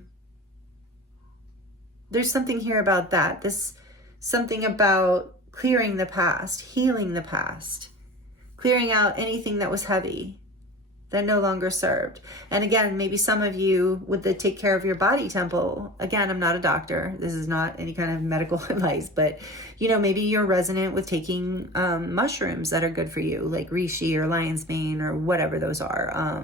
there's something here about that. Something about clearing the past, healing the past, clearing out anything that was heavy, that no longer served. And again, maybe some of you with the take care of your body temple. Again, I'm not a doctor. This is not any kind of medical advice, but maybe you're resonant with taking mushrooms that are good for you, like reishi or lion's mane or whatever those are.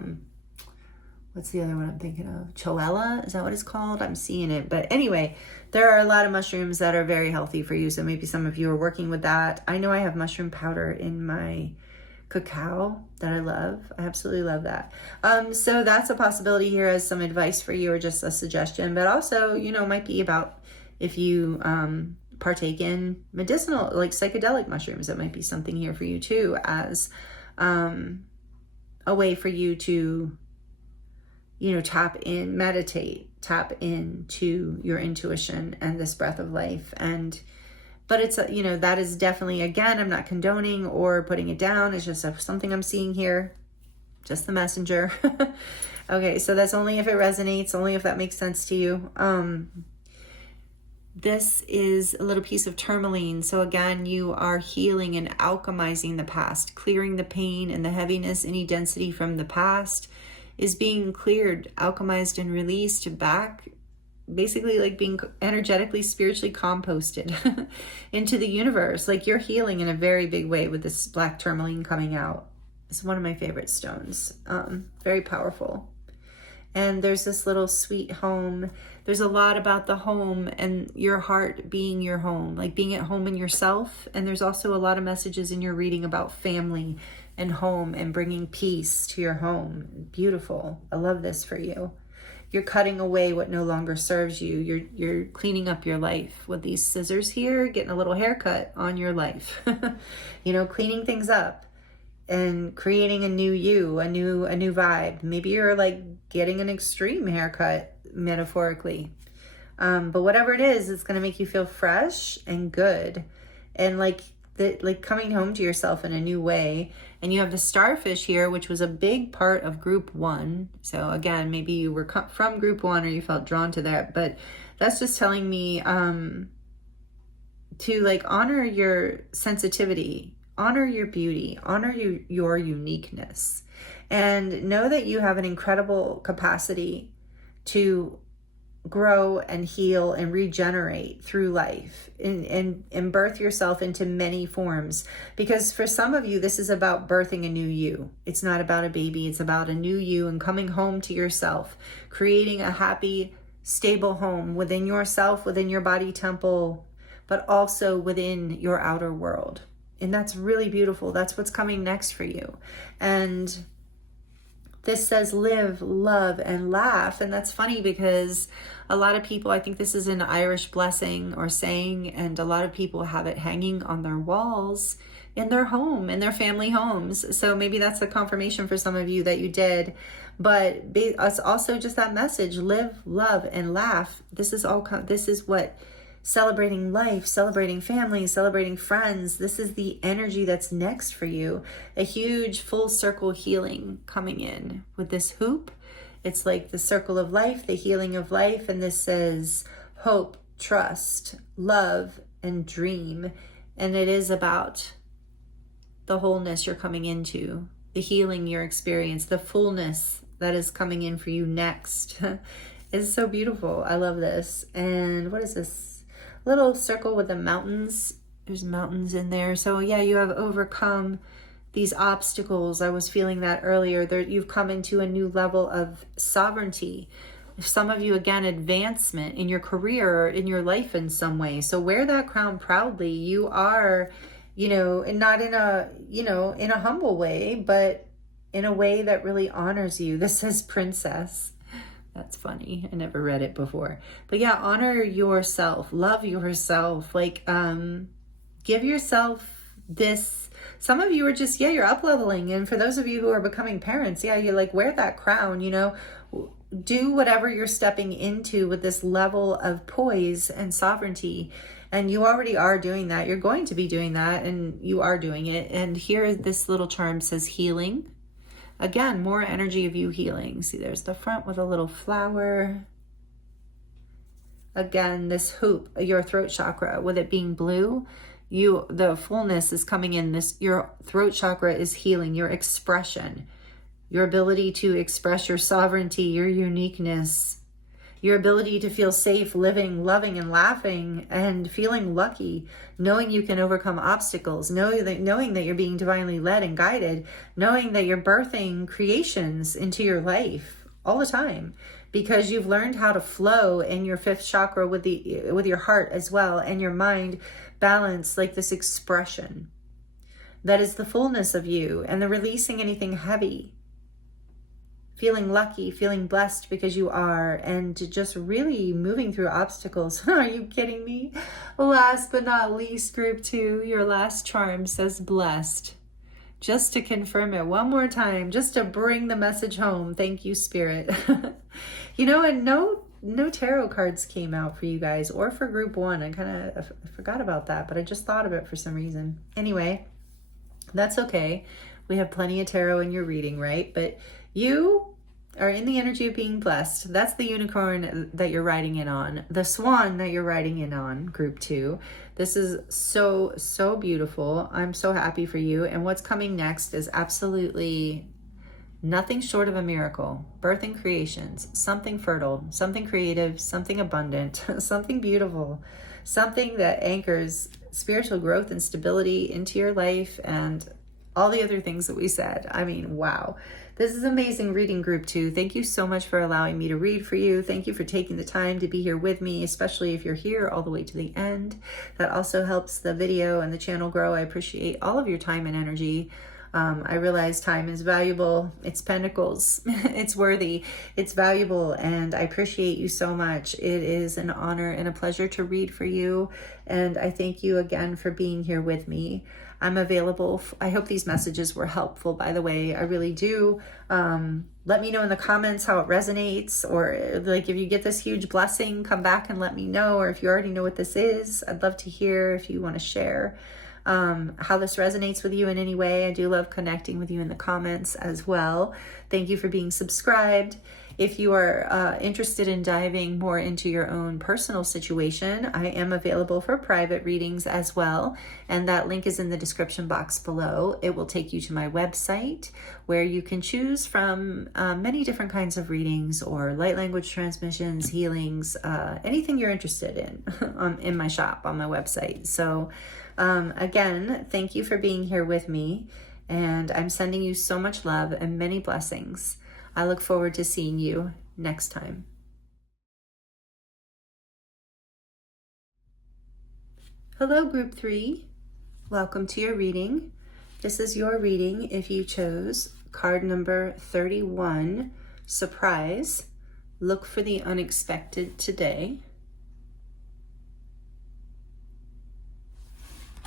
What's the other one I'm thinking of? Choella, is that what it's called? I'm seeing it. But anyway, there are a lot of mushrooms that are very healthy for you. So maybe some of you are working with that. I know I have mushroom powder in my cacao that I love. I absolutely love that. So that's a possibility here as some advice for you or just a suggestion, but also, might be about if you partake in medicinal, like psychedelic mushrooms, that might be something here for you too, as a way for you to, tap in, meditate, tap into your intuition and this breath of life. But it's, that is definitely, again, I'm not condoning or putting it down. It's just something I'm seeing here. Just the messenger. Okay, so that's only if it resonates, only if that makes sense to you. This is a little piece of tourmaline. So again, you are healing and alchemizing the past, clearing the pain and the heaviness, any density from the past is being cleared, alchemized, and released back. Basically like being energetically, spiritually composted into the universe. Like you're healing in a very big way with this black tourmaline coming out. It's one of my favorite stones. Very powerful. And there's this little sweet home. There's a lot about the home and your heart being your home, like being at home in yourself. And there's also a lot of messages in your reading about family and home and bringing peace to your home. Beautiful. I love this for you. You're cutting away what no longer serves you. You're cleaning up your life with these scissors here, getting a little haircut on your life. Cleaning things up and creating a new you, a new vibe. Maybe you're like getting an extreme haircut, metaphorically. But whatever it is, it's going to make you feel fresh and good. And like coming home to yourself in a new way. And you have the starfish here, which was a big part of group 1. So again, maybe you were from group 1 or you felt drawn to that, but that's just telling me to like honor your sensitivity, honor your beauty, honor your uniqueness, and know that you have an incredible capacity to grow and heal and regenerate through life and birth yourself into many forms. Because for some of you, this is about birthing a new you. It's not about a baby. It's about a new you and coming home to yourself, creating a happy, stable home within yourself, within your body temple, but also within your outer world. And that's really beautiful. That's what's coming next for you. And this says live, love, and laugh. And that's funny because a lot of people, I think this is an Irish blessing or saying, and a lot of people have it hanging on their walls in their home, in their family homes. So maybe that's a confirmation for some of you that you did. But it's also just that message, live, love, and laugh. This is what celebrating life, celebrating family, celebrating friends. This is the energy that's next for you. A huge full circle healing coming in with this hoop. It's like the circle of life, the healing of life. And this says hope, trust, love, and dream. And it is about the wholeness you're coming into, the healing you're experiencing, the fullness that is coming in for you next. It's so beautiful. I love this. And what is this? Little circle with the mountains. There's mountains in there. So yeah, you have overcome these obstacles. I was feeling that earlier. You've come into a new level of sovereignty. Some of you, again, advancement in your career, in your life in some way. So wear that crown proudly. You are, and not in a humble way, but in a way that really honors you. This says princess. That's funny. I never read it before. But yeah, honor yourself. Love yourself. Like, give yourself this. Some of you are just, you're up leveling. And for those of you who are becoming parents, you like wear that crown, do whatever you're stepping into with this level of poise and sovereignty. And you already are doing that. You're going to be doing that, and you are doing it. And here, this little charm says healing. Again, more energy of you healing. See, there's the front with a little flower. Again, this hoop, your throat chakra, with it being blue, the fullness is coming in. Your throat chakra is healing, your expression, your ability to express your sovereignty, your uniqueness, your ability to feel safe living, loving, and laughing, and feeling lucky, knowing you can overcome obstacles, knowing that you're being divinely led and guided, knowing that you're birthing creations into your life all the time, because you've learned how to flow in your fifth chakra with your heart as well, and your mind balance, like this expression that is the fullness of you, and the releasing anything heavy. Feeling lucky, feeling blessed because you are, and just really moving through obstacles. Are you kidding me? Last but not least, group 2, your last charm says blessed. Just to confirm it one more time, just to bring the message home. Thank you, Spirit. And no tarot cards came out for you guys or for group 1. I forgot about that, but I just thought of it for some reason. Anyway, that's okay. We have plenty of tarot in your reading, right? But you are in the energy of being blessed. That's the unicorn that you're riding in on. The swan that you're riding in on, group 2. This is so, so beautiful. I'm so happy for you. And what's coming next is absolutely nothing short of a miracle. Birthing creations, something fertile, something creative, something abundant, something beautiful, something that anchors spiritual growth and stability into your life, and all the other things that we said. I mean, wow. This is amazing reading, group 2. Thank you so much for allowing me to read for you. Thank you for taking the time to be here with me, especially if you're here all the way to the end. That also helps the video and the channel grow. I appreciate all of your time and energy. I realize time is valuable. It's pentacles. It's worthy. It's valuable. And I appreciate you so much. It is an honor and a pleasure to read for you. And I thank you again for being here with me. I'm available. I hope these messages were helpful, by the way. I really do. Let me know in the comments how it resonates, or like if you get this huge blessing, come back and let me know. Or if you already know what this is, I'd love to hear if you want to share how this resonates with you in any way. I do love connecting with you in the comments as well. Thank you for being subscribed. If you are interested in diving more into your own personal situation, I am available for private readings as well. And that link is in the description box below. It will take you to my website where you can choose from many different kinds of readings or light language transmissions, healings, anything you're interested in my shop on my website. So again, thank you for being here with me. And I'm sending you so much love and many blessings. I look forward to seeing you next time. Hello, Group 3. Welcome to your reading. This is your reading if you chose card number 31, Surprise. Look for the unexpected today.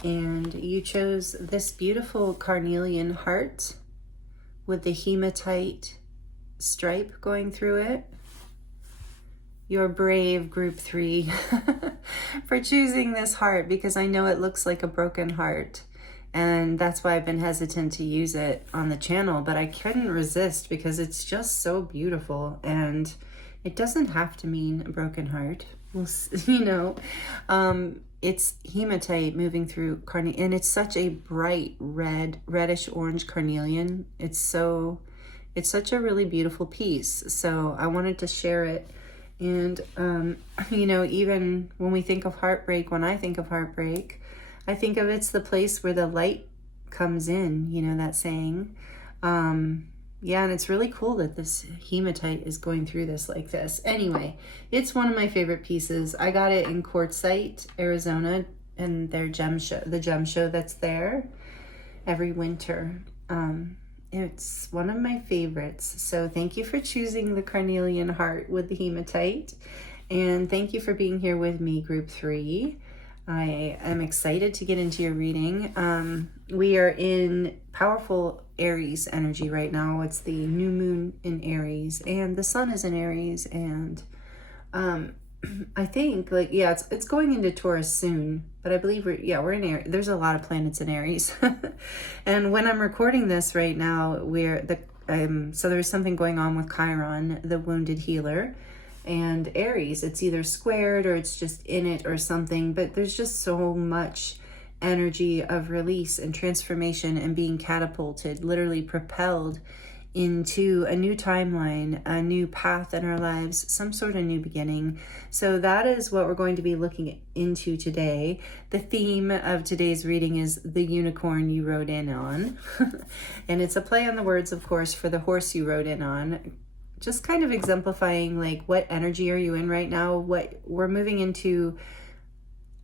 And you chose this beautiful carnelian heart with the hematite stripe going through it. You're brave, Group 3, for choosing this heart, because I know it looks like a broken heart. And that's why I've been hesitant to use it on the channel, but I couldn't resist because it's just so beautiful. And it doesn't have to mean a broken heart. It's hematite moving through carnelian, and it's such a bright reddish orange carnelian. It's such a really beautiful piece. So I wanted to share it. And, even when we think of heartbreak, when I think of heartbreak, I think of it's the place where the light comes in, that saying. Yeah, and it's really cool that this hematite is going through this like this. Anyway, it's one of my favorite pieces. I got it in Quartz, Arizona, and their the gem show that's there every winter. It's one of my favorites. So thank you for choosing the carnelian heart with the hematite. And thank you for being here with me, Group 3. I am excited to get into your reading. We are in powerful Aries energy right now. It's the new moon in Aries, and the sun is in Aries, and I think it's going into Taurus soon, but I believe we're in Aries. There's a lot of planets in Aries. And when I'm recording this right now, so there's something going on with Chiron, the wounded healer, and Aries. It's either squared or it's just in it or something, but there's just so much energy of release and transformation and being catapulted, literally propelled into a new timeline, a new path in our lives, some sort of new beginning. So that is what we're going to be looking into today. The theme of today's reading is the unicorn you rode in on. And it's a play on the words, of course, for the horse you rode in on. Just kind of exemplifying like what energy are you in right now? What we're moving into,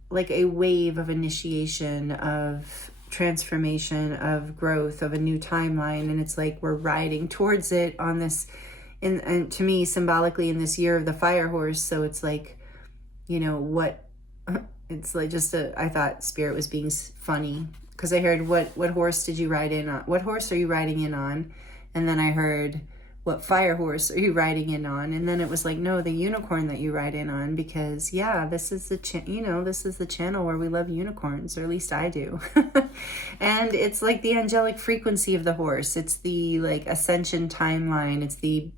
like a wave of initiation, of transformation, of growth, of a new timeline. And it's like we're riding towards it on this, and to me, symbolically, in this year of the fire horse. So it's like, it's like I thought Spirit was being funny, because I heard, what horse did you ride in on? What horse are you riding in on? And then I heard, what fire horse are you riding in on? And then it was like, no, the unicorn that you ride in on, because this is the channel where we love unicorns, or at least I do. And it's like the angelic frequency of the horse. It's the like ascension timeline. It's the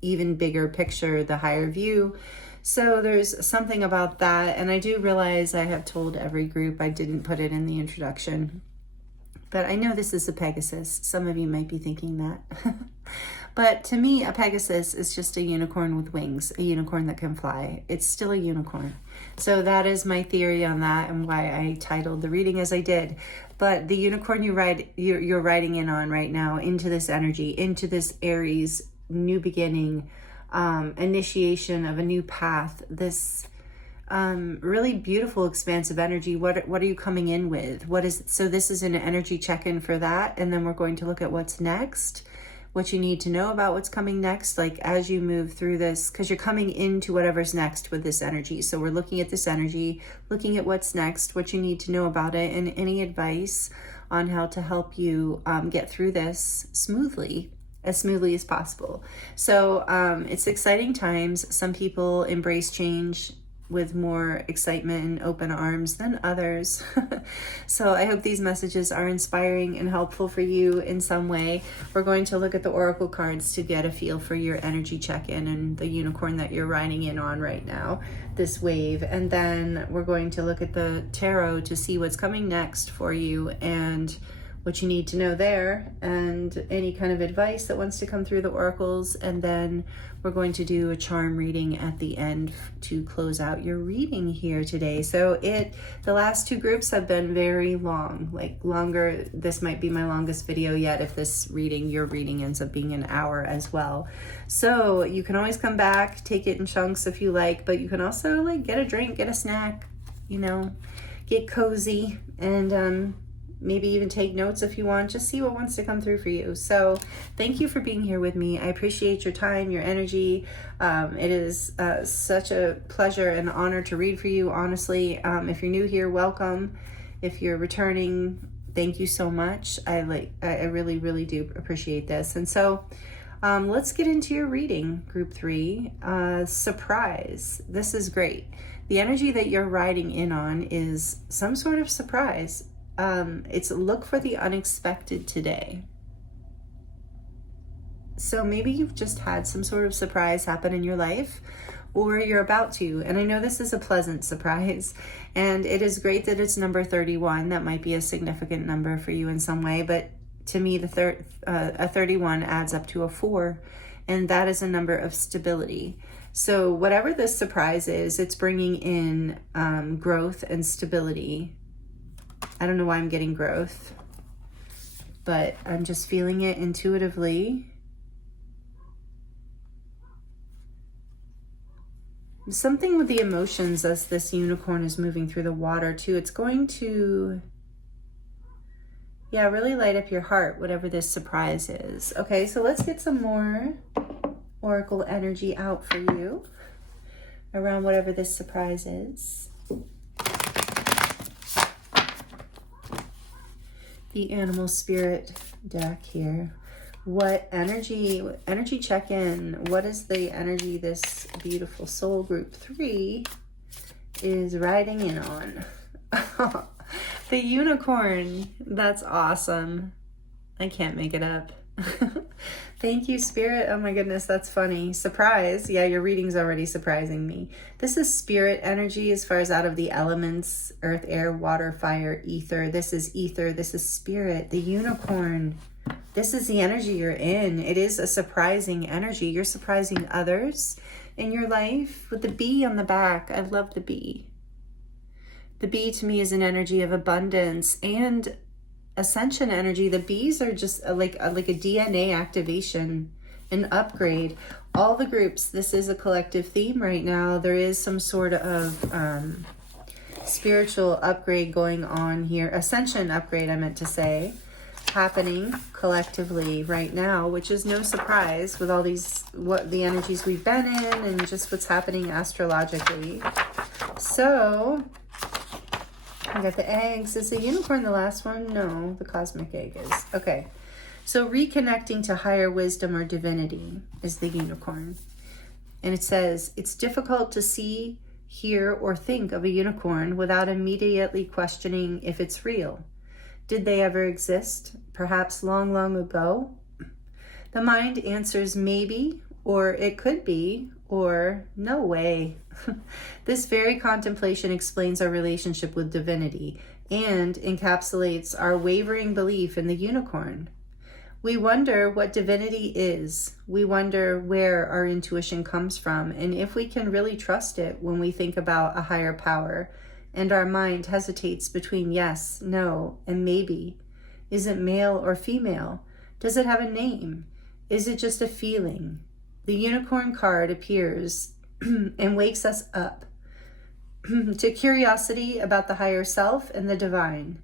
even bigger picture, the higher view. So there's something about that. And I do realize I have told every group, I didn't put it in the introduction, but I know this is a Pegasus. Some of you might be thinking that. But to me, a Pegasus is just a unicorn with wings, a unicorn that can fly. It's still a unicorn. So that is my theory on that, and why I titled the reading as I did. But the unicorn you're riding in on right now, into this energy, into this Aries new beginning, initiation of a new path, this really beautiful, expansive energy. What are you coming in with? So this is an energy check-in for that, and then we're going to look at what's next, what you need to know about what's coming next, like as you move through this, because you're coming into whatever's next with this energy. So we're looking at this energy, looking at what's next, what you need to know about it, and any advice on how to help you get through this smoothly as possible. So it's exciting times. Some people embrace change with more excitement and open arms than others. So I hope these messages are inspiring and helpful for you in some way. We're going to look at the oracle cards to get a feel for your energy check-in and the unicorn that you're riding in on right now, this wave. And then we're going to look at the tarot to see what's coming next for you and what you need to know there, and any kind of advice that wants to come through the oracles. And then we're going to do a charm reading at the end to close out your reading here today. So the last two groups have been very long, like longer. This might be my longest video yet if your reading ends up being an hour as well. So you can always come back, take it in chunks if you like, but you can also like get a drink, get a snack, get cozy, and maybe even take notes if you want. Just see what wants to come through for you. So thank you for being here with me. I appreciate your time, your energy. It is such a pleasure and honor to read for you, honestly. If you're new here, welcome. If you're returning, thank you so much. I really, really do appreciate this. And so let's get into your reading, group 3. Surprise. This is great. The energy that you're riding in on is some sort of surprise. It's look for the unexpected today. So maybe you've just had some sort of surprise happen in your life, or you're about to. And I know this is a pleasant surprise, and it is great that it's number 31. That might be a significant number for you in some way, but to me, a 31 adds up to a 4, and that is a number of stability. So whatever this surprise is, it's bringing in growth and stability. I don't know why I'm getting growth, but I'm just feeling it intuitively. Something with the emotions as this unicorn is moving through the water too. It's going to, really light up your heart, whatever this surprise is. Okay, so let's get some more oracle energy out for you around whatever this surprise is. The animal spirit deck here. What energy check-in? What is the energy this beautiful soul group 3 is riding in on? The unicorn. That's awesome. I can't make it up. Thank you, Spirit. Oh my goodness, that's funny. Surprise. Yeah, your reading's already surprising me. This is spirit energy as far as out of the elements: earth, air, water, fire, ether. This is ether. This is spirit. The unicorn. This is the energy you're in. It is a surprising energy. You're surprising others in your life with the bee on the back. I love the bee. The bee to me is an energy of abundance and ascension energy. The bees are just like a DNA activation, an upgrade. All the groups, this is a collective theme right now. There is some sort of spiritual upgrade going on here. Ascension upgrade, I meant to say, happening collectively right now, which is no surprise with all the energies we've been in and just what's happening astrologically. So I got the eggs. Is the unicorn the last one? No, the cosmic egg is. Okay. So reconnecting to higher wisdom or divinity is the unicorn. And it says, it's difficult to see, hear, or think of a unicorn without immediately questioning if it's real. Did they ever exist? Perhaps long, long ago? The mind answers maybe, or it could be, or no way. This very contemplation explains our relationship with divinity and encapsulates our wavering belief in the unicorn. We wonder what divinity is. We wonder where our intuition comes from and if we can really trust it when we think about a higher power and our mind hesitates between yes, no, and maybe. Is it male or female? Does it have a name? Is it just a feeling? The unicorn card appears and wakes us up to curiosity about the higher self and the divine.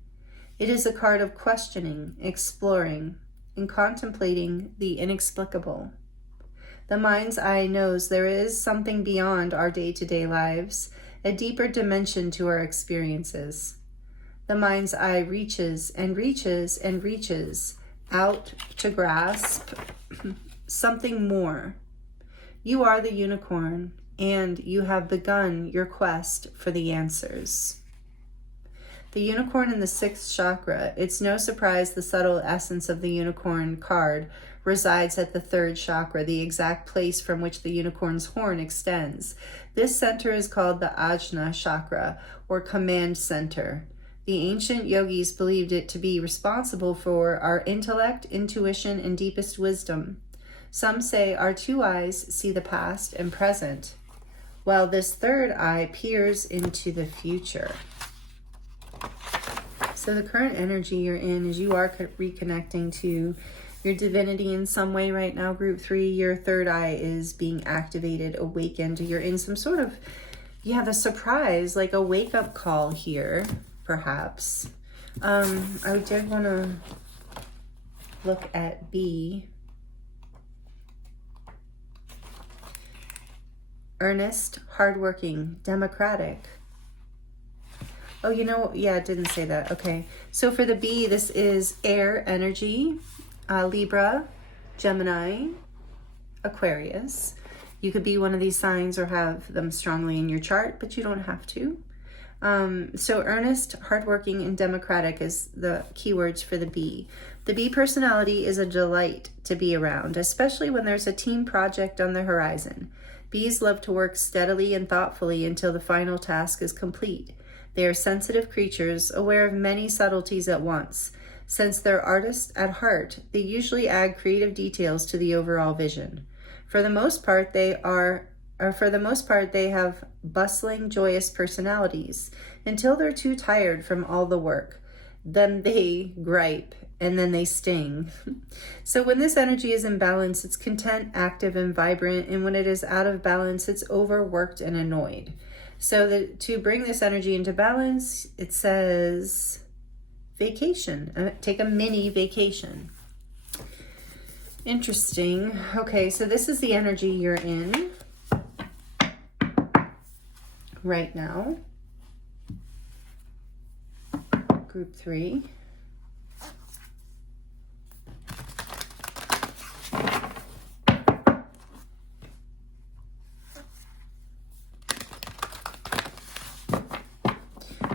It is a card of questioning, exploring, and contemplating the inexplicable. The mind's eye knows there is something beyond our day-to-day lives, a deeper dimension to our experiences. The mind's eye reaches and reaches and reaches out to grasp something more. You are the unicorn. and you have begun your quest for the answers. The unicorn in the 6th chakra. It's no surprise the subtle essence of the unicorn card resides at the 3rd chakra, the exact place from which the unicorn's horn extends. This center is called the Ajna chakra, or command center. The ancient yogis believed it to be responsible for our intellect, intuition, and deepest wisdom. Some say our 2 eyes see the past and present, while this 3rd eye peers into the future. So the current energy you're in is you are reconnecting to your divinity in some way right now, group 3. Your 3rd eye is being activated, awakened. You're in some sort of, the surprise, like a wake-up call here, perhaps. I did want to look at B. Earnest, hardworking, democratic. Oh, it didn't say that. Okay. So for the B, this is air energy, Libra, Gemini, Aquarius. You could be one of these signs or have them strongly in your chart, but you don't have to. So earnest, hardworking, and democratic is the keywords for the B. The B personality is a delight to be around, especially when there's a team project on the horizon. Bees love to work steadily and thoughtfully until the final task is complete. They are sensitive creatures, aware of many subtleties at once. Since they're artists at heart, they usually add creative details to the overall vision. For the most part, they have bustling, joyous personalities until they're too tired from all the work. Then they gripe, and then they sting. So when this energy is in balance, it's content, active, and vibrant. And when it is out of balance, it's overworked and annoyed. So to bring this energy into balance, it says vacation. Take a mini vacation. Interesting. Okay, so this is the energy you're in right now. Group 3.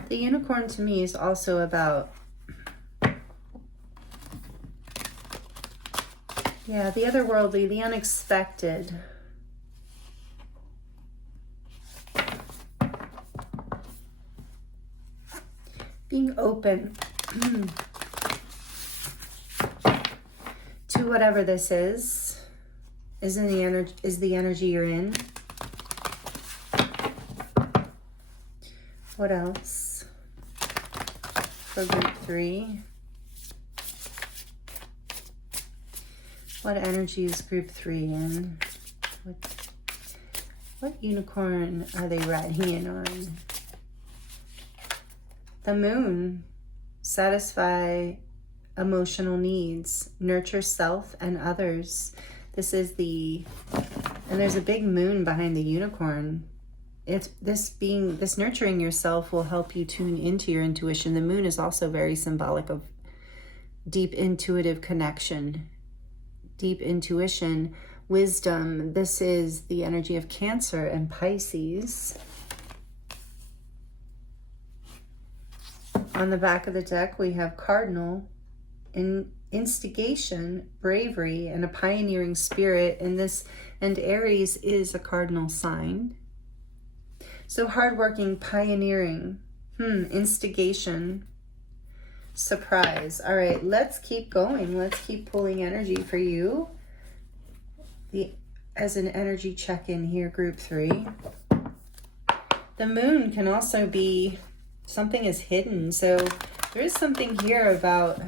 The unicorn to me is also about, the otherworldly, the unexpected. Being open to whatever this is the energy you're in. What else? For group 3. What energy is group 3 in? What unicorn are they riding in on? The moon. Satisfy emotional needs. Nurture self and others. And there's a big moon behind the unicorn. This nurturing yourself will help you tune into your intuition. The moon is also very symbolic of deep intuitive connection, deep intuition, wisdom. This is the energy of Cancer and Pisces. On the back of the deck, we have Cardinal, instigation, bravery, and a pioneering spirit. And Aries is a cardinal sign. So hardworking, pioneering, instigation, surprise. All right, let's keep going. Let's keep pulling energy for you. As an energy check-in here, group 3. The moon can also be something is hidden. So there is something here about,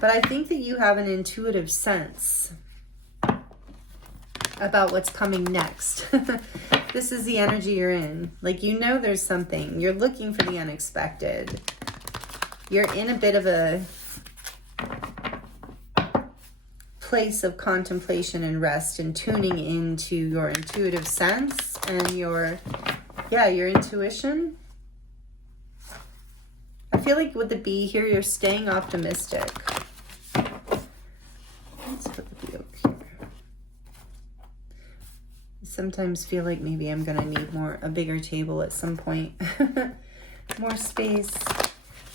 but I think that you have an intuitive sense about what's coming next. This is the energy you're in. Like, there's something. You're looking for the unexpected. You're in a bit of a place of contemplation and rest and tuning into your intuitive sense and your intuition. I feel like with the bee here, you're staying optimistic. Let's put the bee over here. sometimes feel like maybe I'm gonna need a bigger table at some point. More space.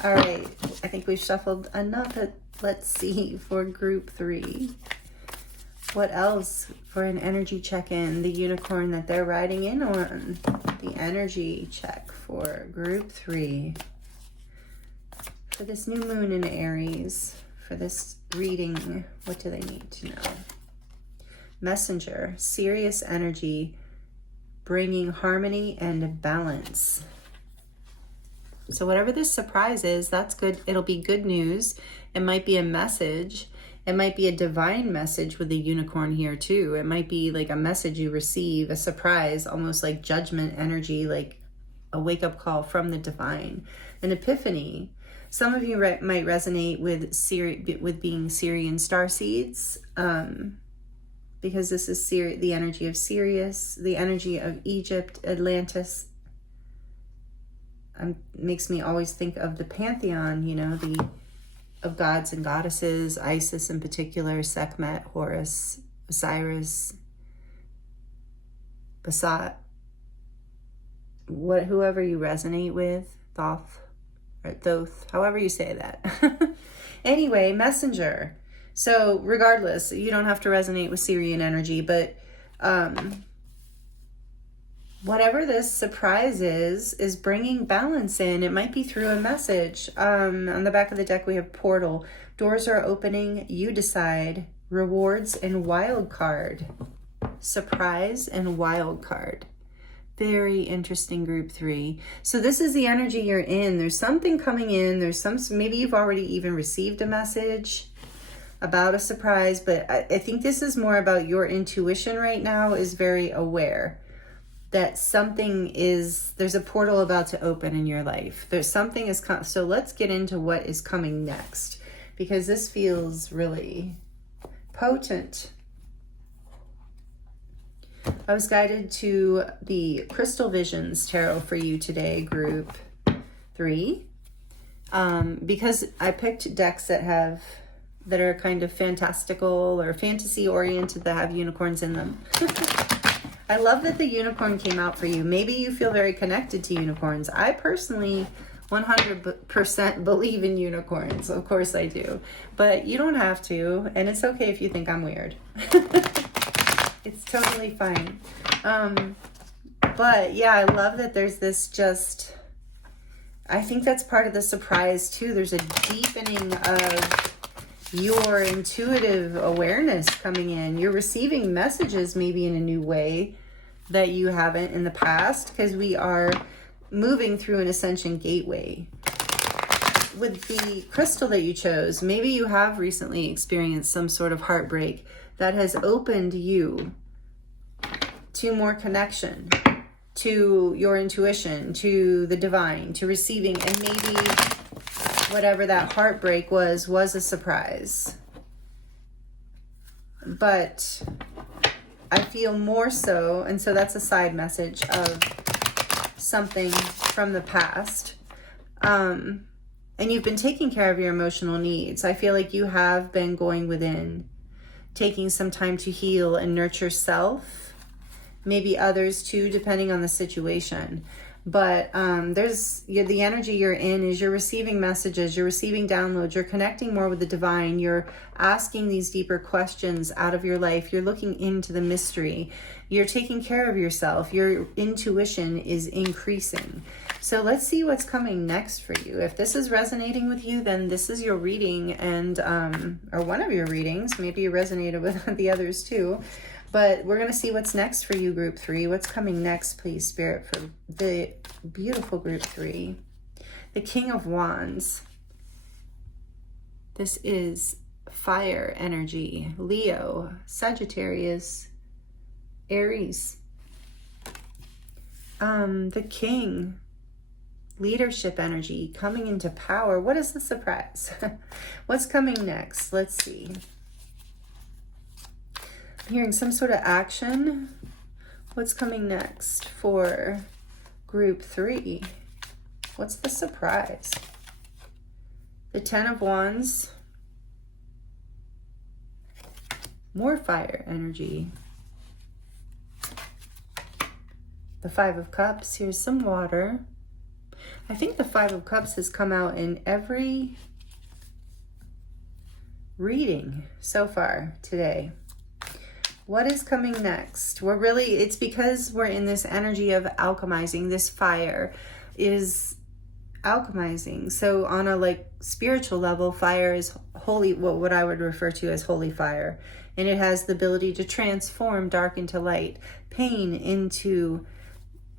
All right, I think we've shuffled enough. Let's see for group 3. What else for an energy check-in? The unicorn that they're riding in on. The energy check for group 3. For this new moon in Aries, for this reading, what do they need to know? Messenger, serious energy, bringing harmony and balance. So whatever this surprise is, that's good. It'll be good news. It might be a message. It might be a divine message with the unicorn here too. It might be like a message you receive, a surprise, almost like judgment energy, like a wake-up call from the divine. An epiphany. Some of you might resonate with being Syrian starseeds, because this is the energy of Sirius, the energy of Egypt, Atlantis. Makes me always think of the pantheon, you know, of gods and goddesses, Isis in particular, Sekhmet, Horus, Osiris, Basat, whoever you resonate with, Thoth, or Thoth, however you say that. Anyway, messenger. So regardless, you don't have to resonate with Syrian energy, but whatever this surprise is bringing balance in. It might be through a message. On the back of the deck, we have portal. Doors are opening. You decide. Rewards and wild card. Surprise and wild card. Very interesting, group 3. So this is the energy you're in. There's something coming in. Maybe you've already even received a message about a surprise, but I think this is more about your intuition right now is very aware that there's a portal about to open in your life. So let's get into what is coming next, because this feels really potent. I was guided to the Crystal Visions Tarot for you today, group 3, because I picked decks that are kind of fantastical or fantasy oriented, that have unicorns in them. I love that the unicorn came out for you. Maybe you feel very connected to unicorns. I personally 100% believe in unicorns. Of course I do. But you don't have to. And it's okay if you think I'm weird. It's totally fine. But yeah, I love that there's this I think that's part of the surprise too. There's a deepening of your intuitive awareness coming in. You're receiving messages maybe in a new way that you haven't in the past, because we are moving through an ascension gateway. With the crystal that you chose, maybe you have recently experienced some sort of heartbreak that has opened you to more connection, to your intuition, to the divine, to receiving, and maybe whatever that heartbreak was a surprise. But I feel more so, and so that's a side message of something from the past. And you've been taking care of your emotional needs. I feel like you have been going within, taking some time to heal and nurture self, maybe others too, depending on the situation. But the energy you're in is you're receiving messages, you're receiving downloads, you're connecting more with the divine, you're asking these deeper questions out of your life, you're looking into the mystery, you're taking care of yourself, your intuition is increasing. So let's see what's coming next for you. If this is resonating with you, then this is your reading, and or one of your readings. Maybe you resonated with the others too. But we're going to see what's next for you, group 3. What's coming next, please, Spirit, for the beautiful group 3. The King of Wands. This is fire energy. Leo, Sagittarius, Aries. The King, leadership energy, coming into power. What is the surprise? What's coming next? Let's see. Hearing some sort of action. What's coming next for group 3? What's the surprise? The 10 of Wands. More fire energy. The Five of Cups. Here's some water. I think the Five of Cups has come out in every reading so far today. What is coming next? It's because we're in this energy of alchemizing. This fire is alchemizing. So on a like spiritual level, fire is holy, what I would refer to as holy fire. And it has the ability to transform dark into light, pain into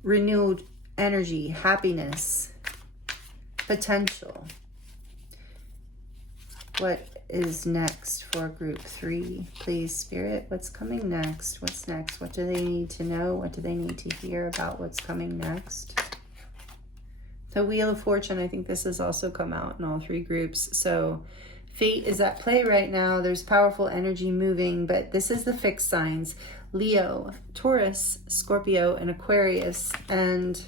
renewed energy, happiness, potential. What is next for group 3? Please, Spirit, what's coming next? What's next? What do they need to know? What do they need to hear about what's coming next? The Wheel of Fortune, I think this has also come out in all 3 groups. So fate is at play right now. There's powerful energy moving, but this is the fixed signs. Leo, Taurus, Scorpio, and Aquarius. And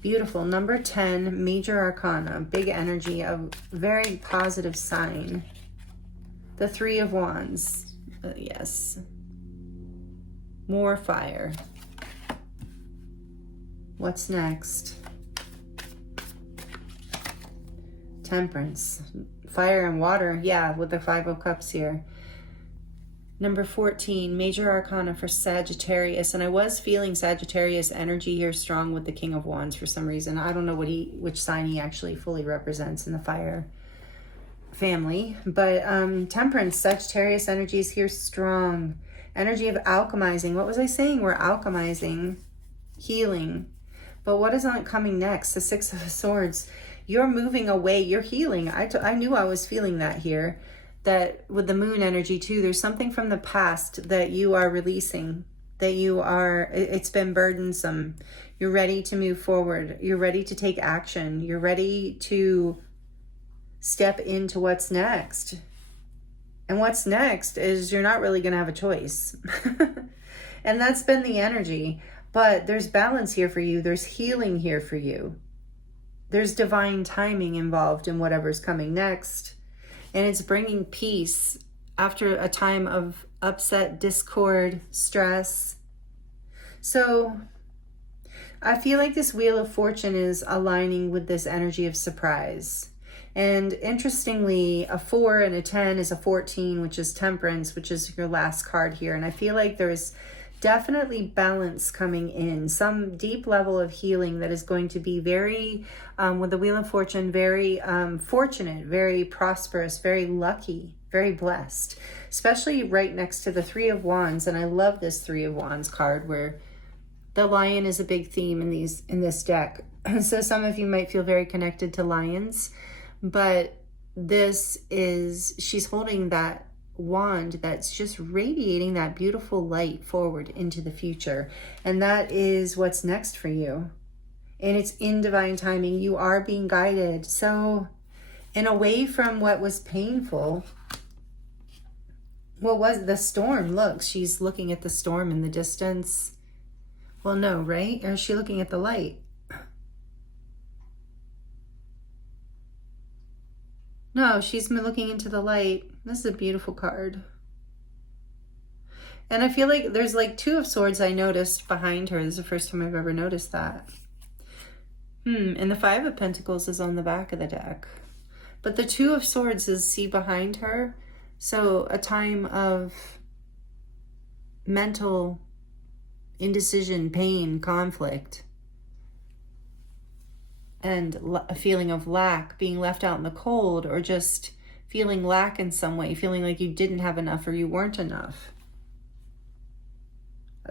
beautiful. Number 10, Major Arcana, big energy, a very positive sign. The Three of Wands. Yes. More fire. What's next? Temperance. Fire and water. Yeah, with the Five of Cups here. Number 14, Major Arcana for Sagittarius. And I was feeling Sagittarius energy here strong with the King of Wands for some reason. I don't know which sign he actually fully represents in the fire family. But Temperance, Sagittarius energy is here strong. Energy of alchemizing. What was I saying? We're alchemizing, healing. But what is on coming next? The Six of Swords. You're moving away. You're healing. I knew I was feeling that here. That with the moon energy too, there's something from the past that you are releasing, that it's been burdensome. You're ready to move forward. You're ready to take action. You're ready to step into what's next. And what's next is you're not really going to have a choice. And that's been the energy. But there's balance here for you. There's healing here for you. There's divine timing involved in whatever's coming next. And it's bringing peace after a time of upset, discord, stress. So I feel like this Wheel of Fortune is aligning with this energy of surprise. And interestingly, a 4 and a 10 is a 14, which is Temperance, which is your last card here. And I feel like there's definitely balance coming in, some deep level of healing that is going to be very, with the Wheel of Fortune, very fortunate, very prosperous, very lucky, very blessed, especially right next to the Three of Wands. And I love this Three of Wands card where the lion is a big theme in this deck. So some of you might feel very connected to lions, but she's holding that wand that's just radiating that beautiful light forward into the future. And that is what's next for you. And it's in divine timing. You are being guided. So, and away from what was painful, what was the storm? Look, she's looking at the storm in the distance. Well, no, right? Or is she looking at the light? No, she's been looking into the light. This is a beautiful card. And I feel like there's like 2 of Swords I noticed behind her. This is the first time I've ever noticed that. And the 5 of Pentacles is on the back of the deck. But the 2 of Swords is see behind her. So a time of mental indecision, pain, conflict. And a feeling of lack, being left out in the cold, or just feeling lack in some way, feeling like you didn't have enough or you weren't enough.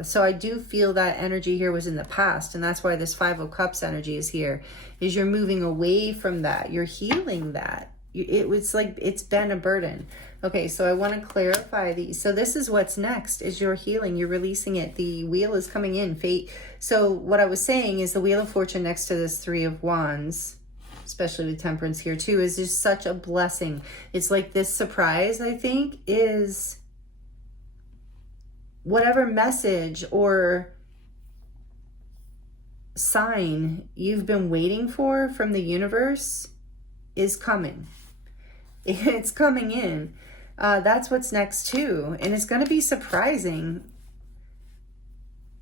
So I do feel that energy here was in the past, and that's why this 5 of Cups energy is here, is you're moving away from that. You're healing that. It was like it's been a burden. Okay, so I want to clarify these. So this is what's next, is your healing. You're releasing it. The wheel is coming in, fate. So what I was saying is the Wheel of Fortune next to this 3 of Wands, especially with Temperance here too, is just such a blessing. It's like this surprise, I think, is whatever message or sign you've been waiting for from the universe is coming. It's coming in. That's what's next too. And it's going to be surprising.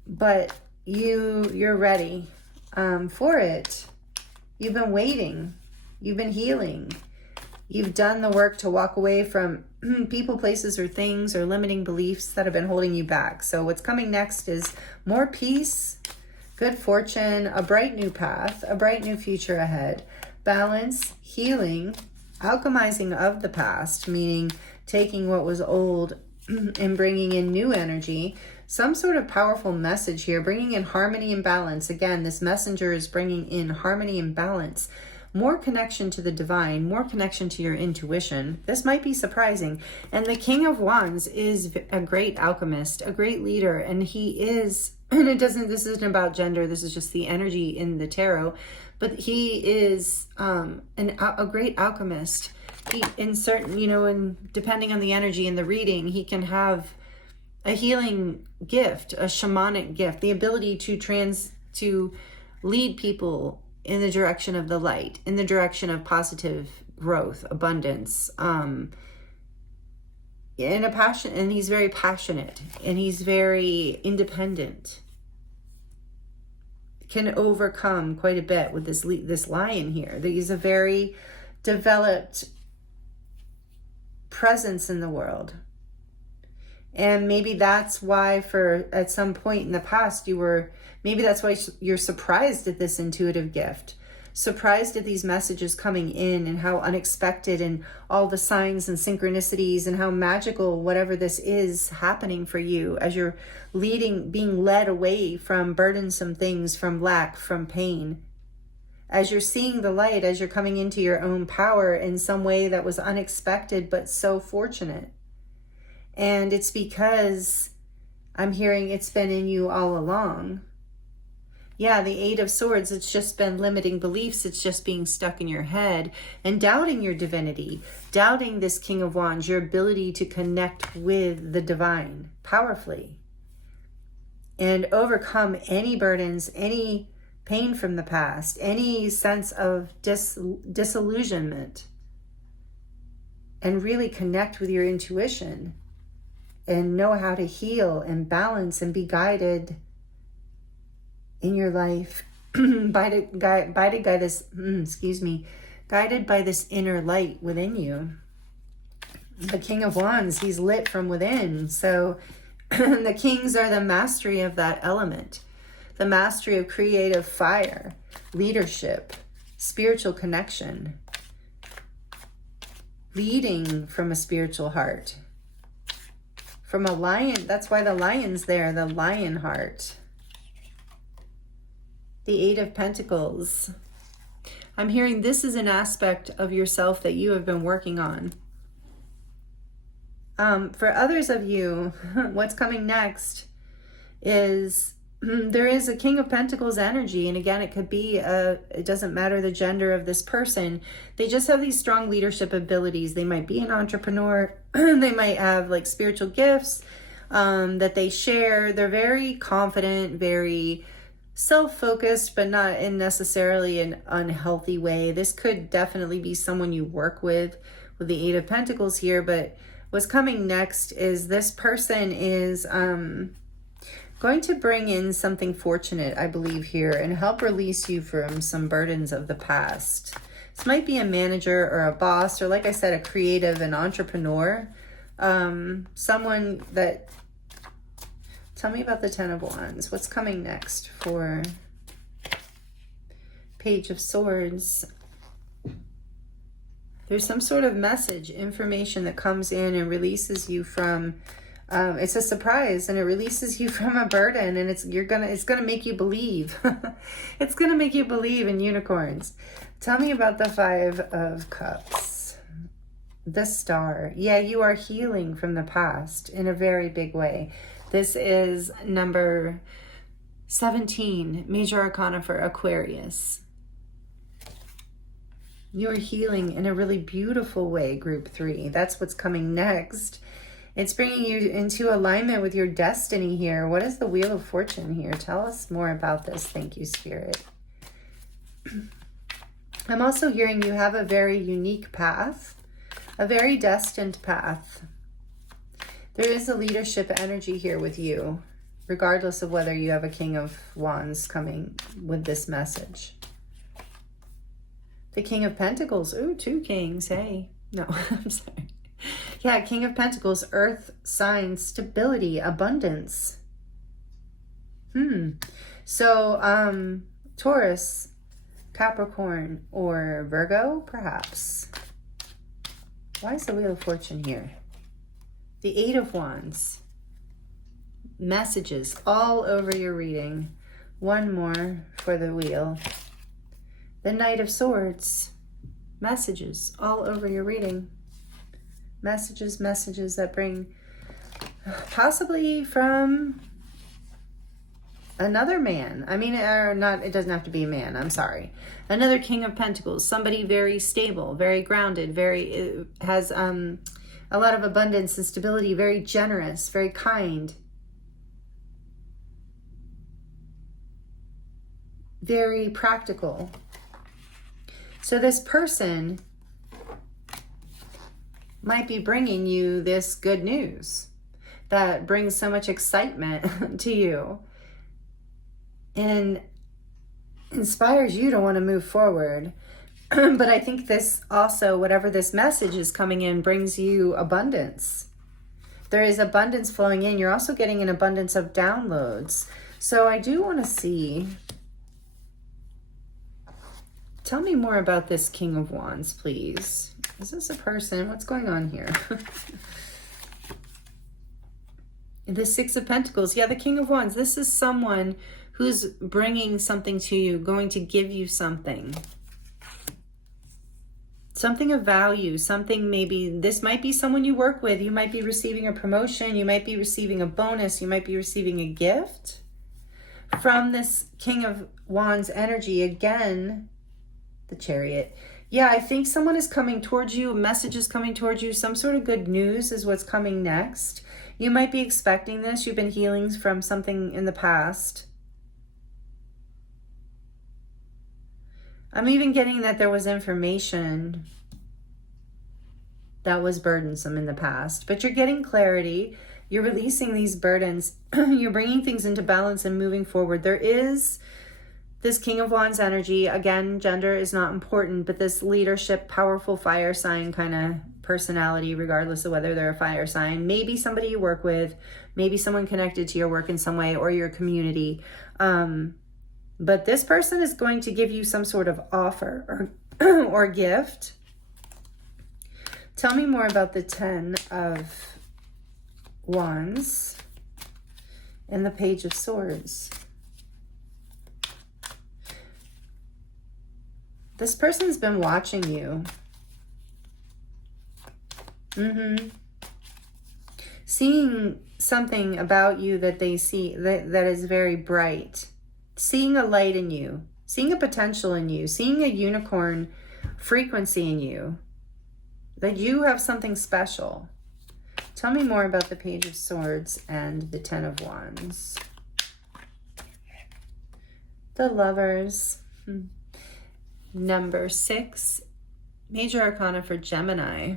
But you're ready for it. You've been waiting. You've been healing. You've done the work to walk away from people, places, or things, or limiting beliefs that have been holding you back. So what's coming next is more peace, good fortune, a bright new path, a bright new future ahead, balance, healing, alchemizing of the past, meaning taking what was old and bringing in new energy, some sort of powerful message here, bringing in harmony and balance. Again, this messenger is bringing in harmony and balance, more connection to the divine, more connection to your intuition. This might be surprising. And the King of Wands is a great alchemist, a great leader, and he is, and this isn't about gender, this is just the energy in the tarot, but he is a great alchemist. He, in certain, and depending on the energy in the reading, he can have a healing gift, a shamanic gift, the ability to lead people in the direction of the light, in the direction of positive growth, abundance, and he's very passionate, and he's very independent. Can overcome quite a bit with this lion here. He's a very developed presence in the world. And maybe that's why at some point in the past maybe that's why you're surprised at this intuitive gift, surprised at these messages coming in and how unexpected and all the signs and synchronicities and how magical whatever this is happening for you as you're being led away from burdensome things, from lack, from pain. As you're seeing the light, as you're coming into your own power in some way that was unexpected but so fortunate. And it's because I'm hearing it's been in you all along. Yeah, the Eight of Swords, it's just been limiting beliefs. It's just being stuck in your head and doubting your divinity, doubting this King of Wands, your ability to connect with the divine powerfully and overcome any burdens, any pain from the past, any sense of disillusionment, and really connect with your intuition and know how to heal and balance and be guided in your life guided by this inner light within you. The King of Wands, he's lit from within. So the kings are the mastery of that element, the mastery of creative fire, leadership, spiritual connection, leading from a spiritual heart, from a lion. That's why the lion's there, the lion heart. The Eight of Pentacles. I'm hearing this is an aspect of yourself that you have been working on. For others of you, what's coming next is there is a King of Pentacles energy. And again, it could be, it doesn't matter the gender of this person. They just have these strong leadership abilities. They might be an entrepreneur. They might have like spiritual gifts that they share. They're very confident, very self-focused, but not in necessarily an unhealthy way. This could definitely be someone you work with the Eight of Pentacles here. But what's coming next is this person is going to bring in something fortunate, I believe, here, and help release you from some burdens of the past. This might be a manager or a boss, or like I said, a creative, an entrepreneur, someone that... Tell me about the Ten of Wands. What's coming next for Page of Swords? There's some sort of message, information that comes in and releases you from... it's a surprise, and it releases you from a burden, and it's gonna make you believe. It's gonna make you believe in unicorns. Tell me about the Five of Cups. The Star. Yeah, you are healing from the past in a very big way. This is number 17, Major Arcana for Aquarius. You're healing in a really beautiful way, Group 3. That's what's coming next. It's bringing you into alignment with your destiny here. What is the Wheel of Fortune here? Tell us more about this. Thank you, Spirit. I'm also hearing you have a very unique path, a very destined path. There is a leadership energy here with you. regardless of whether you have a King of Wands coming with this message. The King of Pentacles. Ooh, 2 kings. Hey. No, I'm sorry. Yeah, King of Pentacles, earth sign, stability, abundance. So, Taurus, Capricorn, or Virgo, perhaps. Why is the Wheel of Fortune here? The 8 of Wands. Messages all over your reading. One more for the wheel. The Knight of Swords. Messages all over your reading. Messages that bring, possibly from another man. I mean, or not, it doesn't have to be a man, I'm sorry. Another King of Pentacles, somebody very stable, very grounded, very, has a lot of abundance and stability, very generous, very kind, very practical. So this person might be bringing you this good news that brings so much excitement to you and inspires you to want to move forward. But I think this also, whatever this message is coming in, brings you abundance. There is abundance flowing in. You're also getting an abundance of downloads. So I do want to see, tell me more about this King of Wands, please. Is this a person? What's going on here? The 6 of Pentacles. Yeah, the King of Wands. This is someone who's bringing something to you, going to give you something. Something of value, something maybe, this might be someone you work with. You might be receiving a promotion. You might be receiving a bonus. You might be receiving a gift from this King of Wands energy. Again, the Chariot. Yeah, I think someone is coming towards you. A message is coming towards you. Some sort of good news is what's coming next. You might be expecting this. You've been healing from something in the past. I'm even getting that there was information that was burdensome in the past. But you're getting clarity. You're releasing these burdens. You're bringing things into balance and moving forward. There is this King of Wands energy. Again, gender is not important, but this leadership, powerful fire sign kind of personality, regardless of whether they're a fire sign. Maybe somebody you work with, maybe someone connected to your work in some way or your community. But this person is going to give you some sort of offer or gift. Tell me more about the 10 of Wands and the Page of Swords. This person's been watching you. Seeing something about you that they see that is very bright. Seeing a light in you. Seeing a potential in you. Seeing a unicorn frequency in you. That you have something special. Tell me more about the Page of Swords and the 10 of Wands. The Lovers. Number 6, Major Arcana for Gemini.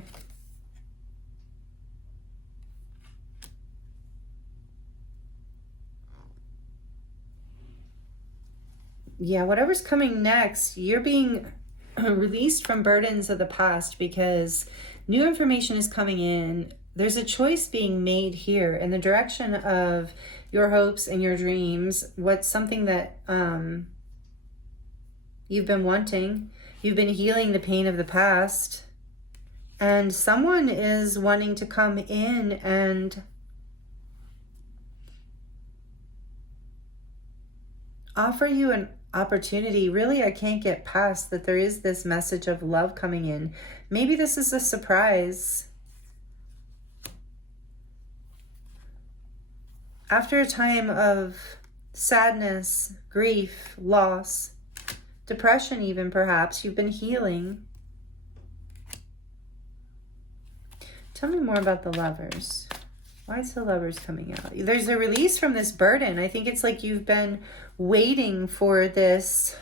Yeah, whatever's coming next, you're being released from burdens of the past because new information is coming in. There's a choice being made here in the direction of your hopes and your dreams. What's something that you've been wanting. You've been healing the pain of the past. And someone is wanting to come in and offer you an opportunity. Really, I can't get past that there is this message of love coming in. Maybe this is a surprise. After a time of sadness, grief, loss, depression even perhaps, you've been healing. Tell me more about the Lovers. Why is the Lovers coming out? There's a release from this burden. I think it's like you've been waiting for this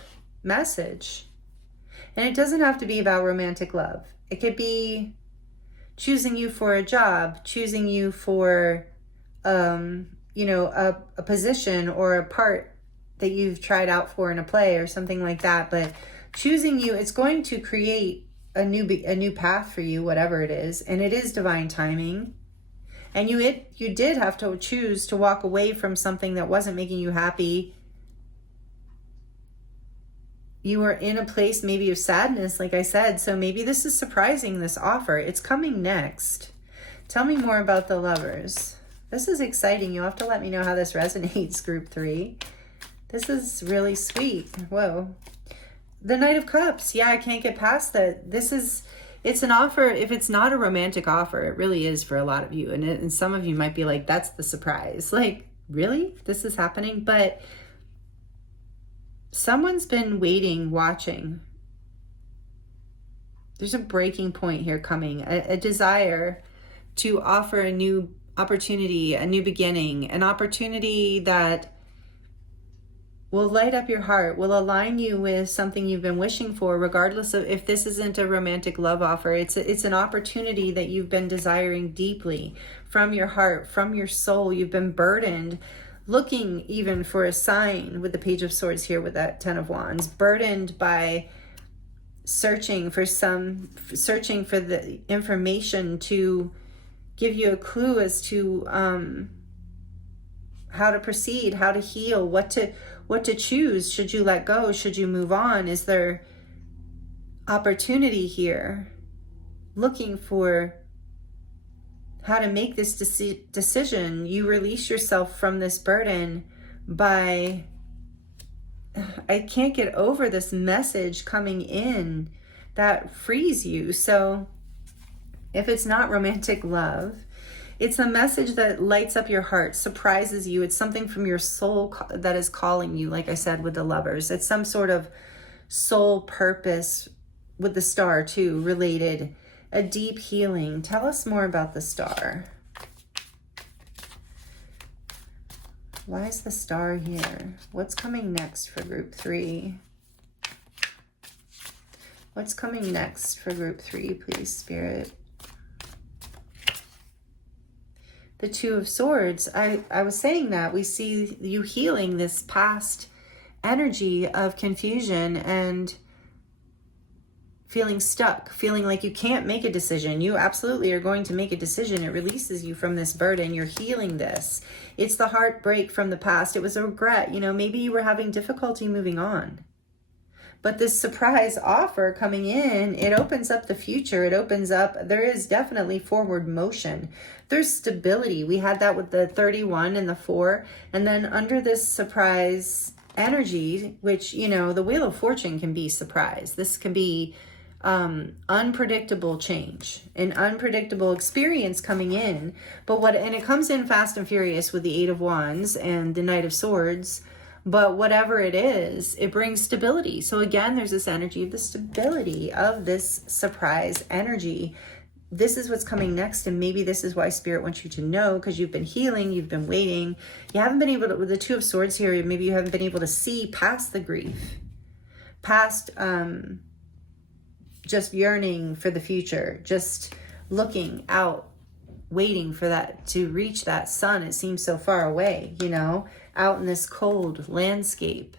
message. And it doesn't have to be about romantic love. It could be choosing you for a job, choosing you for you know, a position or a part that you've tried out for in a play or something like that. But choosing you, it's going to create a new path for you, whatever it is. And it is divine timing. And you did have to choose to walk away from something that wasn't making you happy. You were in a place maybe of sadness, like I said. So maybe this is surprising, this offer. It's coming next. Tell me more about the Lovers. This is exciting. You'll have to let me know how this resonates, group 3. This is really sweet. Whoa. The Knight of Cups. Yeah, I can't get past that. It's an offer. If it's not a romantic offer, it really is for a lot of you. And some of you might be like, that's the surprise. Like, really? This is happening? But someone's been waiting, watching. There's a breaking point here coming. A desire to offer a new opportunity, a new beginning, an opportunity that will light up your heart, will align you with something you've been wishing for, regardless of if this isn't a romantic love offer. It's an opportunity that you've been desiring deeply from your heart, from your soul. You've been burdened, looking even for a sign with the Page of Swords here with that 10 of Wands, burdened by searching for the information to give you a clue as to how to proceed, how to heal, what to choose. Should you let go? Should you move on? Is there opportunity here? Looking for how to make this decision. You release yourself from this burden by, I can't get over this message coming in that frees you. So if it's not romantic love, it's a message that lights up your heart, surprises you. It's something from your soul that is calling you, like I said, with the Lovers. It's some sort of soul purpose with the Star too, related. A deep healing. Tell us more about the Star. Why is the Star here? What's coming next for group 3? What's coming next for group 3, please, Spirit? The 2 of Swords. I was saying that we see you healing this past energy of confusion and feeling stuck, feeling like you can't make a decision. You absolutely are going to make a decision. It releases you from this burden. You're healing this. It's the heartbreak from the past. It was a regret. You know, maybe you were having difficulty moving on. But this surprise offer coming in, it opens up the future. It opens up, there is definitely forward motion. There's stability. We had that with the 31 and the 4. And then under this surprise energy, which, you know, the Wheel of Fortune can be surprise. This can be unpredictable change, an unpredictable experience coming in. And it comes in fast and furious with the 8 of Wands and the Knight of Swords. But whatever it is, it brings stability. So again, there's this energy of the stability of this surprise energy. This is what's coming next. And maybe this is why Spirit wants you to know, because you've been healing, you've been waiting. You haven't been able to, with the 2 of Swords here, maybe you haven't been able to see past the grief, past just yearning for the future, just looking out, waiting for that to reach that sun. It seems so far away, you know, out in this cold landscape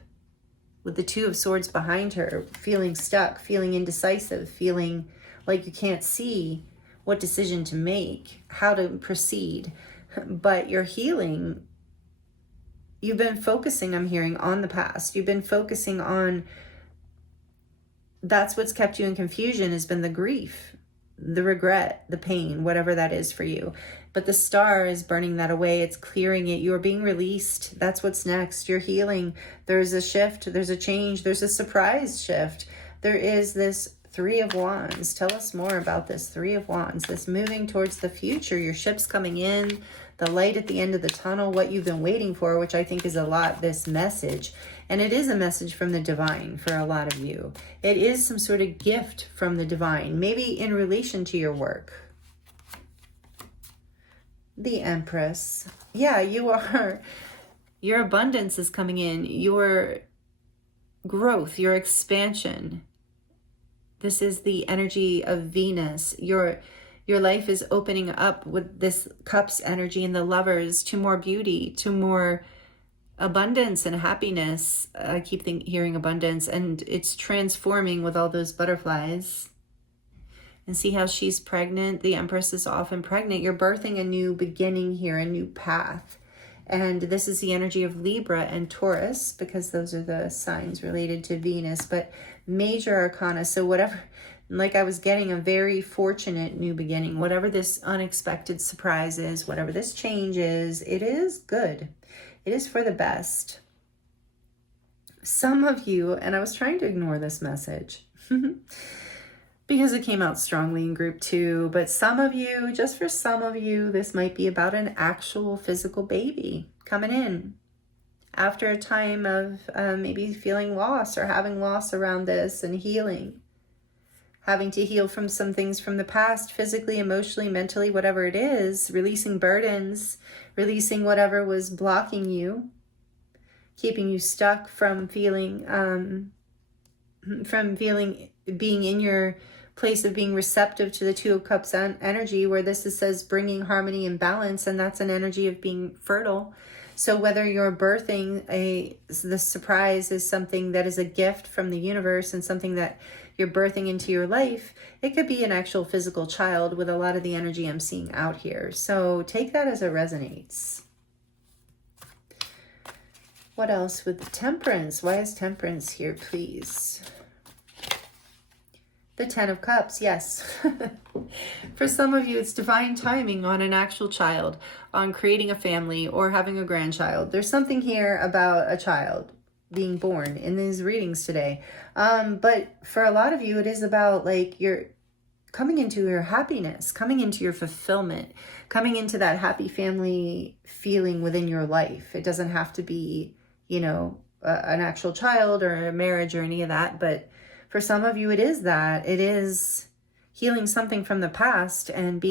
with the 2 of Swords behind her, feeling stuck, feeling indecisive, feeling like you can't see what decision to make, how to proceed. But you're healing. You've been focusing, I'm hearing, on the past. You've been focusing on, that's what's kept you in confusion, has been the grief, the regret, the pain, whatever that is for you. But the Star is burning that away. It's clearing it. You're being released. That's what's next. You're healing. There's a shift. There's a change. There's a surprise shift. There is this 3 of Wands. Tell us more about this 3 of Wands, this moving towards the future. Your ship's coming in, the light at the end of the tunnel, what you've been waiting for, which I think is a lot, this message. And it is a message from the divine for a lot of you. It is some sort of gift from the divine, maybe in relation to your work. The Empress. Yeah, you are. Your abundance is coming in. Your growth, your expansion. This is the energy of Venus. You're Your life is opening up with this Cups energy and the Lovers to more beauty, to more abundance and happiness. I keep hearing abundance, and it's transforming with all those butterflies. And see how she's pregnant. The Empress is often pregnant. You're birthing a new beginning here, a new path. And this is the energy of Libra and Taurus, because those are the signs related to Venus. But major arcana, so whatever, like I was getting a very fortunate new beginning. Whatever this unexpected surprise is, whatever this change is, it is good. It is for the best. Some of you, and I was trying to ignore this message, because it came out strongly in group 2, but some of you, just for some of you, this might be about an actual physical baby coming in after a time of maybe feeling loss or having loss around this, and healing, having to heal from some things from the past, physically, emotionally, mentally, whatever it is, releasing burdens, releasing whatever was blocking you, keeping you stuck from feeling, being in your place of being receptive to the Two of Cups energy, where this says bringing harmony and balance, and that's an energy of being fertile. So whether you're birthing the surprise is something that is a gift from the universe and something that you're birthing into your life, it could be an actual physical child with a lot of the energy I'm seeing out here. So take that as it resonates. What else with Temperance? Why is Temperance here, please? The Ten of Cups, yes. For some of you, it's divine timing on an actual child, on creating a family or having a grandchild. There's something here about a child being born in these readings today. But for a lot of you, it is about like you're coming into your happiness, coming into your fulfillment, coming into that happy family feeling within your life. It doesn't have to be, you know, an actual child or a marriage or any of that, but for some of you, it is that. It is healing something from the past and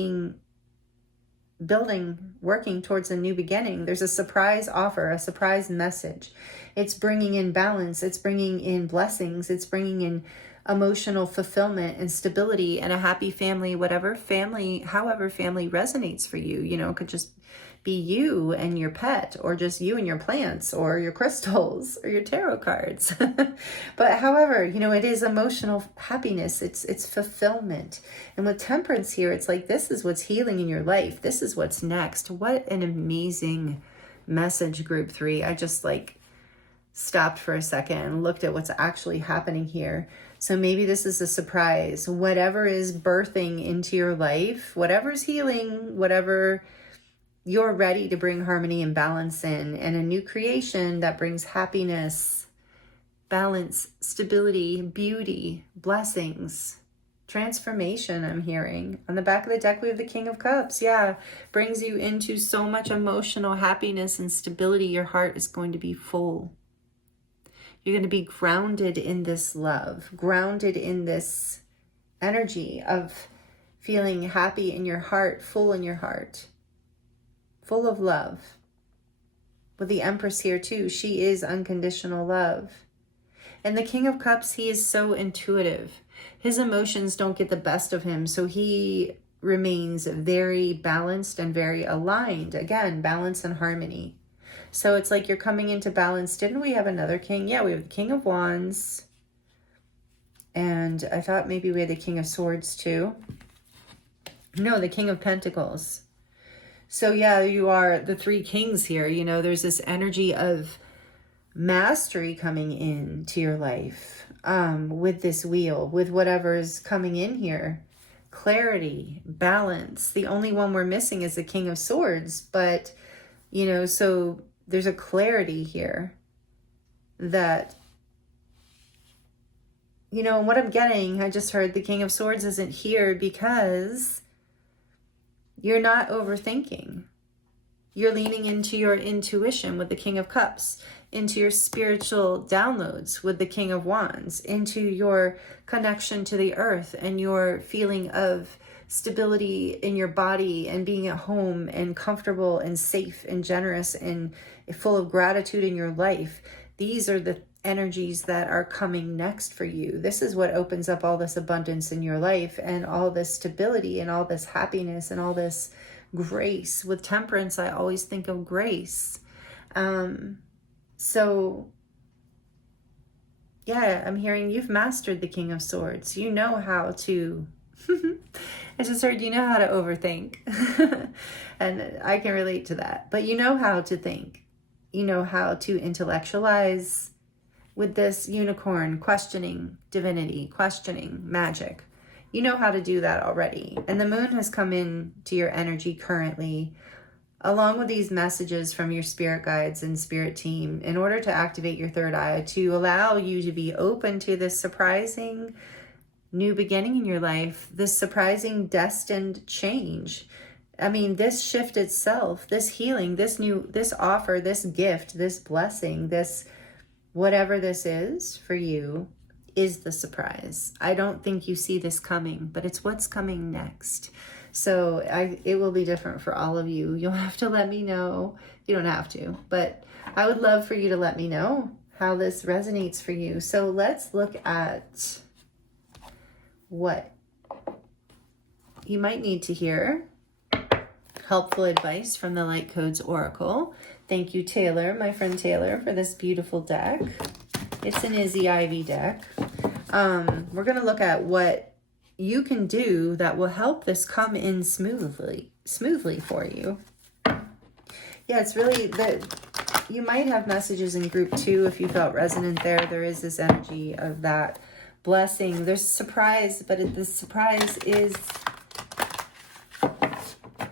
working towards a new beginning. There's a surprise offer, a surprise message. It's bringing in balance. It's bringing in blessings. It's bringing in emotional fulfillment and stability and a happy family, however family resonates for you. You know, it could just be you and your pet, or just you and your plants, or your crystals, or your tarot cards. But however, you know, it is emotional happiness. It's fulfillment. And with Temperance here, it's like, this is what's healing in your life. This is what's next. What an amazing message, group 3. I just like stopped for a second and looked at what's actually happening here. So maybe this is a surprise. Whatever is birthing into your life, whatever's healing, whatever you're ready to bring harmony and balance in, and a new creation that brings happiness, balance, stability, beauty, blessings, transformation. I'm hearing on the back of the deck, we have the King of Cups. Yeah, brings you into so much emotional happiness and stability. Your heart is going to be full. You're going to be grounded in this love, grounded in this energy of feeling happy in your heart, full in your heart, full of love. With the Empress here too, she is unconditional love. And the King of Cups, he is so intuitive. His emotions don't get the best of him, so he remains very balanced and very aligned. Again, balance and harmony. So it's like you're coming into balance. Didn't we have another king? Yeah, we have the King of Wands. And I thought maybe we had the King of Swords too. No, the King of Pentacles. So yeah, you are the 3 kings here. You know, there's this energy of mastery coming into your life with this wheel, with whatever's coming in here. Clarity, balance. The only one we're missing is the King of Swords. But, you know, so there's a clarity here that, you know, what I'm getting, I just heard the King of Swords isn't here because you're not overthinking. You're leaning into your intuition with the King of Cups, into your spiritual downloads with the King of Wands, into your connection to the earth and your feeling of stability in your body and being at home and comfortable and safe and generous and full of gratitude in your life. These are the energies that are coming next for you. This is what opens up all this abundance in your life and all this stability and all this happiness and all this grace. With temperance, I always think of grace. So yeah, I'm hearing you've mastered the King of Swords. You know how to, I just heard you know how to overthink. And I can relate to that. But you know how to think. You know how to intellectualize with this unicorn, questioning divinity, questioning magic. You know how to do that already. And the moon has come in to your energy currently, along with these messages from your spirit guides and spirit team, in order to activate your third eye, to allow you to be open to this surprising new beginning in your life, this surprising destined change. I mean, this shift itself, this healing, this offer, this gift, this blessing, this whatever this is for you is the surprise. I don't think you see this coming, but it's what's coming next. So it will be different for all of you. You'll have to let me know. You don't have to, but I would love for you to let me know how this resonates for you. So let's look at what you might need to hear. Helpful advice from the Light Codes Oracle. Thank you, Taylor, my friend Taylor, for this beautiful deck. It's an Izzy Ivy deck. We're going to look at what you can do that will help this come in smoothly for you. Yeah, it's really that you might have messages in group 2 if you felt resonant there. There is this energy of that blessing. There's surprise, but the surprise is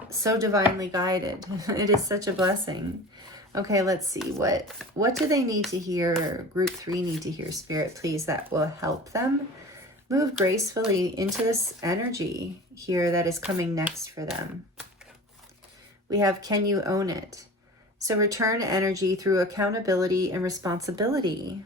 so divinely guided. It is such a blessing. Okay, let's see. What do they need to hear? Group 3 need to hear, Spirit, please, that will help them move gracefully into this energy here that is coming next for them. We have, can you own it? So return energy through accountability and responsibility.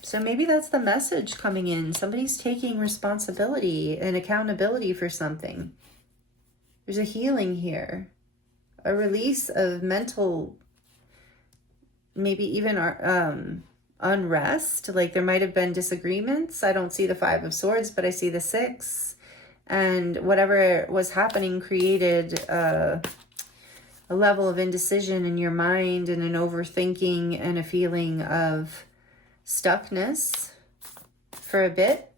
So maybe that's the message coming in. Somebody's taking responsibility and accountability for something. There's a healing here, a release of mental, maybe even unrest. Like there might have been disagreements. I don't see the 5 of Swords, but I see the 6. And whatever was happening created a level of indecision in your mind and an overthinking and a feeling of stuckness for a bit.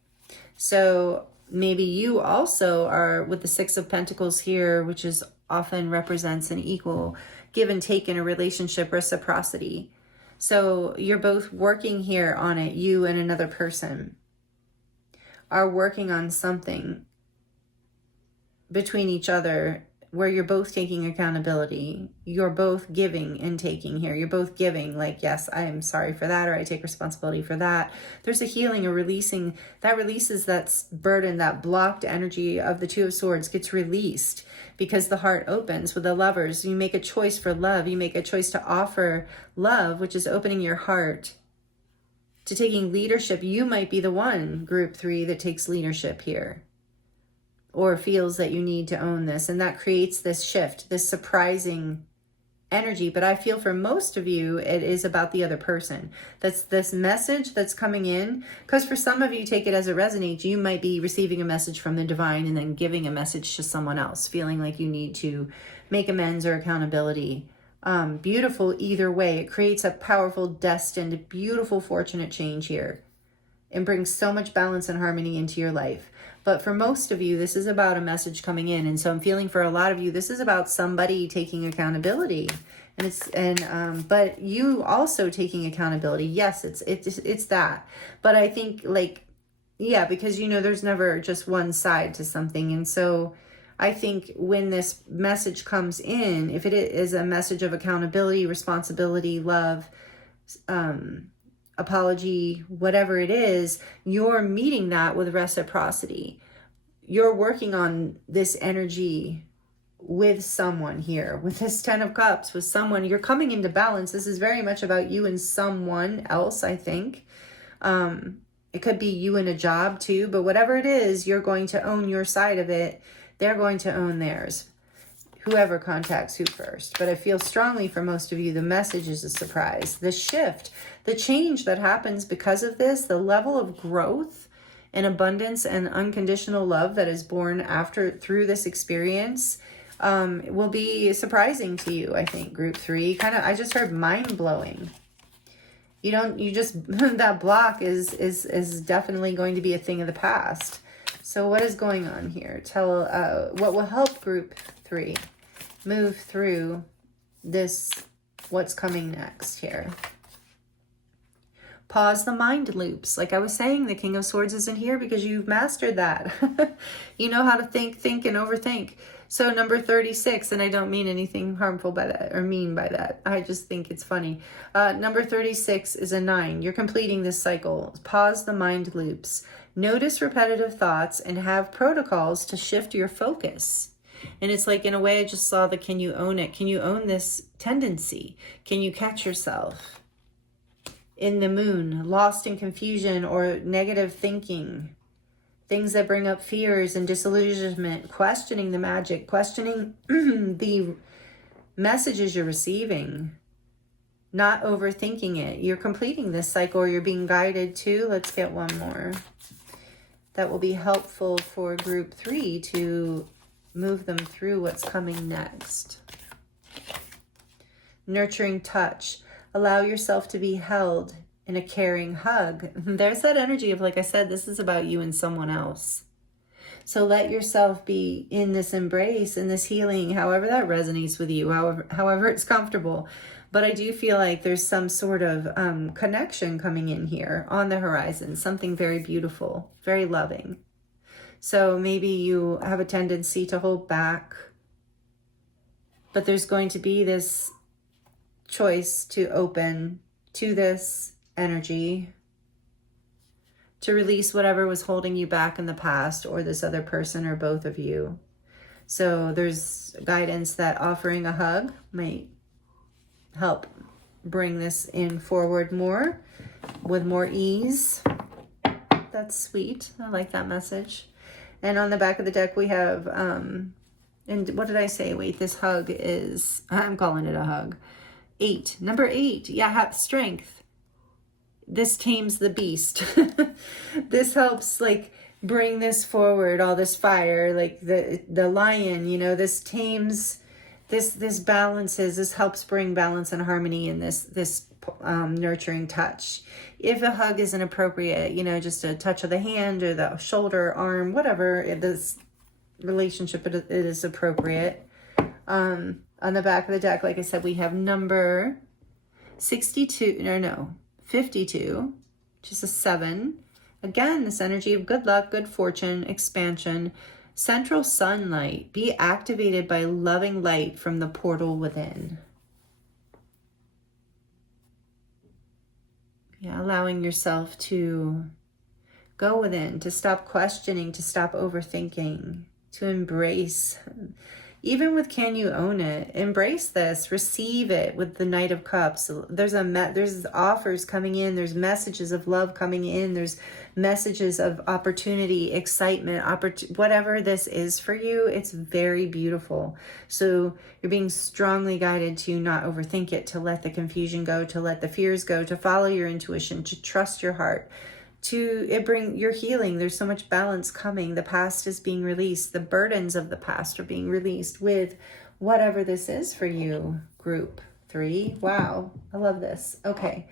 So maybe you also are with the 6 of Pentacles here, which is often represents an equal give and take in a relationship, reciprocity. So you're both working here on it. You and another person are working on something between each other where you're both taking accountability. You're both giving and taking here. You're both giving, like, yes, I am sorry for that, or I take responsibility for that. There's a healing, a releasing that releases that burden, that blocked energy of the 2 of Swords gets released because the heart opens with the Lovers. You make a choice for love. You make a choice to offer love, which is opening your heart to taking leadership. You might be the one, group 3, that takes leadership here, or feels that you need to own this. And that creates this shift, this surprising energy. But I feel for most of you, it is about the other person. That's this message that's coming in. Because for some of you, take it as it resonates. You might be receiving a message from the divine and then giving a message to someone else, feeling like you need to make amends or accountability. Beautiful either way. It creates a powerful, destined, beautiful, fortunate change here. And brings so much balance and harmony into your life. But for most of you, this is about a message coming in. And so I'm feeling for a lot of you, this is about somebody taking accountability. And but you also taking accountability. Yes, it's that. But I think, like, yeah, because, you know, there's never just one side to something. And so I think when this message comes in, if it is a message of accountability, responsibility, love, apology, whatever it is, you're meeting that with reciprocity. You're working on this energy with someone here, with this 10 of Cups, with someone. You're coming into balance. This is very much about you and someone else, I think. It could be you in a job too, but whatever it is, you're going to own your side of it. They're going to own theirs. whoever contacts who first. But I feel strongly for most of you, the message is a surprise. The shift, the change that happens because of this, the level of growth and abundance and unconditional love that is born through this experience will be surprising to you, I think, group 3. I just heard mind-blowing. That block is definitely going to be a thing of the past. So what is going on here? What will help group 3 move through this, what's coming next here? Pause the mind loops. Like I was saying, the King of Swords isn't here because you've mastered that. You know how to think, and overthink. So number 36, and I don't mean anything harmful by that or mean by that. I just think it's funny. Number 36 is a 9. You're completing this cycle. Pause the mind loops. Notice repetitive thoughts and have protocols to shift your focus. And it's like, in a way, I just saw the can you own it? Can you own this tendency? Can you catch yourself in the moon, lost in confusion or negative thinking? Things that bring up fears and disillusionment, questioning the magic, questioning the messages you're receiving, not overthinking it. You're completing this cycle, or you're being guided to. Let's get one more. That will be helpful for group 3 to move them through what's coming next. Nurturing touch. Allow yourself to be held in a caring hug. There's that energy of, like I said, this is about you and someone else. So let yourself be in this embrace, in this healing, however that resonates with you, however it's comfortable. But I do feel like there's some sort of connection coming in here on the horizon, something very beautiful, very loving. So maybe you have a tendency to hold back, but there's going to be this choice to open to this energy, to release whatever was holding you back in the past, or this other person, or both of you. So there's guidance that offering a hug might help bring this in forward more, with more ease. That's sweet. I like that message. And on the back of the deck we have, and what did I say? Wait, this hug is, I'm calling it a hug. 8. Number 8. Yeah, have strength. This tames the beast. This helps like bring this forward, all this fire, like the lion, you know, this tames, this balances, this helps bring balance and harmony in this nurturing touch. If a hug isn't appropriate, you know, just a touch of the hand or the shoulder, arm, whatever, this relationship it is appropriate. On the back of the deck, like I said, we have number 52, just a 7. Again, this energy of good luck, good fortune, expansion, central sunlight. Be activated by loving light from the portal within. Yeah, allowing yourself to go within, to stop questioning, to stop overthinking, to embrace. Even with can you own it? Embrace this, receive it with the Knight of Cups. There's offers coming in, there's messages of love coming in, there's messages of opportunity, excitement, whatever this is for you, it's very beautiful. So you're being strongly guided to not overthink it, to let the confusion go, to let the fears go, to follow your intuition, to trust your heart. Bring your healing. There's so much balance coming. The past is being released. The burdens of the past are being released with whatever this is for you, group 3. Wow, I love this. Okay,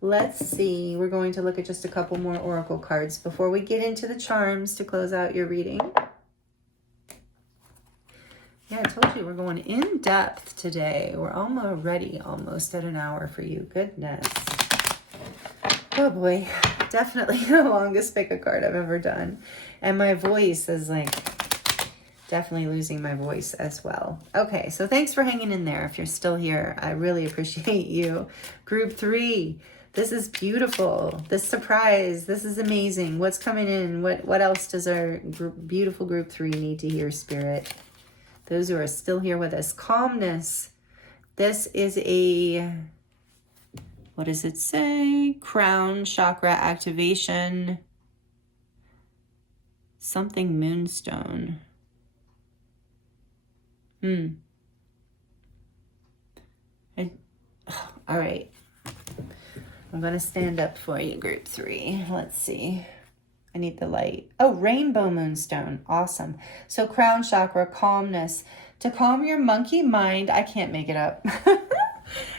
let's see. We're going to look at just a couple more oracle cards before we get into the charms to close out your reading. Yeah, I told you we're going in depth today. We're almost at an hour for you. Goodness. Oh boy, definitely the longest pick a card I've ever done. And my voice is like definitely losing my voice as well. Okay, so thanks for hanging in there. If you're still here, I really appreciate you. Group 3, this is beautiful. This surprise, this is amazing. What's coming in? What else does our beautiful group 3 need to hear, Spirit? Those who are still here with us. Calmness. This is what does it say? Crown chakra activation. Something moonstone. All right. I'm going to stand up for you, group 3. Let's see. I need the light. Oh, rainbow moonstone. Awesome. So crown chakra, calmness. To calm your monkey mind. I can't make it up.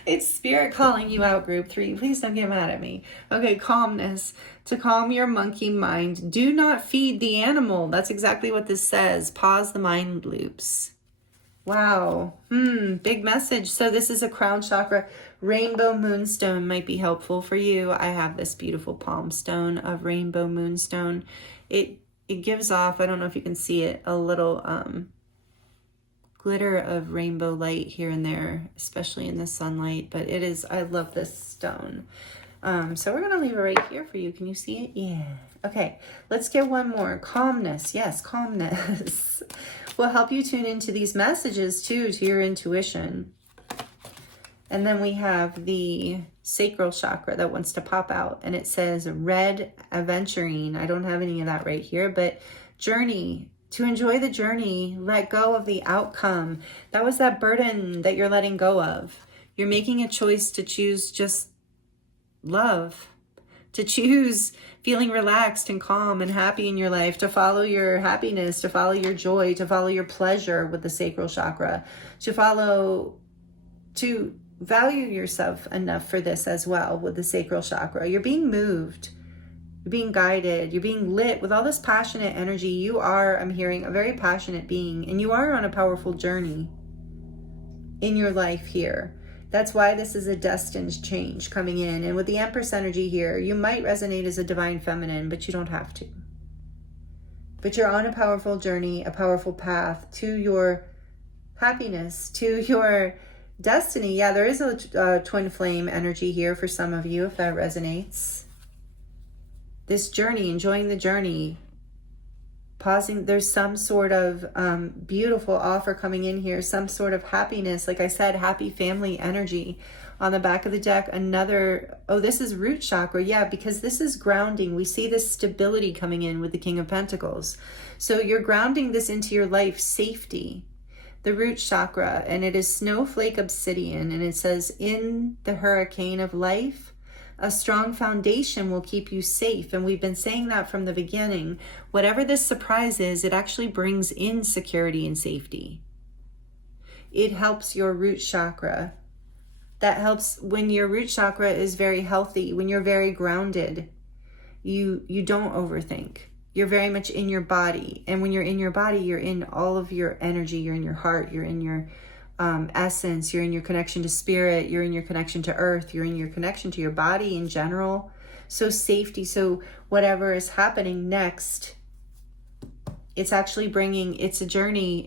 It's spirit calling you out, group 3. Please don't get mad at me. Okay, calmness. To calm your monkey mind. Do not feed the animal. That's exactly what this says. Pause the mind loops. Wow. Big message. So this is a crown chakra. Rainbow moonstone might be helpful for you. I have this beautiful palm stone of rainbow moonstone. It gives off, I don't know if you can see it, a little glitter of rainbow light here and there, especially in the sunlight. But it is, I love this stone. So we're going to leave it right here for you. Can you see it? Yeah. Okay, let's get one more. Calmness. Yes, calmness will help you tune into these messages too, to your intuition. And then we have the sacral chakra that wants to pop out, and it says red aventurine. I don't have any of that right here, but journey. To enjoy the journey, let go of the outcome. That was that burden that you're letting go of. You're making a choice to choose just love, to choose feeling relaxed and calm and happy in your life, to follow your happiness, to follow your joy, to follow your pleasure with the sacral chakra, to value yourself enough for this as well with the sacral chakra. You're being moved. You're being guided. You're being lit with all this passionate energy. You are, I'm hearing, a very passionate being, and you are on a powerful journey in your life here. That's why this is a destined change coming in. And with the Empress energy here, you might resonate as a divine feminine, but you don't have to. But you're on a powerful journey, a powerful path to your happiness, to your destiny. Yeah, there is a twin flame energy here for some of you, if that resonates. This journey, enjoying the journey, pausing. There's some sort of beautiful offer coming in here, some sort of happiness. Like I said, happy family energy. On the back of the deck, another, oh, this is root chakra. Yeah, because this is grounding. We see this stability coming in with the King of Pentacles. So you're grounding this into your life, safety. The root chakra, and it is snowflake obsidian, and it says, in the hurricane of life, a strong foundation will keep you safe. And we've been saying that from the beginning. Whatever this surprise is, it actually brings in security and safety. It helps your root chakra. That helps when your root chakra is very healthy, when you're very grounded. You don't overthink. You're very much in your body. And when you're in your body, you're in all of your energy. You're in your heart. You're in your essence. You're in your connection to spirit. You're in your connection to earth. You're in your connection to your body in general. So safety. So whatever is happening next, it's actually bringing, it's a journey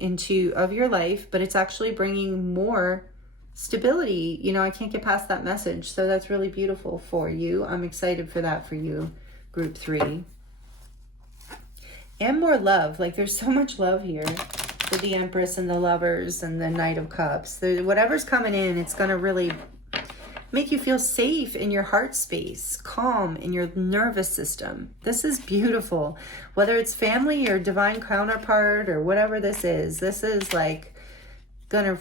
of your life, but it's actually bringing more stability. You know, I can't get past that message. So that's really beautiful for you. I'm excited for that for you, group 3. And more love. Like there's so much love here with the Empress and the Lovers and the Knight of Cups. Whatever's coming in, it's going to really make you feel safe in your heart space, calm in your nervous system. This is beautiful. Whether it's family or divine counterpart or whatever this is like going to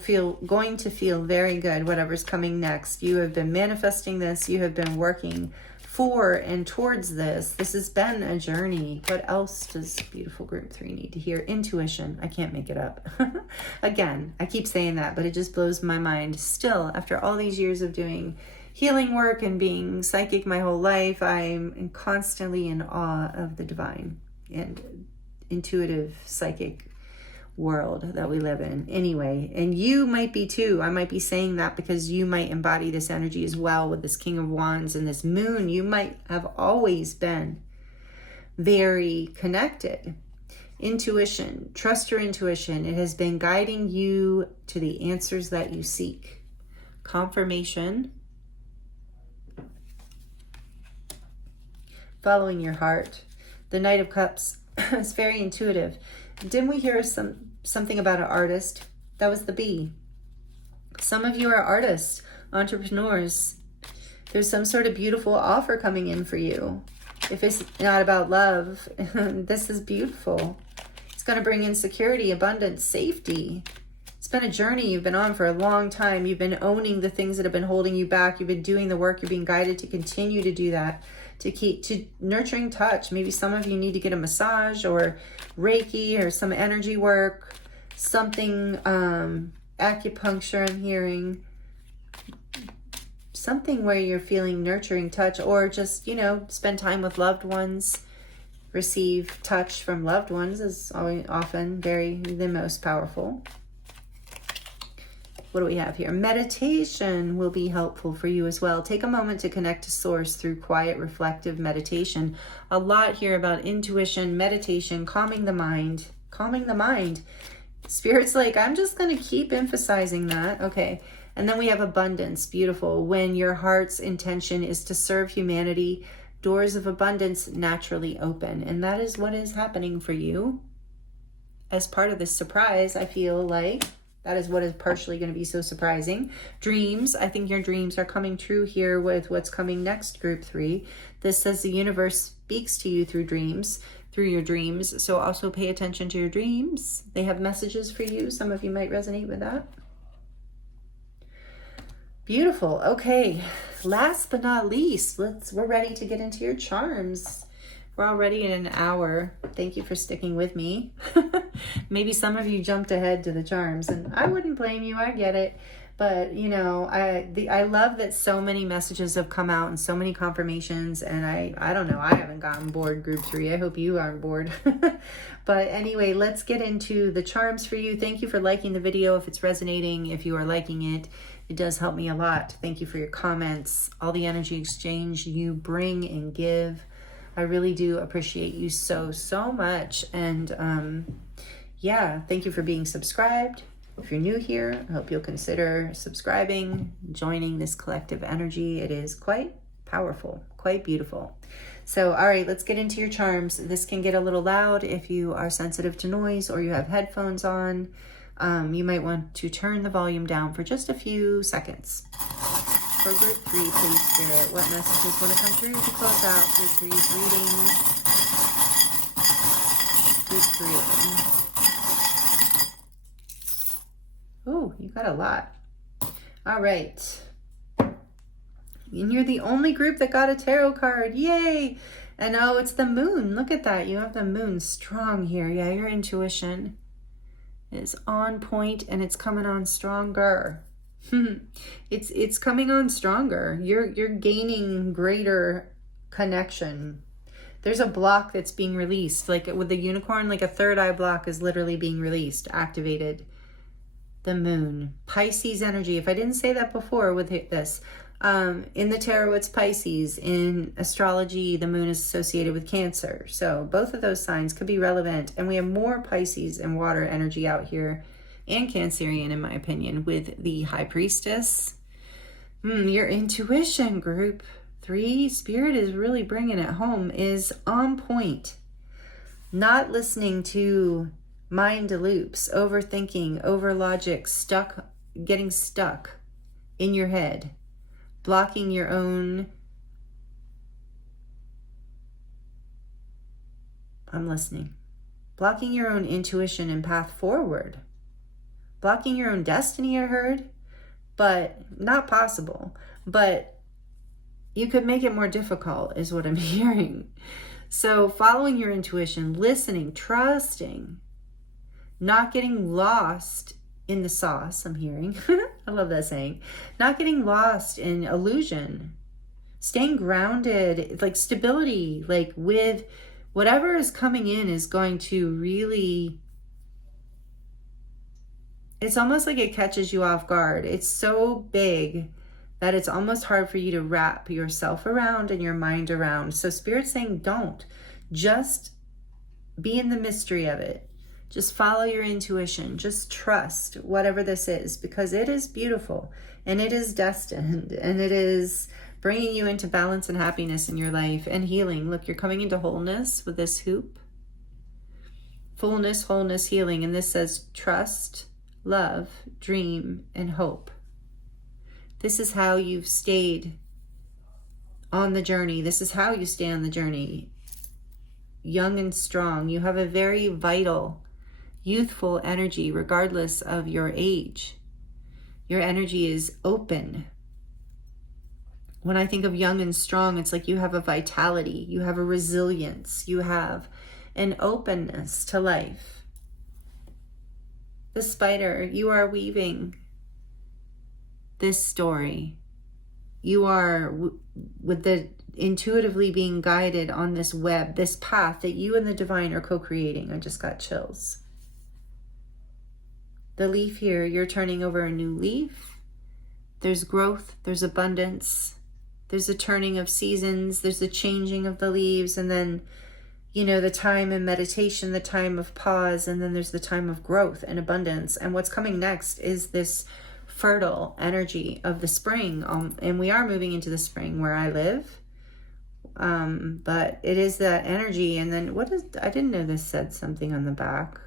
feel very good, whatever's coming next. You have been manifesting this. You have been working for and towards this. This has been a journey. What else does beautiful group 3 need to hear? Intuition. I can't make it up. Again, I keep saying that, but it just blows my mind. Still, after all these years of doing healing work and being psychic my whole life, I'm constantly in awe of the divine and intuitive psychic world that we live in anyway. And you might be too. I might be saying that because you might embody this energy as well with this King of Wands and this moon. You might have always been very connected. Intuition. Trust your intuition. It has been guiding you to the answers that you seek. Confirmation. Following your heart. The Knight of Cups is very intuitive. Didn't we hear something about an artist? That was the bee. Some of you are artists, entrepreneurs. There's some sort of beautiful offer coming in for you. If it's not about love, this is beautiful. It's going to bring in security, abundance, safety. It's been a journey you've been on for a long time. You've been owning the things that have been holding you back. You've been doing the work. You're being guided to continue to do that, to keep to nurturing touch. Maybe some of you need to get a massage or Reiki or some energy work, something, acupuncture I'm hearing, something where you're feeling nurturing touch, or just, you know, spend time with loved ones. Receive touch from loved ones is often the most powerful. What do we have here? Meditation will be helpful for you as well. Take a moment to connect to source through quiet, reflective meditation. A lot here about intuition, meditation, calming the mind. Calming the mind. Spirit's like, I'm just going to keep emphasizing that. Okay. And then we have abundance. Beautiful. When your heart's intention is to serve humanity, doors of abundance naturally open. And that is what is happening for you. As part of this surprise, I feel like that is what is partially going to be so surprising. Dreams. I think your dreams are coming true here with what's coming next, group 3. This says the universe speaks to you through dreams, through your dreams. So also pay attention to your dreams. They have messages for you. Some of you might resonate with that. Beautiful. Okay. Last but not least, we're ready to get into your charms. We're already in an hour. Thank you for sticking with me. Maybe some of you jumped ahead to the charms, and I wouldn't blame you. I get it. But, you know, I love that so many messages have come out and so many confirmations, and I don't know. I haven't gotten bored, group 3. I hope you aren't bored. But anyway, let's get into the charms for you. Thank you for liking the video if it's resonating, if you are liking it. It does help me a lot. Thank you for your comments, all the energy exchange you bring and give. I really do appreciate you so much. And yeah, thank you for being subscribed. If you're new here, I hope you'll consider subscribing, joining this collective energy. It is quite powerful, quite beautiful. So, all right, let's get into your charms. This can get a little loud if you are sensitive to noise or you have headphones on. You might want to turn the volume down for just a few seconds. For group 3, please, Spirit, what messages want to come through to close out group 3's reading? Group 3. Oh, you got a lot. All right. And you're the only group that got a tarot card. Yay! And oh, it's the moon. Look at that. You have the moon strong here. Yeah, your intuition is on point and it's coming on stronger. It's coming on stronger. You're gaining greater connection. There's a block that's being released, like with the unicorn, like a third eye block is literally being released, activated. The moon, Pisces energy. If I didn't say that before with this, in the tarot it's Pisces. In astrology, the moon is associated with Cancer. So both of those signs could be relevant, and we have more Pisces and water energy out here, and Cancerian, in my opinion, with the High Priestess. Your intuition, group 3, Spirit is really bringing it home, is on point. Not listening to mind loops, overthinking, over logic, getting stuck in your head, blocking your own, I'm listening, blocking your own intuition and path forward. Blocking your own destiny, I heard, but not possible. But you could make it more difficult is what I'm hearing. So following your intuition, listening, trusting, not getting lost in the sauce, I'm hearing. I love that saying. Not getting lost in illusion. Staying grounded, like stability, like with whatever is coming in is going to really... It's almost like it catches you off guard. It's so big that it's almost hard for you to wrap yourself around and your mind around. So Spirit's saying don't. Just be in the mystery of it. Just follow your intuition. Just trust whatever this is, because it is beautiful and it is destined and it is bringing you into balance and happiness in your life and healing. Look, you're coming into wholeness with this hoop. Fullness, wholeness, healing. And this says trust, love, dream, and hope. This is how you've stayed on the journey. This is how you stay on the journey. Young and strong. You have a very vital, youthful energy, regardless of your age. Your energy is open. When I think of young and strong, it's like you have a vitality, you have a resilience, you have an openness to life. The spider, you are weaving this story. You are with the intuitively being guided on this web, this path that you and the divine are co-creating. I just got chills. The leaf here, you're turning over a new leaf. There's growth, there's abundance, there's a turning of seasons, there's a changing of the leaves, and then, you know, the time in meditation, the time of pause, and then there's the time of growth and abundance. And what's coming next is this fertile energy of the spring. And we are moving into the spring where I live. But it is that energy. And then I didn't know this said something on the back.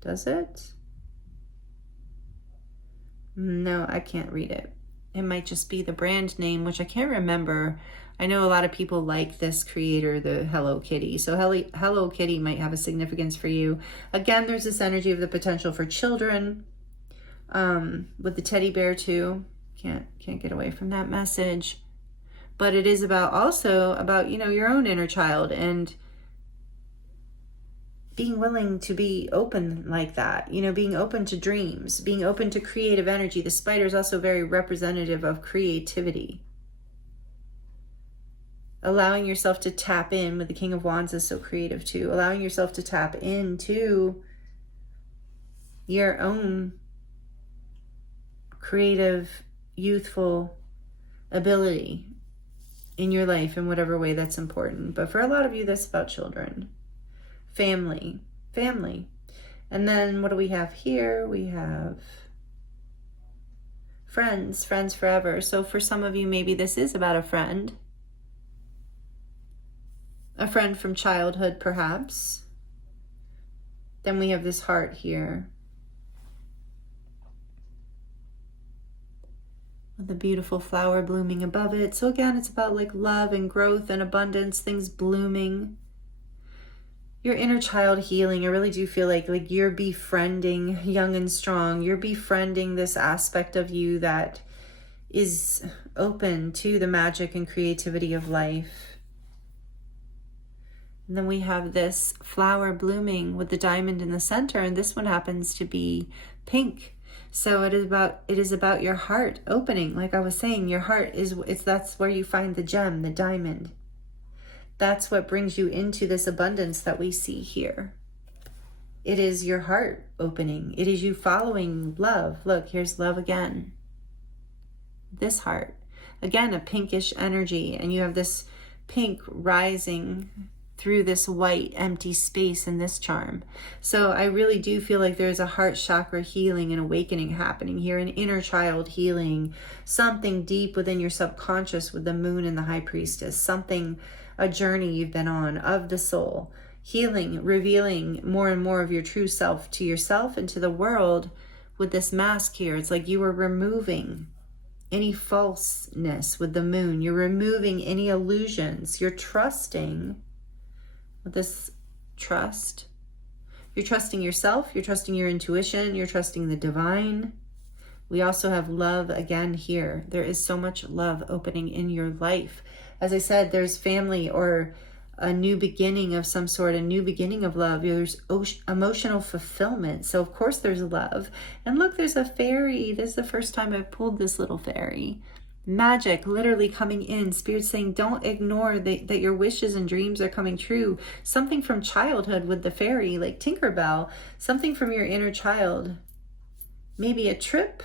Does it? No, I can't read it. It might just be the brand name, which I can't remember. I know a lot of people like this creator, the Hello Kitty. So Hello Kitty might have a significance for you. Again, there's this energy of the potential for children, with the teddy bear too. Can't get away from that message. But it is also about, you know, your own inner child and being willing to be open like that, you know, being open to dreams, being open to creative energy. The spider is also very representative of creativity. Allowing yourself to tap in with the King of Wands is so creative too. Allowing yourself to tap into your own creative, youthful ability in your life in whatever way that's important. But for a lot of you, that's about children. Family. And then what do we have here? We have friends forever. So for some of you, maybe this is about a friend from childhood, perhaps. Then we have this heart here with the beautiful flower blooming above it. So again, it's about like love and growth and abundance, things blooming. Your inner child healing. I really do feel like you're befriending young and strong. You're befriending this aspect of you that is open to the magic and creativity of life. And then we have this flower blooming with the diamond in the center, and this one happens to be pink. So it is about your heart opening. Like I was saying, your heart that's where you find the gem, the diamond. That's what brings you into this abundance that we see here. It is your heart opening. It is you following love. Look, here's love again. This heart. Again, a pinkish energy. And you have this pink rising through this white empty space in this charm. So I really do feel like there's a heart chakra healing and awakening happening here, an inner child healing, something deep within your subconscious with the moon and the high priestess, a journey you've been on of the soul, healing, revealing more and more of your true self to yourself and to the world with this mask here. It's like you are removing any falseness with the moon. You're removing any illusions. You're trusting with this trust. You're trusting yourself. You're trusting your intuition. You're trusting the divine. We also have love again here. There is so much love opening in your life. As I said, there's family or a new beginning of some sort, a new beginning of love. There's emotional fulfillment. So of course there's love. And look, there's a fairy. This is the first time I've pulled this little fairy. Magic literally coming in. Spirit saying, don't ignore that your wishes and dreams are coming true. Something from childhood with the fairy, like Tinkerbell. Something from your inner child. Maybe a trip,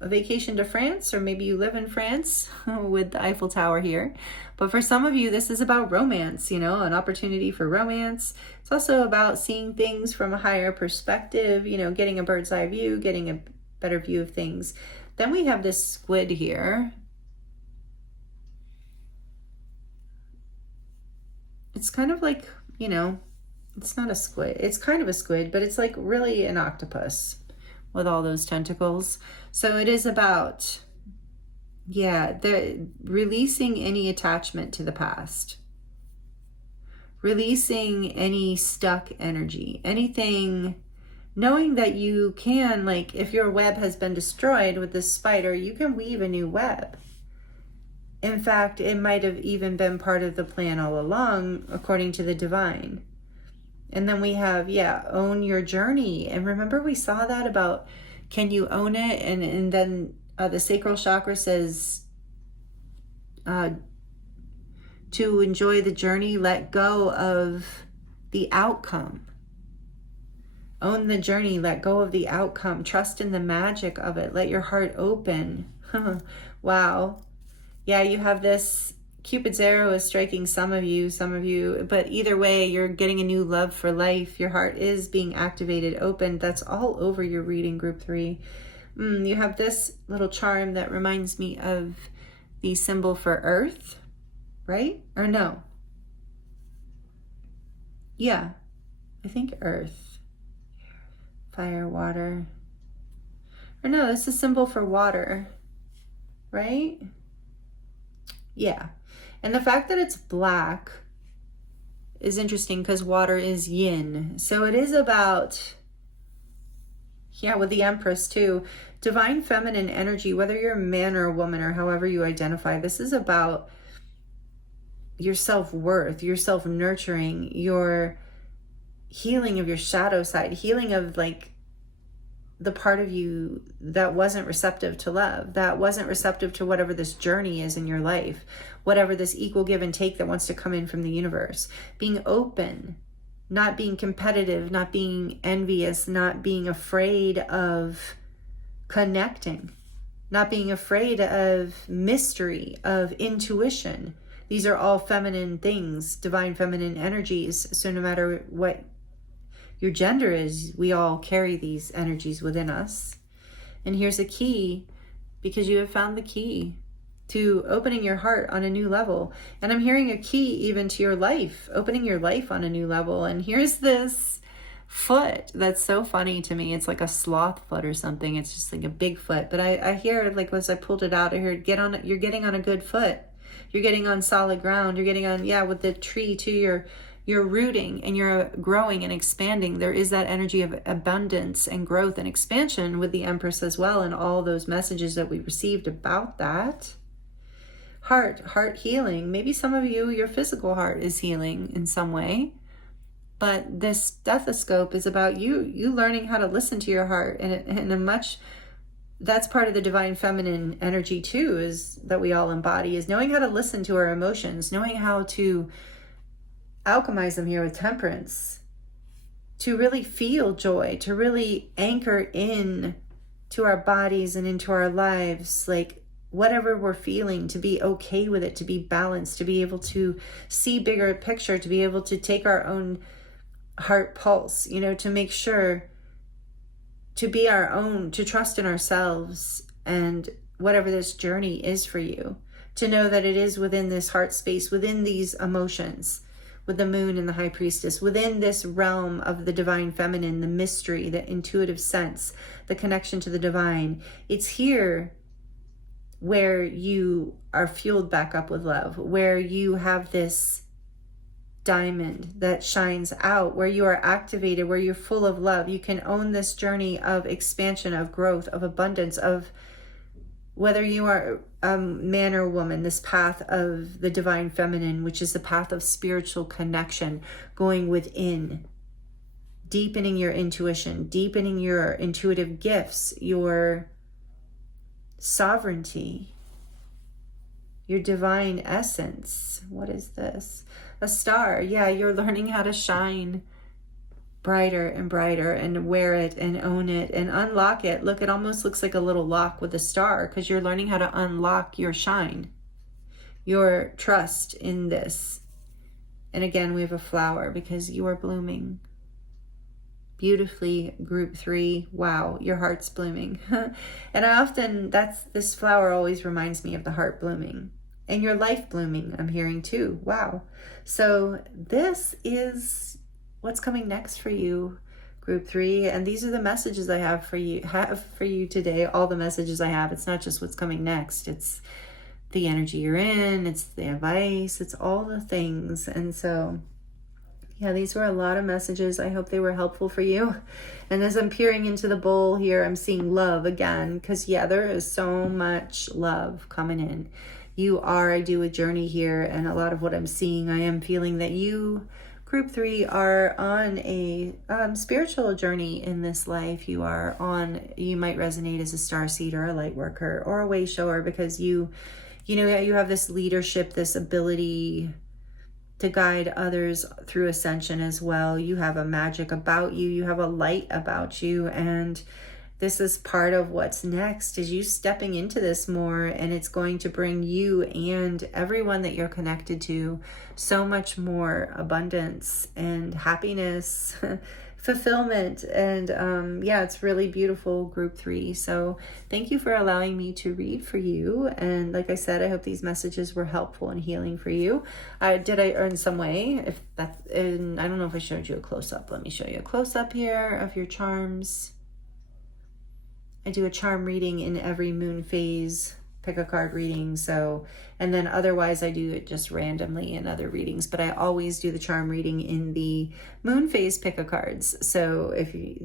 a vacation to France, or maybe you live in France with the Eiffel Tower here. But for some of you, this is about romance, an opportunity for romance. It's also about seeing things from a higher perspective, getting a bird's eye view, getting a better view of things. Then we have this squid here. It's kind of like, it's not a squid. It's kind of a squid, but it's like really an octopus with all those tentacles. So it is about, releasing any attachment to the past, releasing any stuck energy, anything knowing that you can, like, if your web has been destroyed with this spider, you can weave a new web. In fact, it might have even been part of the plan all along, according to the divine. And then we have, own your journey. And remember, we saw that about, can you own it? And then the sacral chakra says, to enjoy the journey, let go of the outcome. Own the journey, let go of the outcome. Trust in the magic of it. Let your heart open. Wow. Yeah, you have this, Cupid's arrow is striking some of you, but either way, you're getting a new love for life. Your heart is being activated, opened. That's all over your reading, group 3. You have this little charm that reminds me of the symbol for earth, right? Or no? Yeah, I think earth. Fire, water. Or no, this is a symbol for water, right? Yeah. And the fact that it's black is interesting because water is yin. So it is about, with the Empress too, divine feminine energy, whether you're a man or a woman or however you identify. This is about your self-worth, your self-nurturing, your healing of your shadow side, healing of like the part of you that wasn't receptive to love, that wasn't receptive to whatever this journey is in your life, whatever this equal give and take that wants to come in from the universe. Being open, not being competitive, not being envious, not being afraid of connecting, not being afraid of mystery, of intuition. These are all feminine things, divine feminine energies. So no matter what your gender is, we all carry these energies within us. And here's a key, because you have found the key to opening your heart on a new level. And I'm hearing a key even to your life, opening your life on a new level. And here's this foot that's so funny to me. It's like a sloth foot or something. It's just like a big foot. But I hear, like, as I pulled it out, I heard, you're getting on a good foot. You're getting on solid ground. You're getting on, with the tree too, you're rooting and you're growing and expanding. There is that energy of abundance and growth and expansion with the Empress as well, and all those messages that we received about that. Heart healing. Maybe some of you, your physical heart is healing in some way, but this stethoscope is about you learning how to listen to your heart, that's part of the divine feminine energy too, is that we all embody, is knowing how to listen to our emotions, knowing how to alchemize them here with temperance, to really feel joy, to really anchor in to our bodies and into our lives, like whatever we're feeling, to be okay with it, to be balanced, to be able to see bigger picture, to be able to take our own heart pulse, to make sure to be our own, to trust in ourselves and whatever this journey is for you, to know that it is within this heart space, within these emotions, with the moon and the high priestess, within this realm of the divine feminine, the mystery, the intuitive sense, the connection to the divine. It's here where you are fueled back up with love, where you have this diamond that shines out, where you are activated, where you're full of love. You can own this journey of expansion, of growth, of abundance, of whether you are a man or woman, this path of the divine feminine, which is the path of spiritual connection, going within, deepening your intuition, deepening your intuitive gifts, your sovereignty, your divine essence. What is this? A star. Yeah, you're learning how to shine brighter and brighter and wear it and own it and unlock it. Look, it almost looks like a little lock with a star, because you're learning how to unlock your shine, your trust in this. And again, we have a flower because you are blooming beautifully, group 3. Wow, your heart's blooming. And this flower always reminds me of the heart blooming and your life blooming, I'm hearing too. Wow. So this is what's coming next for you, group 3. And these are the messages I have for you today. All the messages I have. It's not just what's coming next. It's the energy you're in. It's the advice. It's all the things. And so, Yeah, these were a lot of messages. I hope they were helpful for you. And as I'm peering into the bowl here, I'm seeing love again, because yeah, there is so much love coming in. I do a journey here, and a lot of what I'm seeing, I am feeling that you, group 3, are on a spiritual journey in this life. You might resonate as a starseed or a light worker or a way shower, because you have this leadership, this ability to guide others through ascension as well. You have a magic about you. You have a light about you. And this is part of what's next, is you stepping into this more, and it's going to bring you and everyone that you're connected to so much more abundance and happiness, fulfillment. And yeah, it's really beautiful, group 3. So thank you for allowing me to read for you. And like I said, I hope these messages were helpful and healing for you. Did I earn some way? I don't know if I showed you a close-up. Let me show you a close-up here of your charms. I do a charm reading in every moon phase, pick a card reading. And then otherwise I do it just randomly in other readings, but I always do the charm reading in the moon phase pick a cards. So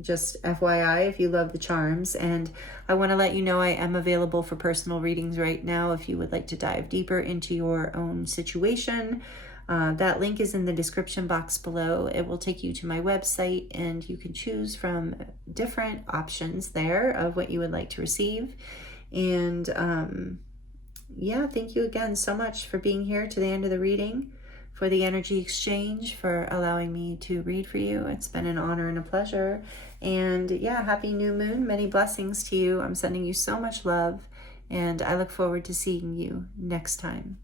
just FYI, if you love the charms. And I want to let you know I am available for personal readings right now if you would like to dive deeper into your own situation. That link is in the description box below. It will take you to my website, and you can choose from different options there of what you would like to receive. And yeah, thank you again so much for being here to the end of the reading, for the energy exchange, for allowing me to read for you. It's been an honor and a pleasure. And yeah, happy new moon. Many blessings to you. I'm sending you so much love, and I look forward to seeing you next time.